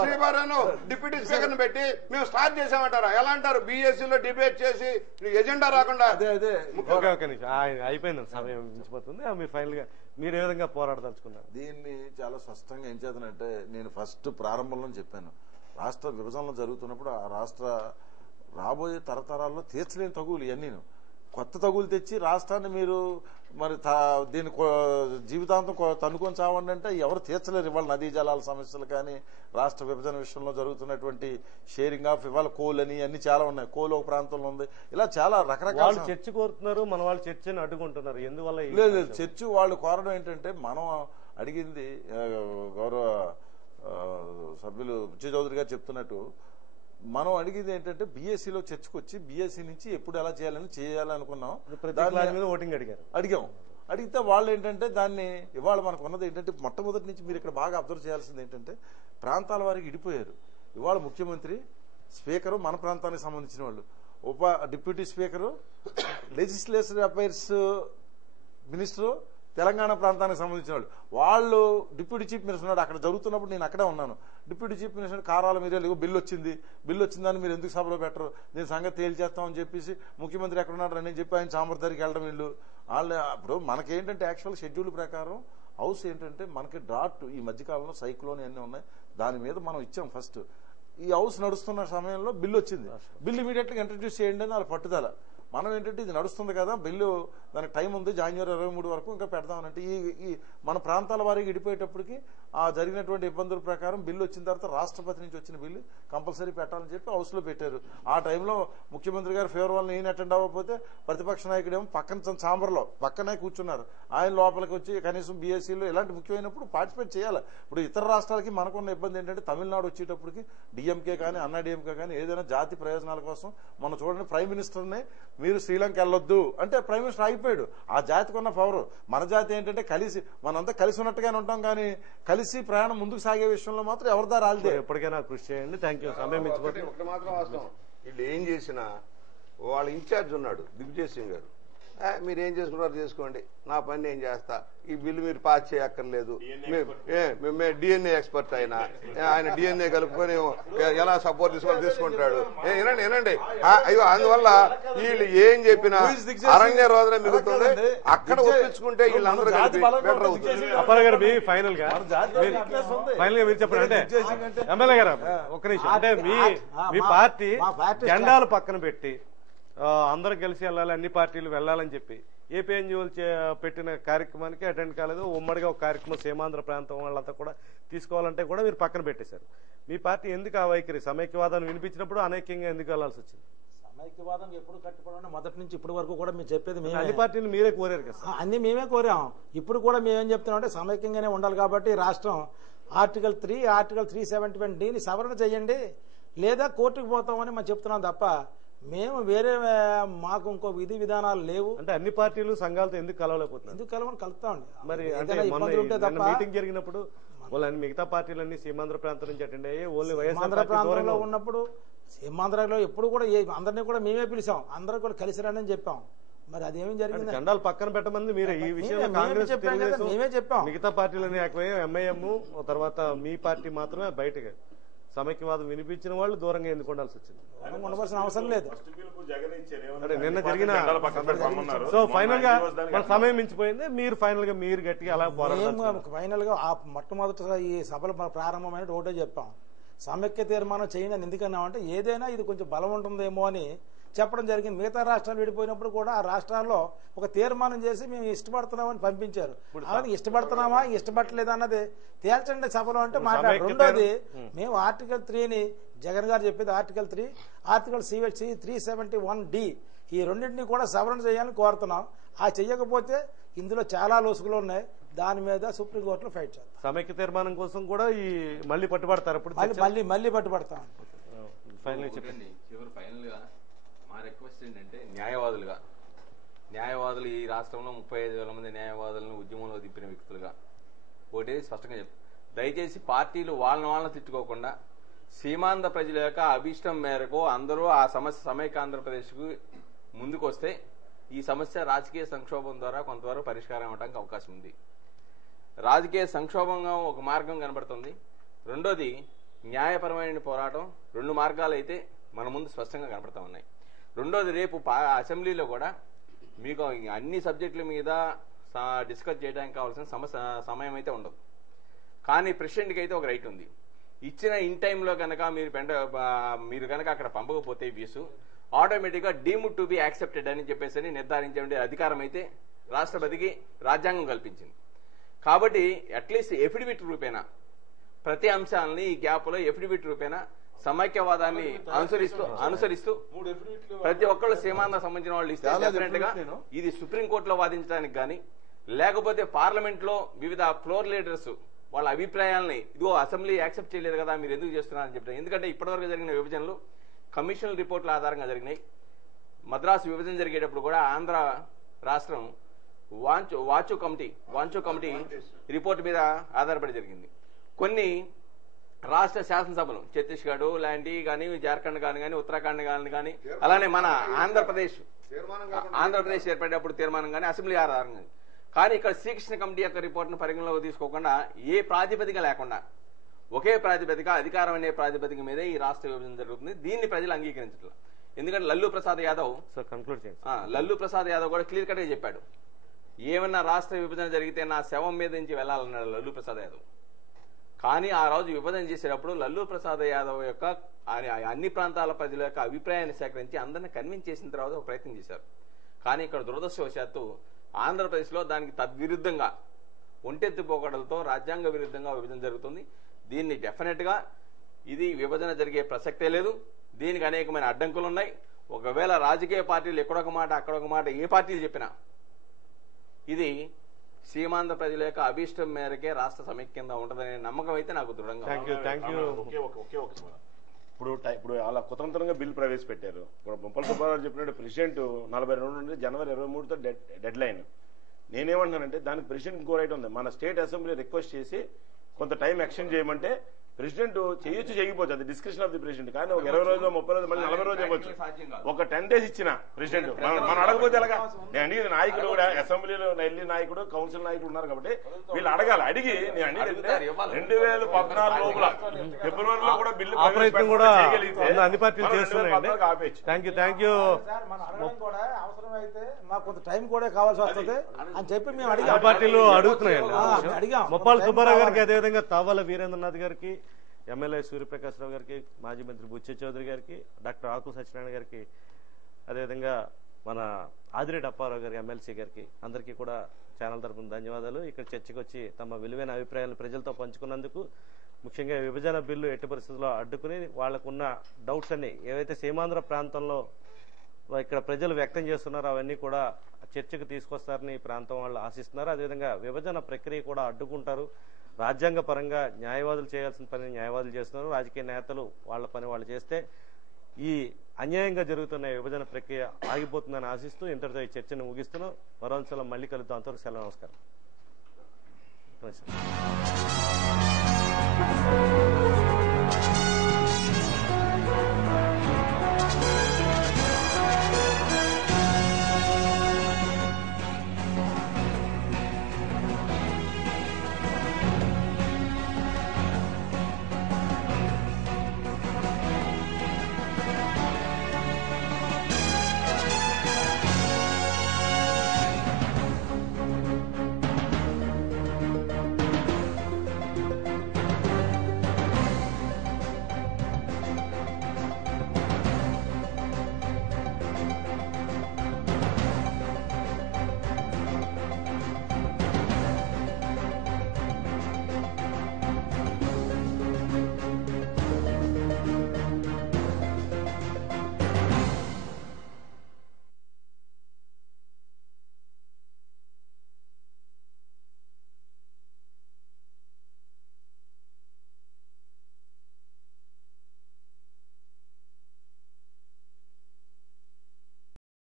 శ్రీబారాను డిప్యూటీ స్పీకర్ ని పెట్టి మేము స్టార్ట్ చేసామంటారా? ఎలా అంటారు? బీఎస్సీలో డిబేట్ చేసి ఎజెండా రాకుండా అయిపోయింది. సమయం మించిపోతుంది. మీరు ఫైనల్ గా మీరు ఏ విధంగా పోరాడదలుచుకున్నారు? దీన్ని చాలా స్పష్టంగా ఏం చేద్దానంటే నేను ఫస్ట్ ప్రారంభంలో చెప్పాను. రాష్ట్ర విభజనలు జరుగుతున్నప్పుడు ఆ రాష్ట్ర రాబోయే తరతరాల్లో తీర్చలేని తగులు ఇవన్నీను కొత్త తగులు తెచ్చి రాష్ట్రాన్ని మీరు మరి దీని జీవితాంతం తన్నుకొని చావండి అంటే ఎవరు తీర్చలేరు. ఇవాళ నదీ జలాల సమస్యలు కానీ రాష్ట్ర విభజన విషయంలో జరుగుతున్నటువంటి షేరింగ్ ఆఫ్ ఇవాళ కోల్ అని అన్ని చాలా ఉన్నాయి. కోల్ ఒక ప్రాంతంలో ఉంది. ఇలా చాలా రకరకాల చర్చ కోరుతున్నారు. మన వాళ్ళు చర్చని అడ్డుకుంటున్నారు. ఎందువల్ల? లేదు చర్చ వాళ్ళు కోరడం ఏంటంటే మనం అడిగింది గౌరవ సభ్యులు బుచ్చి చౌదరి గారు చెప్తున్నట్టు మనం అడిగింది ఏంటంటే బీఎస్సీలో చర్చకు వచ్చి బీఎస్సీ నుంచి ఎప్పుడు ఎలా చేయాలనుకున్నాం. అడిగాం. అడిగితే వాళ్ళు ఏంటంటే దాన్ని ఇవాళ మనకు ఉన్నది ఏంటంటే మొట్టమొదటి నుంచి మీరు ఇక్కడ బాగా అబ్జర్వ్ చేయాల్సింది ఏంటంటే ప్రాంతాల వారికి ఇడిపోయారు. ఇవాళ ముఖ్యమంత్రి స్పీకరు మన ప్రాంతానికి సంబంధించిన వాళ్ళు, deputy speaker, legislative affairs minister Telangana ప్రాంతానికి సంబంధించిన వాళ్ళు డిప్యూటీ చీఫ్ మినిస్టర్ ఉన్నాడు. అక్కడ జరుగుతున్నప్పుడు నేను అక్కడే ఉన్నాను. డిప్యూటీ చీఫ్ మినిస్టర్ కారాల మీరే బిల్లు వచ్చిందని మీరు ఎందుకు సభలో పెట్టరు, నేను సంగతి తేల్చేస్తామని చెప్పేసి ముఖ్యమంత్రి ఎక్కడున్నాడు అని చెప్పి ఆయన చాంబర్ దగ్గరికి వెళ్ళడం వీళ్ళు ఇప్పుడు మనకేంటంటే యాక్చువల్ షెడ్యూల్ ప్రకారం హౌస్ ఏంటంటే మనకి డ్రాట్ ఈ మధ్యకాలంలో సైక్లోన్ అన్నీ ఉన్నాయి, దాని మీద మనం ఇచ్చాం ఫస్ట్. ఈ హౌస్ నడుస్తున్న సమయంలో బిల్లు వచ్చింది, బిల్లు ఇమీడియట్ గా ఇంట్రడ్యూస్ చేయండి అని వాళ్ళ పట్టుదల. మనం ఏంటంటే ఇది నడుస్తుంది కదా, బిల్లు దానికి టైం ఉంది, జనవరి 23 వరకు ఇంకా పెడదామనంటే ఈ మన ప్రాంతాల వారికి ఇడిపోయేటప్పటికి ఆ జరిగినటువంటి ఇబ్బందుల ప్రకారం బిల్లు వచ్చిన తర్వాత రాష్ట్రపతి నుంచి వచ్చిన బిల్లు కంపల్సరీ పెట్టాలని చెప్పి హౌస్ లో పెట్టారు. ఆ టైంలో ముఖ్యమంత్రి గారు ఫేవర్ వల్ల నేను అటెండ్ అవ్వకపోతే ప్రతిపక్ష నాయకుడేమో పక్కన ఛాంబర్లో పక్కనే కూర్చున్నారు, ఆయన లోపలికి వచ్చి కనీసం బీఎస్సీలో ఇలాంటి ముఖ్యమైనప్పుడు పార్టిసిపేట్ చేయాలి. ఇప్పుడు ఇతర రాష్ట్రాలకి మనకున్న ఇబ్బంది ఏంటంటే తమిళనాడు వచ్చేటప్పటికి డిఎంకే కానీ అన్నా డిఎంకే కానీ ఏదైనా జాతి ప్రయోజనాల కోసం మనం చూడండి ప్రైమ్ మినిస్టర్నే మీరు శ్రీలంక వెళ్ళొద్దు అంటే ప్రైమ్ మినిస్టర్ ఆగిపోయాడు. ఆ జాతికి ఉన్న పవర్. మన జాతి ఏంటంటే కలిసి మనంతా కలిసి ఉన్నట్టుగానే ఉంటాం, కానీ కలిసి ప్రయాణం ముందుకు సాగే విషయంలో మాత్రం ఎవరిదా రాలిదే. ఎప్పటికైనా కృషి చేయండి. Thank you. సమయం మించిపోతే ఒకటి మాత్రం వాస్తవం, వీళ్ళు ఏం చేసినా వాళ్ళ ఇన్ఛార్జ్ ఉన్నాడు దిగ్విజయ్ సింగ్ గారు, మీరు ఏం చేసుకుంటారో చేసుకోండి, నా పని నేను చేస్తా, ఈ బిల్లు మీరు పాస్ చేయక్కర్లేదు, డిఎన్ఏ ఎక్స్పర్ట్ ఆయన డిఎన్ఏ కలుపుకొని ఎలా సపోర్ట్ తీసుకుంటాడు. వినండి అయ్యో, అందువల్ల వీళ్ళు ఏం చెప్పినా అరణ్య రోజున మిగులుతుంది. అక్కడ ఒప్పించుకుంటే వీళ్ళందరూ బెటర్ అవుతుంది. అప్పారావు గారు మీ ఫైనల్ గా మీరు చెప్పండి. అంటే ఎమ్మెల్యే గారు ఒక్క నిమిషం, అంటే మీ పార్టీ జెండాలు పక్కన పెట్టి అందరూ కలిసి వెళ్ళాలి, అన్ని పార్టీలు వెళ్ళాలని చెప్పి ఏపీఎన్జిఓలు పెట్టిన కార్యక్రమానికి అటెండ్ కాలేదు. ఉమ్మడిగా ఒక కార్యక్రమం సీమాంధ్ర ప్రాంతం వాళ్ళంతా కూడా తీసుకోవాలంటే కూడా మీరు పక్కన పెట్టేశారు. మీ పార్టీ ఎందుకు ఆ వైఖరి? సమైక్యవాదాన్ని వినిపించినప్పుడు అనైక్యంగా ఎందుకు వెళ్లాల్సి వచ్చింది? సమైక్యవాదం ఎప్పుడు కట్టుకోవాలని మొదటి నుంచి ఇప్పటి వరకు కూడా మీరు చెప్పేది అన్ని పార్టీలు మీరే కోరారు కదా. అన్ని మేమే కోరాం. ఇప్పుడు కూడా మేమేం చెప్తున్నాం అంటే సమైక్యంగానే ఉండాలి కాబట్టి రాష్ట్రం ఆర్టికల్ 3, ఆర్టికల్ 371 సవరణ చేయండి లేదా కోర్టుకు పోతామని మనం చెప్తున్నాం తప్ప మేము వేరే మాకు ఇంకో విధి విధానాలు లేవు. అంటే అన్ని పార్టీలు సంఘాలతో ఎందుకు కలవలేకపోతున్నారు? ఎందుకు కలవని కలుపుతామండి. మరి ఇబ్బందులు ఉంటే తప్ప మీటింగ్ జరిగినప్పుడు వాళ్ళని మిగతా పార్టీలన్నీ సీమాంధ్ర ప్రాంతం నుంచి అటెండ్ అయ్యి ఓన్లీ సీమాంధ్ర ప్రాంతంలో ఉన్నప్పుడు సీమాంధ్రలో ఎప్పుడు కూడా అందరినీ కూడా మేమే పిలిచాం, అందరూ కూడా కలిసి రండి అని చెప్పాం. మరి అదేమీ జరిగింది? జెండాలు పక్కన పెట్టమంది మీరే. ఈ విషయంలో కాంగ్రెస్ మేమే చెప్పాం, మిగతా పార్టీలన్నీ ఏకమయ్యాయి. ఎంఐఎం తర్వాత మీ పార్టీ మాత్రమే బయటగా సమైక్యవాదం వినిపించిన వాళ్ళు దూరంగా ఎందుకు ఉండాల్సి వచ్చింది? ఉండవలసిన అవసరం లేదు. అంటే నిన్న జరిగిన సో ఫైనల్ గా మన సమయం మించిపోయింది. మీరు ఫైనల్ గా మీరు గట్టిగా అలా పోరాడారు. ఫైనల్ గా మొట్టమొదటి ఈ సభలు ప్రారంభమైన ఒకటే చెప్పాం, సమైక్య తీర్మానం చేయండి. ఎందుకన్నామంటే ఏదైనా ఇది కొంచెం బలం ఉంటుందేమో అని చెప్పడం జరిగింది. మిగతా రాష్ట్రాలు విడిపోయినప్పుడు కూడా ఆ రాష్ట్రాల్లో ఒక తీర్మానం చేసి మేము ఇష్టపడుతున్నామని పంపించారు. అలాగే ఇష్టపడుతున్నామా ఇష్టపడలేదా అన్నది తేల్చండి సభలో అంటే మాట్లాడు. రెండోది మేము ఆర్టికల్ 3ని జగన్ గారు చెప్పేది ఆర్టికల్ 3, ఆర్టికల్ 371D ఈ రెండింటినీ కూడా సవరణ చేయాలని కోరుతున్నాం. ఆ చెయ్యకపోతే ఇందులో చాలా లోసుగులు ఉన్నాయి, దాని మీద సుప్రీంకోర్టులో ఫైట్ చేస్తాం. సమైక్య తీర్మానం కోసం కూడా ఈ మళ్ళీ పట్టుబడతారు. అప్పుడు మళ్ళీ పట్టుబడతాం. చివరి ఫైనల్ గా మా రిక్వెస్ట్ ఏంటంటే న్యాయవాదులు ఈ రాష్ట్రంలో 35,000 మంది న్యాయవాదులను ఉద్యమంలో దింపిన వ్యక్తులుగా ఒకటి స్పష్టంగా చెప్పు, దయచేసి పార్టీలు వాళ్ళని తిట్టుకోకుండా సీమాంధ్ర ప్రజల యొక్క అభిష్టం మేరకు అందరూ ఆ సమస్య సమైక్య ఆంధ్రప్రదేశ్కు ముందుకు వస్తే ఈ సమస్య రాజకీయ సంక్షోభం ద్వారా కొంతవరకు పరిష్కారం అవడానికి అవకాశం ఉంది. రాజకీయ సంక్షోభంగా ఒక మార్గం కనబడుతుంది. రెండోది న్యాయపరమైన పోరాటం. 2 మార్గాలు అయితే మన ముందు స్పష్టంగా కనబడతా ఉన్నాయి. రెండోది రేపు అసెంబ్లీలో కూడా మీకు అన్ని సబ్జెక్టుల మీద డిస్కస్ చేయడానికి కావాల్సిన సమయం అయితే ఉండదు. కానీ ప్రెసిడెంట్కి అయితే ఒక రైట్ ఉంది. ఇచ్చిన ఇన్ టైంలో కనుక మీరు కనుక అక్కడ పంపకపోతే వ్యూస్ ఆటోమేటిక్గా డీమ్డ్ టు బి యాక్సెప్టెడ్ అని చెప్పేసి నిర్ధారించే అధికారం అయితే రాష్ట్రపతికి రాజ్యాంగం కల్పించింది. కాబట్టి అట్లీస్ట్ ఎఫిడవిట్ రూపేనా ప్రతి అంశాలని ఈ గ్యాప్లో ఎఫిడవిట్ రూపేనా సమైక్యవాదాన్ని అనుసరిస్తూ ప్రతి ఒక్కళ్ళు సీమాంధ్ర సంబంధించిన వాళ్ళు ఇస్తే డెఫినెట్ గా ఇది సుప్రీంకోర్టులో వాదించడానికి కానీ లేకపోతే పార్లమెంట్ లో వివిధ ఫ్లోర్ లీడర్స్ వాళ్ళ అభిప్రాయాలని ఇదిగో అసెంబ్లీ యాక్సెప్ట్ చేయలేదు కదా మీరు ఎందుకు చేస్తున్నారని చెప్తారు. ఎందుకంటే ఇప్పటివరకు జరిగిన విభజనలు కమిషన్ రిపోర్టుల ఆధారంగా జరిగినాయి. మద్రాసు విభజన జరిగేటప్పుడు కూడా ఆంధ్ర రాష్ట్రం వాంచు కమిటీ రిపోర్ట్ మీద ఆధారపడి జరిగింది. కొన్ని రాష్ట్ర శాసనసభలు ఛత్తీస్గఢ్ లాంటి కానీ జార్ఖండ్ కానీ ఉత్తరాఖండ్ కానీ అలానే మన ఆంధ్రప్రదేశ్ ఏర్పడేటప్పుడు తీర్మానం కానీ అసెంబ్లీ ఆధారంగా. కానీ ఇక్కడ శ్రీకృష్ణ కమిటీ యొక్క రిపోర్ట్ను పరిగణలోకి తీసుకోకుండా ఏ ప్రాతిపదిక లేకుండా ఒకే ప్రాతిపదిక అధికారం అనే ప్రాతిపదిక మీదే ఈ రాష్ట్ర విభజన జరుగుతుంది. దీన్ని ప్రజలు అంగీకరించట్లేదు. ఎందుకంటే లల్లూ ప్రసాద్ యాదవ్ కూడా క్లియర్ కట్ గా చెప్పాడు, ఏమన్నా రాష్ట్ర విభజన జరిగితే నా శవం మీద నుంచి వెళ్లాలన్నాడు లల్లూ ప్రసాద్ యాదవ్. కానీ ఆ రోజు విభజన చేసేటప్పుడు లల్లూ ప్రసాద్ యాదవ్ యొక్క అన్ని ప్రాంతాల ప్రజల యొక్క అభిప్రాయాన్ని సేకరించి అందరిని కన్విన్స్ చేసిన తర్వాత ఒక ప్రయత్నం చేశారు. కానీ ఇక్కడ దురదృష్టవశాత్తు ఆంధ్రప్రదేశ్లో దానికి తద్విరుద్ధంగా ఒంటెత్తి పోకడలతో రాజ్యాంగ విరుద్ధంగా విభజన జరుగుతుంది. దీన్ని డెఫినెట్ గా ఇది విభజన జరిగే ప్రసక్తే లేదు. దీనికి అనేకమైన అడ్డంకులు ఉన్నాయి. ఒకవేళ రాజకీయ పార్టీలు ఎక్కడొక మాట అక్కడొక మాట ఏ పార్టీలు చెప్పినా ఇది సీమాంధ్ర ప్రజల యొక్క అభీష్టం మేరకే రాష్ట్ర సమైక్యంగా ఉంటదనే నమ్మకం అయితే నాకు దృఢంగా ఇప్పుడు అలా కుతంత్రంగా బిల్ ప్రవేశపెట్టారు. ఇప్పుడు ముప్పల సుబ్బారావు చెప్పినట్టు ప్రెసిడెంట్ 42 నుండి జనవరి 23తో డెడ్ లైన్. నేనేమంటున్నానంటే దానికి ప్రెసిడెంట్ ఇంకో రైట్ ఉంది. మన స్టేట్ అసెంబ్లీ రిక్వెస్ట్ చేసి కొంత టైం ఎక్స్టెండ్ చేయమంటే ప్రెసిడెంట్ చేయొచ్చు చేయకపోవచ్చు, అది డిస్కషన్ ఆఫ్ ది ప్రెసిడెంట్. కానీ ఒక 20 రోజులు 30 రోజులు మళ్ళీ 40 రోజులు ఇవ్వచ్చు. ఒక 10 days ఇచ్చిన ప్రెసిడెంట్ మనం అడగపోతే ఎలాగా? నేను అనేది నాయకుడు కూడా అసెంబ్లీలో వెళ్ళి నాయకుడు కౌన్సిల్ నాయకుడు ఉన్నారు కాబట్టి వీళ్ళు అడగాలి. అడిగి నేను అనేది 2014 లోపల ఫిబ్రవరిలో కూడా బిల్లు అన్ని పార్టీలు చేస్తున్నాయండి. Thank you. అవసరమైతే మాకు కొంత టైం కూడా కావాల్సి వస్తుంది అని చెప్పి మేము అన్ని పార్టీలు అడుగుతున్నాయండి. ముప్పాల సుబ్బారావు గారికి, అదేవిధంగా తావాల వీరేంద్రనాథ్ గారికి, ఎమ్మెల్యే సూర్యప్రకాశ్రావు గారికి, మాజీ మంత్రి బుచ్చ చౌదరి గారికి, డాక్టర్ ఆకు సత్యనారాయణ గారికి, అదేవిధంగా మన ఆదిరెడ్డి అప్పారావు గారికి, ఎమ్మెల్సీ గారికి, అందరికీ కూడా ఛానల్ తరఫున ధన్యవాదాలు. ఇక్కడ చర్చకు వచ్చి తమ విలువైన అభిప్రాయాలను ప్రజలతో పంచుకున్నందుకు, ముఖ్యంగా విభజన బిల్లు ఎట్టి పరిస్థితుల్లో అడ్డుకుని వాళ్లకున్న డౌట్స్ అన్ని ఏవైతే సీమాంధ్ర ప్రాంతంలో ఇక్కడ ప్రజలు వ్యక్తం చేస్తున్నారో అవన్నీ కూడా చర్చకు తీసుకొస్తారని ఈ ప్రాంతం వాళ్ళు ఆశిస్తున్నారు. అదేవిధంగా విభజన ప్రక్రియ కూడా అడ్డుకుంటారు. రాజ్యాంగ పరంగా న్యాయవాదులు చేయాల్సిన పని న్యాయవాదులు చేస్తున్నారు. రాజకీయ నేతలు వాళ్ళ పని వాళ్ళు చేస్తే ఈ అన్యాయంగా జరుగుతున్న విభజన ప్రక్రియ ఆగిపోతుందని ఆశిస్తూ ఇంతటితో ఈ చర్చను ముగిస్తున్నాం. మరో అంశాలు మళ్ళీ కలుద్దాం. అంతవరకు సెలవు. నమస్కారం.